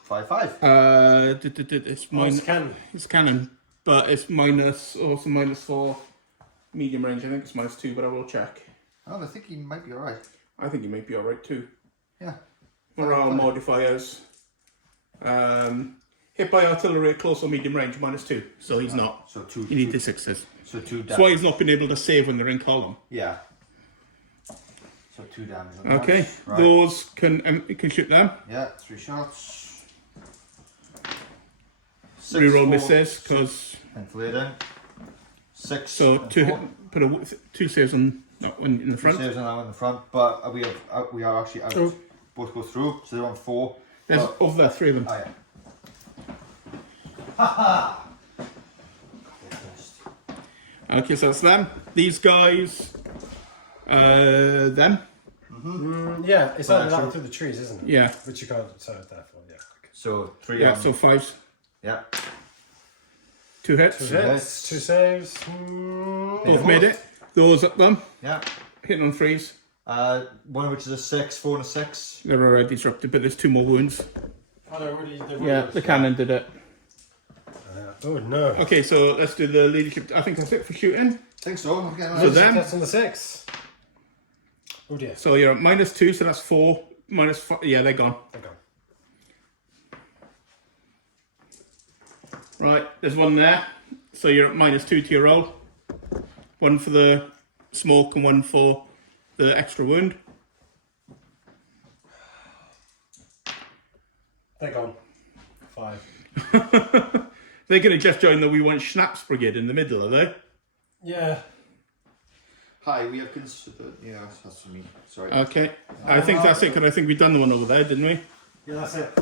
5, 5. It's Oh, it's minus. cannon. It's cannon, but it's also -4 medium range. I think it's -2, but I will check. Oh, I think he might be alright. I think you might be alright too. Yeah. Morale Fine. modifiers. Hit by artillery at close or medium range, -2. So he's not. So 2. You need the 6s. So 2 damage. That's why he's not been able to save when they're in column. Yeah. So 2 damage. on Okay, that. Right. those can shoot them. Yeah, 3 shots. 6, Reroll 4. misses because Thankfully then. 6. so and 2 4. put 2 saves on that one in the front. 2 saves on that one in the front, but we are actually out. Oh. Both go through, so they're on 4. There's But- over there 3 of them. Oh yeah. Haha! Okay, so that's them. These guys, them. Yeah, it's Well, only that actually- through the trees, isn't it? Yeah, Which you can't, so therefore, yeah. So 3 yeah. on. So 5s, Yeah. 2 hits. 2 hits. hits, 2 saves. Both made it. Those at them, Yeah. hitting on 3s. One which is a 6, 4 and a 6. They're already disrupted, but there's 2 more wounds. Oh, they're really, Yeah, the cannon did it. Oh no. Okay, so let's do the leadership. I think that's it for shooting. I think so. I'm getting So that. them. That's on the 6. Oh dear. So you're at -2, so that's 4. -5. Yeah, they're gone. They're gone. Right, there's one there. So you're at -2 to your roll. 1 for the smoke and 1 for the extra wound. They're gone. 5. They're going to just join the We Want Schnapps Brigade in the middle, are they? Yeah. Hi, we have considered. Yeah, that's for me. Sorry. Okay. I think that's it, because I think we've done the one over there, didn't we? Yeah, that's it.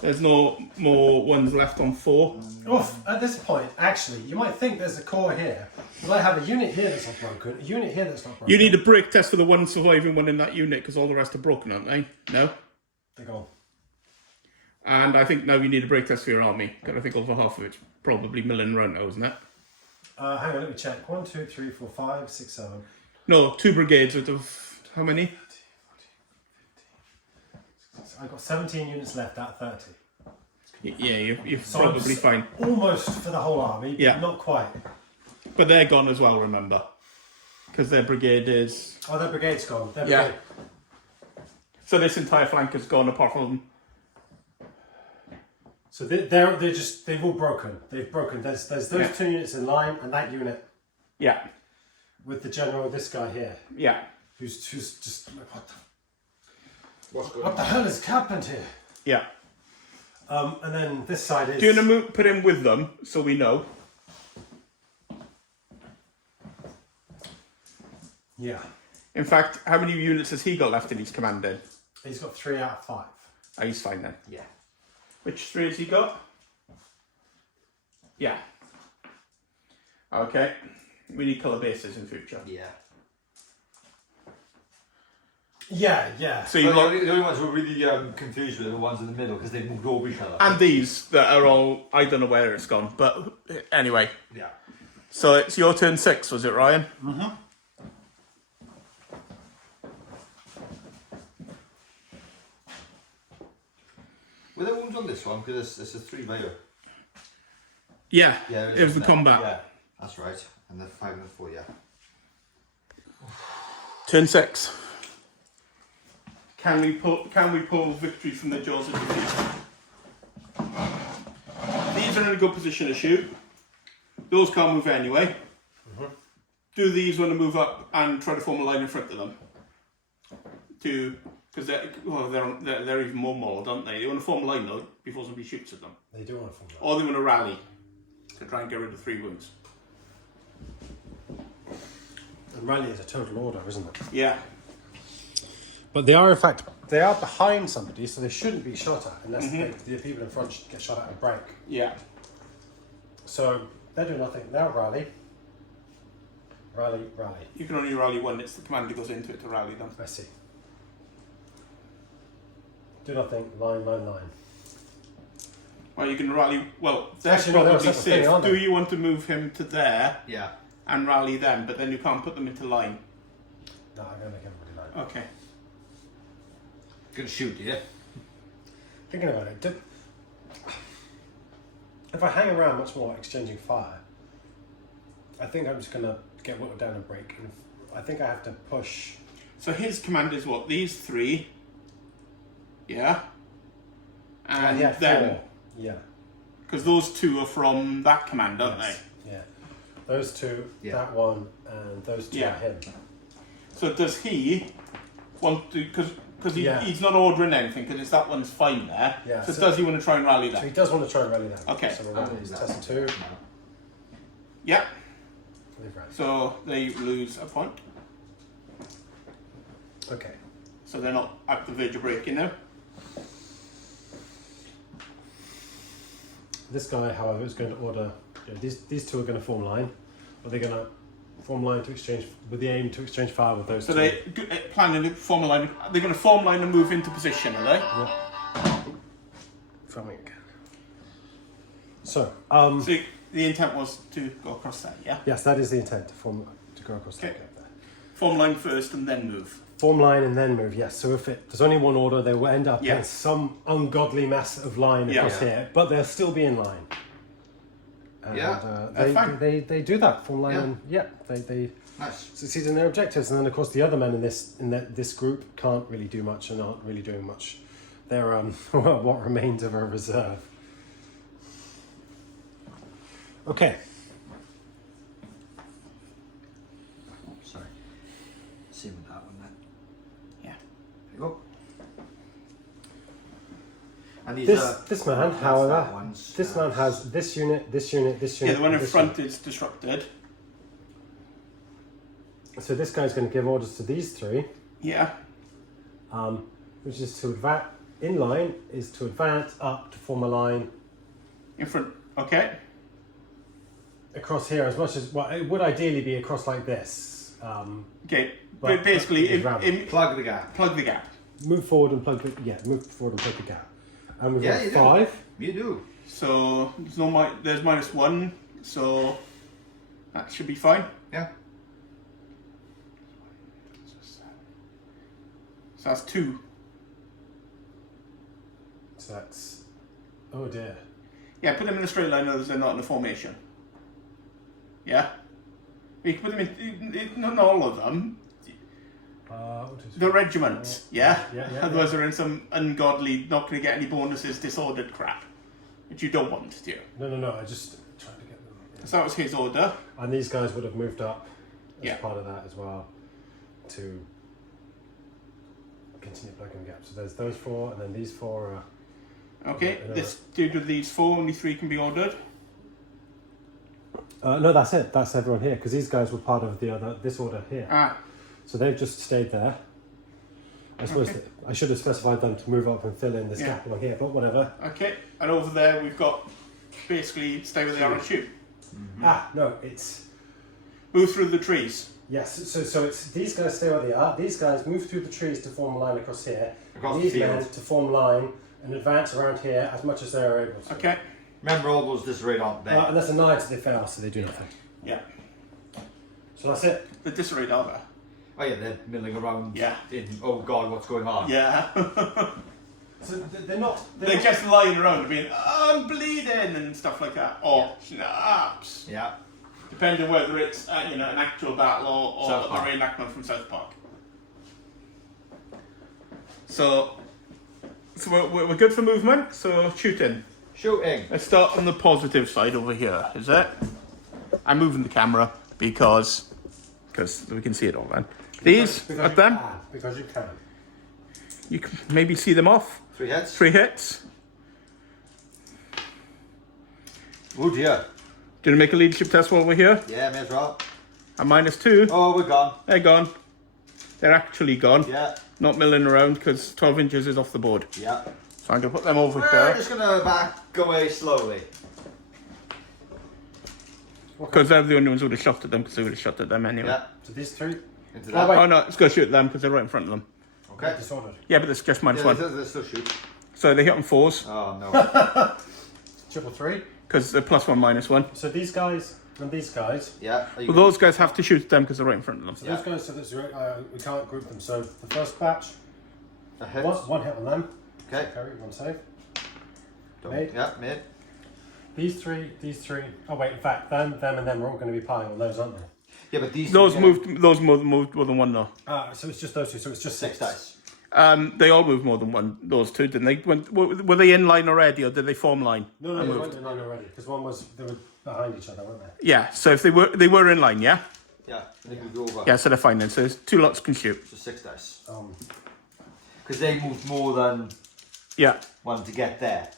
There's no more ones left on 4. Oh, at this point, actually, you might think there's a core here. But I have a unit here that's not broken, a unit here that's not broken. You need a break test for the one surviving one in that unit, because all the rest are broken, aren't they? No? They're gone. And I think now you need a break test for your army, because I think over half of it's probably milling around now, isn't it? Hang on, let me check. 1, 2, 3, 4, 5, 6, 7. No, 2 brigades out of how many? I've got 17 units left out of 30. Yeah, you're So probably I'm fine. Almost for the whole army, but Yeah. not quite. But they're gone as well, remember? Because their brigade is... Oh, their brigade's gone. Their Yeah. brigade. So this entire flank has gone apart from... So they've all broken. They've broken. There's those 2 units in line and that unit Yeah, with the general, this guy here, yeah, who's just like, What's going what the hell has happened here? yeah. And then this side is... Do you want to put him with them, so we know? Yeah. In fact, how many units has he got left in his commanding? He's got 3 out of 5. Oh, he's fine then. Yeah. Which 3 has he got? Yeah. Okay. We need colour bases in future. Yeah. Yeah. So you got... The only ones who are really confused with are the ones in the middle because they've moved over each other. And these that are all... I don't know where it's gone, but anyway. Yeah. So it's your turn 6, was it, Ryan? Mm-hmm. Were there wounds on this one? Because it's a 3-layer. Yeah, Yeah, it was the combat. Yeah, that's right. And the 5 and the 4, yeah. Turn 6. Can we pull victory from the jaws of defeat? These are in a good position to shoot. Those can't move anyway. Do these want to move up and try to form a line in front of them? Because they're even more mauled, aren't they? They want to form a line though before somebody shoots at them. They do want to form that. Or they want to rally to try and get rid of 3 wounds. And rally is a total order, isn't it? Yeah. But they are, in fact, they are behind somebody, so they shouldn't be shot at unless the people in front get shot at and break. Yeah. So they're doing nothing. They'll rally. Rally. You can only rally one. It's the commander goes into it to rally them. I see. Do nothing. Line. Well, you can rally. Well, that's Actually, no, probably that's the thing, safe. aren't Do they? you want to move him to there Yeah. and rally them? But then you can't put them into line. No, I'm going to make everybody line. Okay. Gonna shoot, yeah? Thinking about it, if I hang around much more exchanging fire, I think I'm just going to get whittled down and break. And I think I have to push. So his command is what? These 3. Yeah. And yeah, then, 4. Yeah. because those 2 are from that command, aren't Yes. Yeah. Those 2, Yeah. that one, and those 2 Yeah. are him. they? So does he want to? Because Yeah. he's not ordering anything. Because it's that one's fine there. Yeah, So, so- does he want to try and rally So them? he does want to try and rally them. Okay. So we're rolling his test 2. Yeah. They've rallied. So they lose a point. Okay. So they're not at the verge of breaking now. This guy, however, is going to order. These 2 are going to form line. Are they going to form line to exchange with the aim to exchange fire with those So 2? they planning to form a line. They're going to form line and move into position, are they? Yeah. Filming again. So, So the intent was to go across that, yeah? yes, that is the intent to go across that Okay. gap there. Form line first and then move. Form line and then move. Yes. So if there's only one order, they will end up Yeah. in some ungodly mess of line Yeah. across here, but they'll still be in line. And, That's fine. they do that form line, Yeah. and they Nice. succeed in their objectives, and then of course the other men in this group can't really do much and aren't really doing much. They're what remains of a reserve. Okay. Sorry. Same with that one then. Yeah. There you go. And these This man, that's however, that one's, this man has this unit, this unit, this unit. Yeah, the one in this front unit. is disrupted. So this guy's going to give orders to these 3, Yeah. which is to advance in line, is to advance up to form a line In front. Okay. across here as much as it would ideally be across like this. Okay. But- But basically, but it's round. plug the gap. plug the gap. Move forward and plug the gap. And we've Yeah, got you do. 5. You do. So there's -1, so that should be fine. Yeah. So that's 2. So that's... Oh dear. Yeah, put them in a straight line, otherwise they're not in a formation. Yeah? You can put them in, not all of them, the regiments, yeah? Yeah. Otherwise they're in some ungodly, not going to get any bonuses, disordered crap. Which you don't want, do you? No, I just tried to get them. So that was his order. And these guys would have moved up as Yeah. part of that as well to continue plugging gaps. So there's those 4, and then these 4 are... Okay, this dude with these 4, only 3 can be ordered. no, that's it. That's everyone here, because these guys were part of this order here. Ah, So they've just stayed there. I suppose Okay. that I should have specified them to move up and fill in this Yeah. gap along here, but whatever. okay. And over there we've got basically stay where they are and shoot. No, it's... Move through the trees. Yes, so it's these guys stay where they are, these guys move through the trees to form a line across here, Across and the these men field. to form line and advance around here as much as they are able to. Okay. Remember, all those disarrayed aren't there. And that's a 9, so they fail, so they do nothing. Yeah. So that's it. The disarrayed are there. Oh yeah, they're milling around. Yeah. In, oh God, what's going on? Yeah. So they're not... They're just lying around being, I'm bleeding and stuff like that. Or snaps. Yeah. Depending whether it's an actual battle or South a Park. reenactment from South Park. So we're good for movement. So shooting. Shooting. Let's start on the positive side over here. Is it? I'm moving the camera because we can see it all then. These Because at you them. can, because you can. You can maybe see them off. 3 hits. 3 hits. Oh dear. Do you want to make a leadership test while we're here? Yeah, may as well. A -2. Oh, we're gone. They're gone. They're actually gone. Yeah. Not milling around because 12 inches is off the board. Yeah. So I'm going to put them over We're here. just gonna back away slowly. Because they're the only ones who would have shot at them because they would have shot at them anyway. Yeah. So these 3, Into Oh, that. wait. Oh no, it's going to shoot them because they're right in front of them. Okay. disordered. Yeah, but it's just Yeah, -1. they still shoot. So they hit on 4s Oh no. 3. because they're +1, -1. So these guys and these guys. Yeah. Are you Well, those guys have to shoot at them because they're right in front of them. So those guys, so that's, we can't group them. So the first batch, a hit. one hit on them. Okay. Carry, 1 save. Don't- Made. Yeah, made. These 3. Oh wait, in fact, them and them are all going to be piling on those, aren't they? Yeah, but these. Those yeah. moved more than 1 though. So it's just those 2. So it's just 6 dice. They all moved more than 1. Those 2 didn't they? Were they in line already or did they form line? No, they went in line already because they were behind each other, weren't they? Yeah. So if they were in line, yeah. Yeah, they can go over. Yeah. So they're fine then. So there's 2 lots can shoot. So 6 dice. Because they moved more than Yeah. 1 to get there.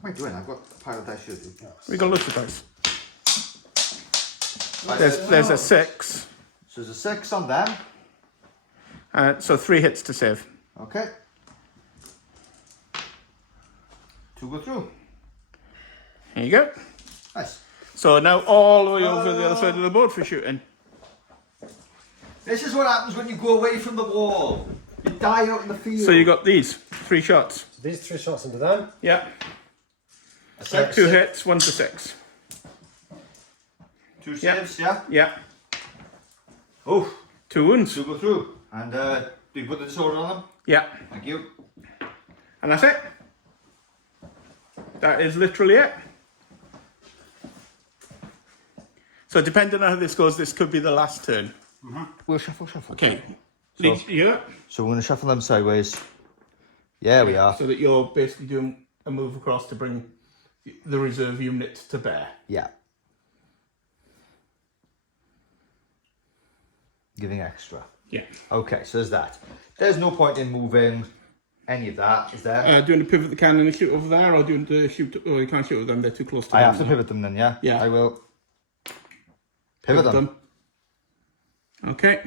What am I doing? I've got a pile of dice here. Dude. We got lots of dice. There's a 6. So there's a 6 on them. So 3 hits to save. Okay. 2 go through. There you go. Nice. So now all the way over the other side of the board for shooting. This is what happens when you go away from the wall. You die out in the field. So you got these 3 shots. So these 3 shots into them. Yeah. a 6. 2 hits, 1 to 6. 2 saves, yeah? Yeah. Oh, 2 wounds. 2 go through. And do you put the disorder on them? Yeah. Thank you. And that's it. That is literally it. So depending on how this goes, this could be the last turn. We'll shuffle. Okay. So- Yeah. So we're going to shuffle them sideways. Yeah, we are. So that you're basically doing a move across to bring the reserve unit to bear. Yeah. Giving extra. Yeah. Okay, so there's that. There's no point in moving any of that, is there? Do you want to pivot the cannon and shoot over there, or do you want to shoot? Oh, you can't shoot with them; they're too close to. I have to pivot them then, yeah? Yeah. I will pivot them. Okay.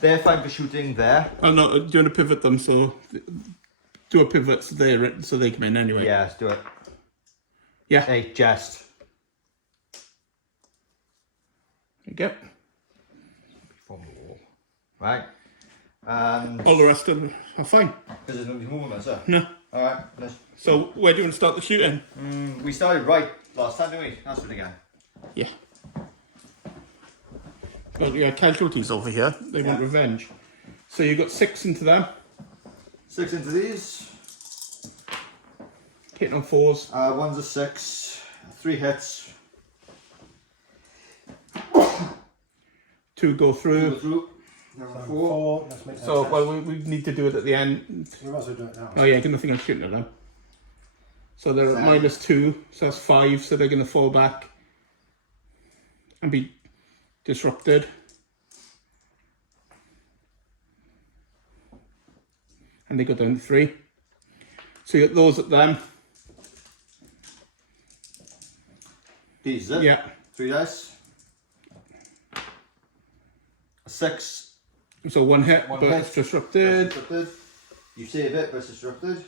They're fine for shooting there. Oh no! Do you want to pivot them so do a pivot so they come in anyway? Yeah, let's do it. Yeah. 8 jest. There you go. Form the wall. Right. And All the rest of them are fine. because there's nobody moving us, sir. No. Alright, let's. So where do you want to start the shooting? We started right last time, didn't we? That's what again. Yeah. Well, you had casualties over here. They want Yeah. revenge. So you got 6 into them. 6 into these. Hitting on 4s. One's a 6. 3 hits. 2 go through. Go through. Number So 4. 4. Let's make that So, test. well, we need to do it at the end. We might as well do it now. Oh yeah, got nothing on shooting at them. So they're at -2, so that's 5, so they're going to fall back and be disrupted. And they go down to 3. So you got those at them. These, is it? Yeah. 3 dice. A 6. So 1 hit, One but hit. it's disrupted. Disrupted. You save it, but it's disrupted.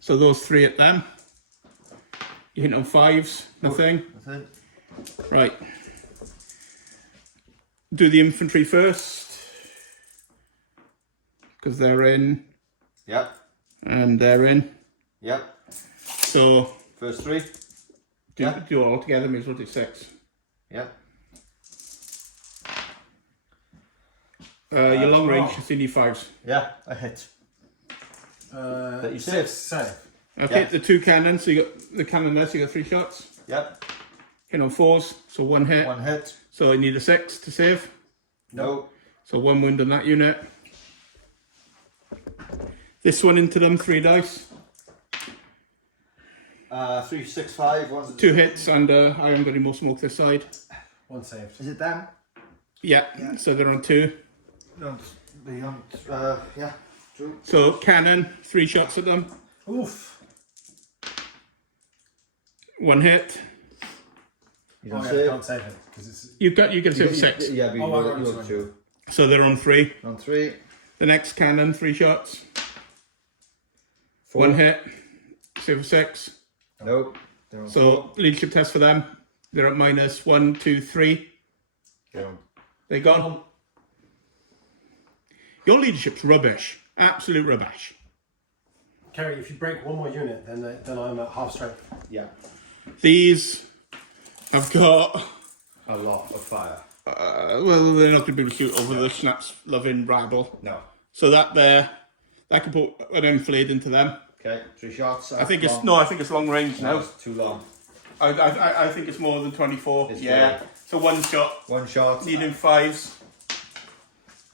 So those 3 at them. You hit on 5s, nothing. Nothing. Right. Do the infantry first. Because they're in. Yep. And they're in. Yep. So First 3. do, Yeah. do it all together, may as well do 6. Yep. Your long range, oh. you still need 5s. Yeah, a hit. That you 6 save. Okay, Yeah. the 2 cannons, so you got the cannon there, so you got 3 shots. Yep. Hit on 4s, so 1 hit. 1 hit. So you need a 6 to save. No. So 1 wound on that unit. This one into them, 3 dice. 3, 6, 5. One's a 2 hits, and I haven't got any more smoke this side. 1 saved. Is it them? Yeah, so they're on 2. Beyond. Yeah. True. So cannon, 3 shots at them. Oof. 1 hit. You Oh, don't yeah, I save. can't save it because it's. You can save 6. Yeah, but you Oh, roll right, you roll sorry. 2. So they're on 3. On 3. The next cannon, 3 shots. 4. 1 hit. Save a 6. Nope. They're on So leadership test for them. They're at -1, 2, 3. 4. Go. They gone. Your leadership's rubbish. Absolute rubbish. Kerry, if you break 1 more unit, then I'm at half strength. Yeah. These have got. A lot of fire. Well, they're not going to be able to shoot over the Schnaps loving rabble. No. So that can put an enfilade into them. Okay. 3 shots. I think it's I think it's long range No, now. it's too long. I think it's more than 24. It's Yeah. great. So 1 shot, 1 shot. needing 5s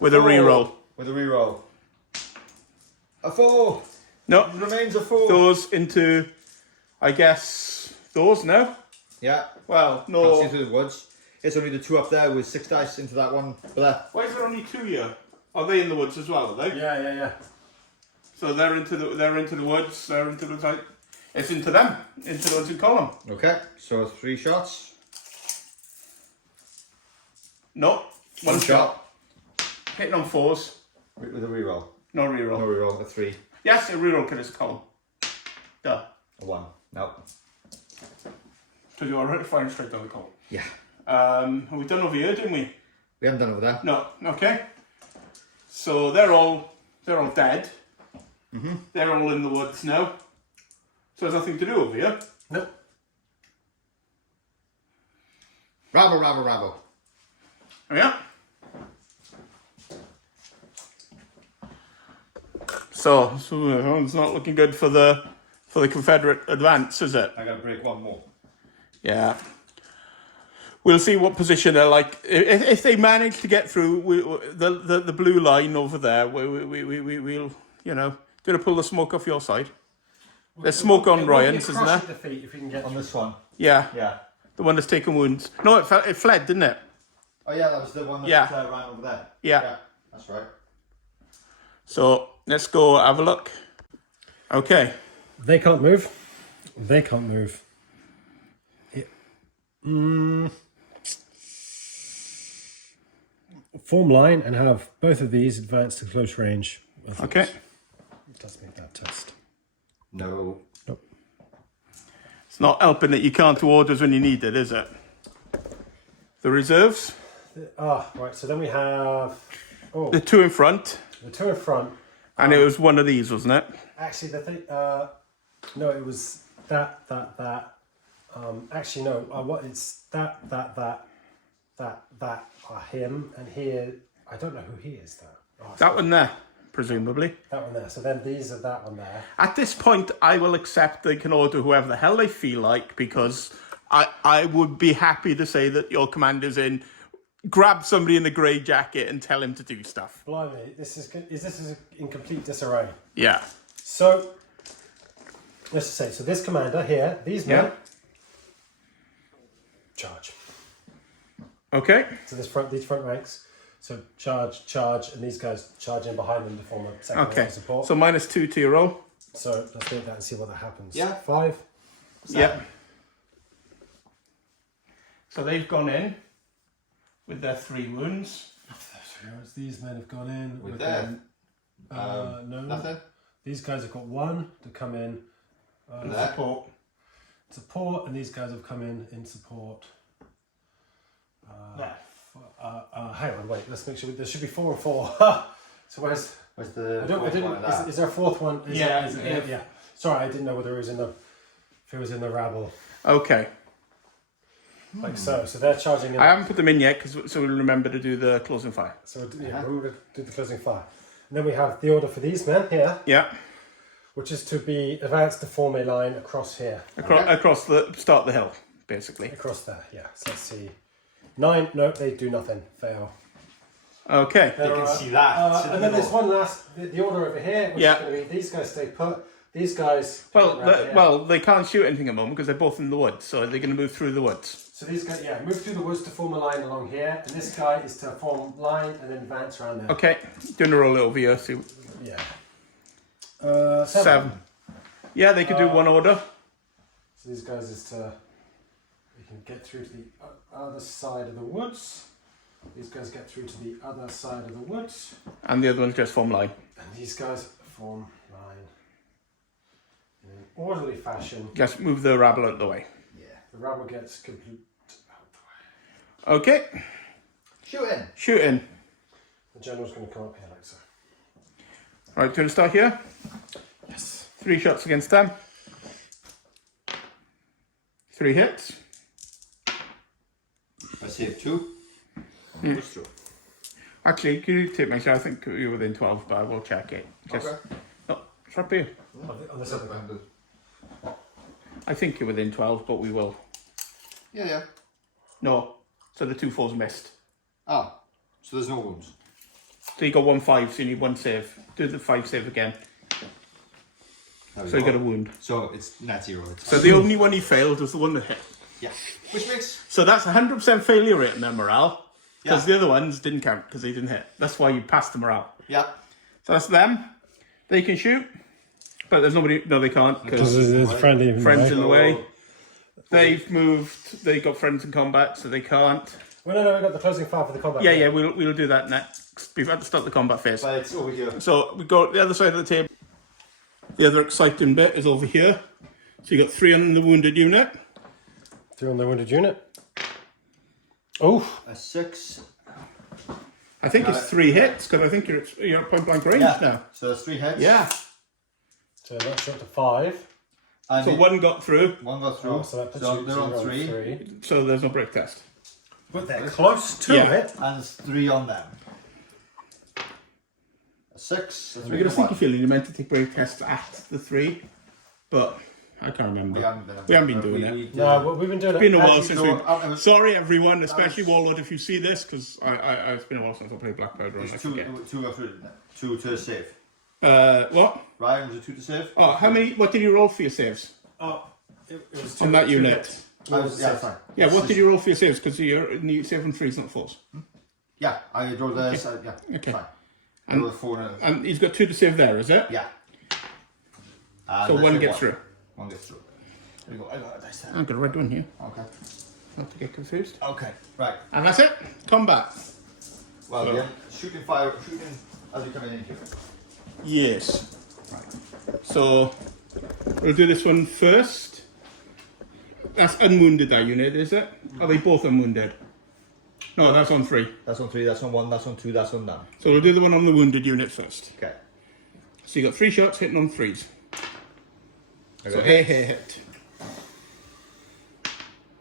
with a reroll. With a reroll. A 4. No, Remains a 4. those into, I guess, those now. Yeah. Well, Can't no. see into the woods. It's only the 2 up there with 6 dice into that one. But Why is there only 2 here? Are they in the woods as well? Are they? Yeah. So they're into the woods. They're into the side. It's into them. Into the ones in column. okay. So 3 shots. No. 1 shot. Hitting on 4s. With a reroll. No reroll. No reroll. A 3. Yes, a reroll because it's column. Duh. A 1. No. Because you are firing straight down the column. Yeah. We done over here, didn't we? We haven't done over there. No. Okay. So they're all dead. They're all in the woods now. So there's nothing to do over here. Nope. Rabble, rabble, rabble. Yeah. So it's not looking good for the Confederate advance, is it? I gotta break 1 more. Yeah. We'll see what position they're like. If they manage to get through the blue line over there, we'll gonna pull the smoke off your side. There's smoke on Ryan's, isn't there? Defeat if we can get On this one. Yeah. Yeah. The one that's taken wounds. No, it fled, didn't it? Oh yeah, that was the one that Yeah. ran over there. Yeah. That's right. So let's go have a look. Okay. They can't move. They can't move. Form line and have both of these advance to close range. Okay. Let's make that test. No. Nope. It's not helping that you can't do orders when you need it, is it? The reserves, Right. So then we have. Oh, the 2 in front. The two in front. And it was one of these, wasn't it? Actually, the thing. No, it was that. Actually, no. What it's that are him, and here I don't know who he is though. Oh, That one there, presumably. that one there. So then these are that one there. At this point, I will accept they can order whoever the hell they feel like, because I would be happy to say that your commander's in. Grab somebody in the grey jacket and tell him to do stuff. Blimey, this is in complete disarray. Yeah. So let's just say, so this commander here, these men, charge. Okay. So these front ranks, so charge, and these guys charge in behind them to form a second line Okay. of support. So -2 to your roll. So let's do that and see what that happens. Yeah. 5. Yeah. So they've gone in with their 3 wounds. These men have gone in With their no. nothing. These guys have got 1 to come in There. support, and these guys have come in support. There. Hang on, wait. Let's make sure there should be 4 and 4. So where's the I fourth one of that? is there a 4th one? Yeah, Yeah. Sorry, I didn't know whether it was in the rabble. Okay. Like so. So they're charging in. I haven't put them in yet, so we'll remember to do the closing fire. So yeah, we're going to do the closing fire. And then we have the order for these men here, Yeah. which is to be advanced to form a line across here. Across the start of the hill, basically. Across there, yeah. So let's see. 9, no, they do nothing. Fail. Okay. You can see that. And then there's one last, the order over here, which Yeah. is going to be these guys stay put, these guys. around here. Well, they can't shoot anything at the moment because they're both in the woods, so they're going to move through the woods. So these guys, yeah, move through the woods to form a line along here, and this guy is to form line and then advance around there. Okay. Doing a roll over here. See. Yeah. 7. Yeah, they could do one order. So these guys is to, you can get through to the other side of the woods. These guys get through to the other side of the woods. And the other one's just form line. And these guys form line in an orderly fashion. Just move the rabble out of the way. Yeah. The rabble gets complete out the way. Okay. Shooting. Shooting. The general's going to come up here like so. Right, do you want to start here? Yes. 3 shots against them. 3 hits. I saved 2. Push through. Actually, can you take my shot? I think you're within 12, but I will check it. Just, Okay. Oh, it's right here. On this other one. I think you're within 12, but we will. Yeah. No. So the 2 4s missed. Ah, so there's no wounds. So you got 1 5, so you need 1 save. Do the 5 save again. So you got a wound. So it's net 0. So the only one he failed was the one that hit. Yeah. Which makes So that's 100% failure rate in their morale. Because Yeah. the other ones didn't count because they didn't hit. That's why you passed the morale. yeah. So that's them. They can shoot. But there's nobody. No, they can't because There's friendly friends in the way. They've moved. They got friends in combat, so they can't. Well, no, we've got the closing fire for the combat. Yeah, we'll do that next. We've had to start the combat phase. But it's over here. So we go the other side of the table. The other exciting bit is over here. So you got 3 on the wounded unit. 3 on the wounded unit. Oh, A 6. I think it's 3 hits because I think you're at point blank range now. So there's 3 hits. Yeah. so that's shot to 5. And So 1 got through. one got through. Oh, so that puts you they're on to 3. So there's no break test. But they're close to Yeah. it. And there's 3 on them. A 6. A 3. I get a sneaky feeling you meant to take break tests at the 3, but I can't remember. We haven't been doing it. No, we've been doing It's been a it. while since we. was- Sorry, everyone, especially Warlord, if you see this, because it's been a while since I played Black Powder. And I There's forget. 2 to save. What? Ryan, was it 2 to save? Oh, how many? What did you roll for your saves Oh, it was on that 2 unit? hits. Yeah, fine. Yeah, what did you roll for your saves? Because you're 7 3s, not 4s. Yeah, I rolled the. Yeah, Okay. fine. I And- rolled a 4 and a. And he's got 2 to save there, is it? Yeah. So let's 1 say gets through. 1 gets through. There we go. I got a dice there. I've got a red one here. Okay. Not to get confused. Okay. Right. And that's it. Combat. Well, So- yeah. Shooting as you come in here. Yes. So we'll do this one first. That's unwounded, that unit, is it? Are they both unwounded? No, that's on 3. That's on 3, that's on 1, that's on 2, that's on none. So we'll do the one on the wounded unit first. Okay. So you got 3 shots hitting on 3s. I So got hit.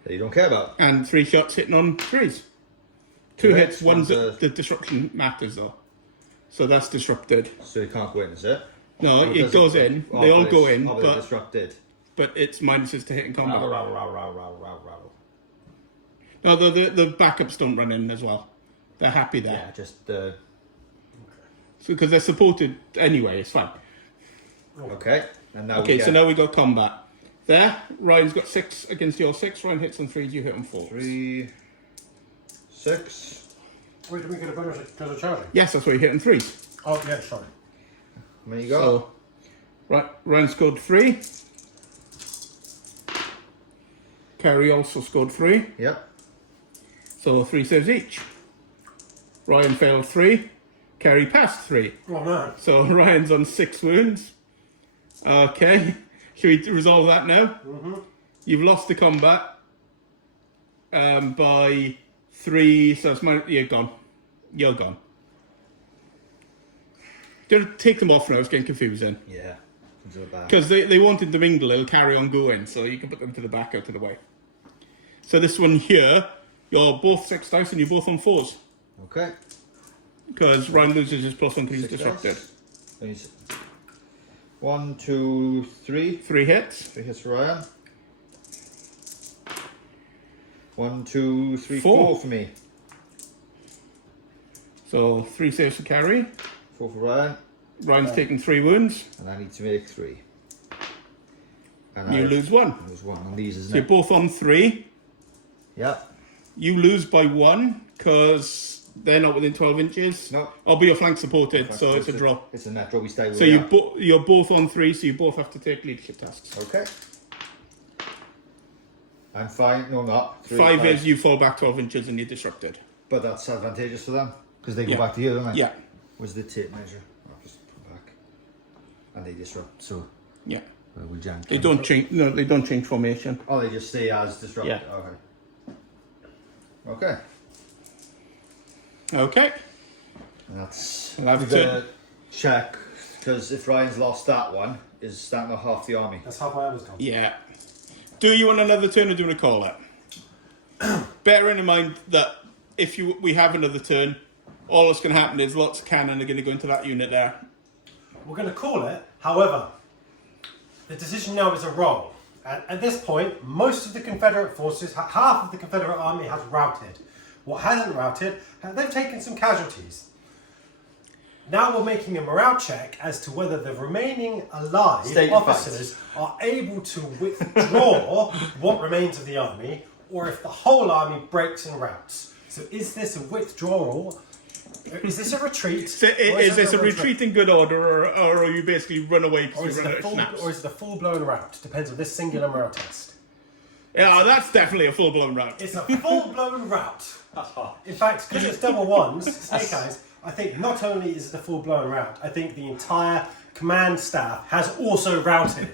that you don't care about. And 3 shots hitting on 3s. 2 hits, one's one's the disruption matters though. So that's disrupted. So you can't go in, is it? No, Or it does goes in. Oh, They all but go it's- in, oh, but they're but disrupted. it's minuses to hit and combat. Row, row, row, row, row, row, row. No, the backups don't run in as well. They're happy there. Yeah, just So because they're supported anyway, it's fine. okay. And now Okay, we so now we got combat. There, Ryan's got 6 against your 6. Ryan hits on 3s, you hit on 4. 3, 6. Wait, do we get a bonus because of charging? Yes, that's why you hit on 3s. Oh, yeah, sorry. There you go. So, right, Ryan scored 3. Kerry also scored 3. Yep. So 3 saves each. Ryan failed 3. Kerry passed 3. Oh, no. So Ryan's on 6 wounds. Okay. Should we resolve that now? Mm-hmm. You've lost the combat by 3. So it's you're gone. You're gone. Don't take them off now. It's getting confusing. Yeah. Into the back. Because they wanted to mingle, they'll carry on going, so you can put them to the back, out of the way. So this one here, you're both 6 dice and you're both on 4s. Okay. Because Ryan loses his +1 because he's 6 disrupted. dice. 1, 2, 3. 3 hits. 3 hits for Ryan. 1, 2, 3, 4. 4 for me. So 3 saves for Kerry. 4 for Ryan. Ryan's taking 3 wounds. And I need to make 3. And You lose 1. lose 1 on these, isn't So you're it? both on 3. Yep. You lose by 1 because they're not within 12 inches. No. Oh, but you're flank supported, so it's a draw. It's a net draw. We stay with So you're both on 3, so you both have to take leadership tasks. Okay. I'm fine. No, not. 3, 5 is you fall back 12 inches and you're disrupted. But that's advantageous for them because they go Yeah. back to here, don't they? Yeah. Where's the tape measure? I'll just put back. And they disrupt. So Yeah. we'll jam. They don't change. No, they don't change formation. Oh, they just stay as disrupted. Yeah. Okay. Okay. Okay. And that's. Well, that's we're gonna check because if Ryan's lost that one, is that not half the army? That's half my armor's gone. Yeah. Do you want another turn or do you want to call it? Bearing in mind that if we have another turn, all that's going to happen is lots of cannon are going to go into that unit there. We're going to call it. However, the decision now is a roll. At this point, most of the Confederate forces, half of the Confederate army has routed. What hasn't routed, they've taken some casualties. Now we're making a morale check as to whether the remaining alive State officers are able to withdraw what remains of the army, or if the whole army breaks and routs. So is this a withdrawal? Is this a retreat? So or is this it a retreat in good order, or are you basically run away Or because is, you it run a out of full, snaps? or is it a full-blown rout? Depends on this singular morale test. Yeah, that's definitely a full-blown rout. It's a full-blown rout. In fact, because it's double ones, Snake Eyes, I think not only is it a full-blown rout, I think the entire command staff has also routed.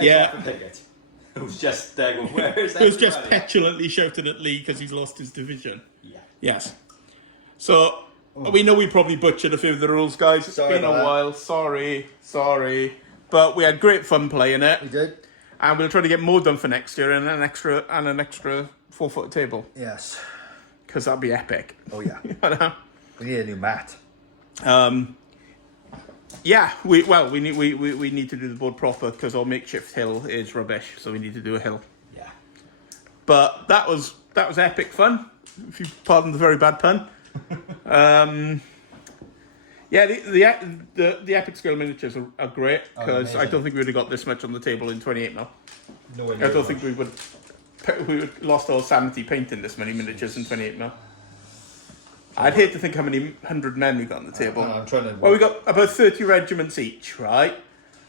Yeah. It was just where is that? Who's just petulantly shouted at Lee because he's lost his division. Yeah. Yes. So, we know we probably butchered a few of the rules, guys. It's Sorry been a about that. while. Sorry. But we had great fun playing it. We did. And we'll try to get more done for next year and an extra 4-foot table. Yes. Because that'd be epic. Oh yeah. You know? We need a new mat. Yeah, we need to do the board proper because our makeshift hill is rubbish, so we need to do a hill. Yeah. But that was epic fun, if you pardon the very bad pun. Yeah, the epic scale miniatures are great because I amazing. don't think we would have got this much on the table in 28mm. No I don't think we would lost our sanity painting this many miniatures in 28mm. I'd hate to think how many 100 men we got on the table. I'm trying to. Well, we got about 30 regiments each, right?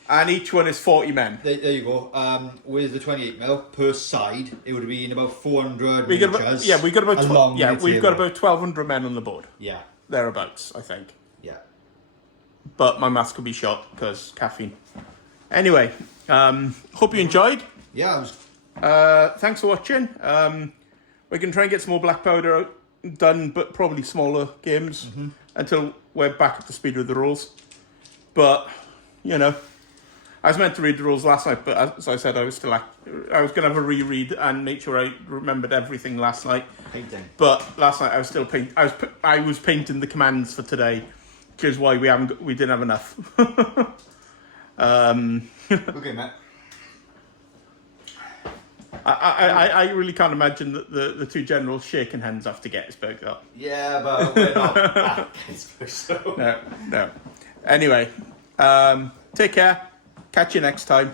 And each one is 40 men. There you go. With the 28mm per side, it would have been about 400 We got miniatures. about, we've got along the we've got table. about 1,200 men on the board. Yeah. Thereabouts, I think. Yeah. But my maths could be shot because caffeine. Anyway, hope you enjoyed. Yeah. I was. Thanks for watching. we can try and get some more black powder out, done, but probably smaller games until we're back up to speed with the rules. But you know, I was meant to read the rules last night, but as I said, I was going to have a reread and make sure I remembered everything last night. Painting. But last night I was still I was painting the commands for today, which is why we didn't have enough. Okay, Matt. I really can't imagine that the two generals shaking hands after Gettysburg, though. Yeah, but we're not at Gettysburg, so. No. Anyway, take care. Catch you next time.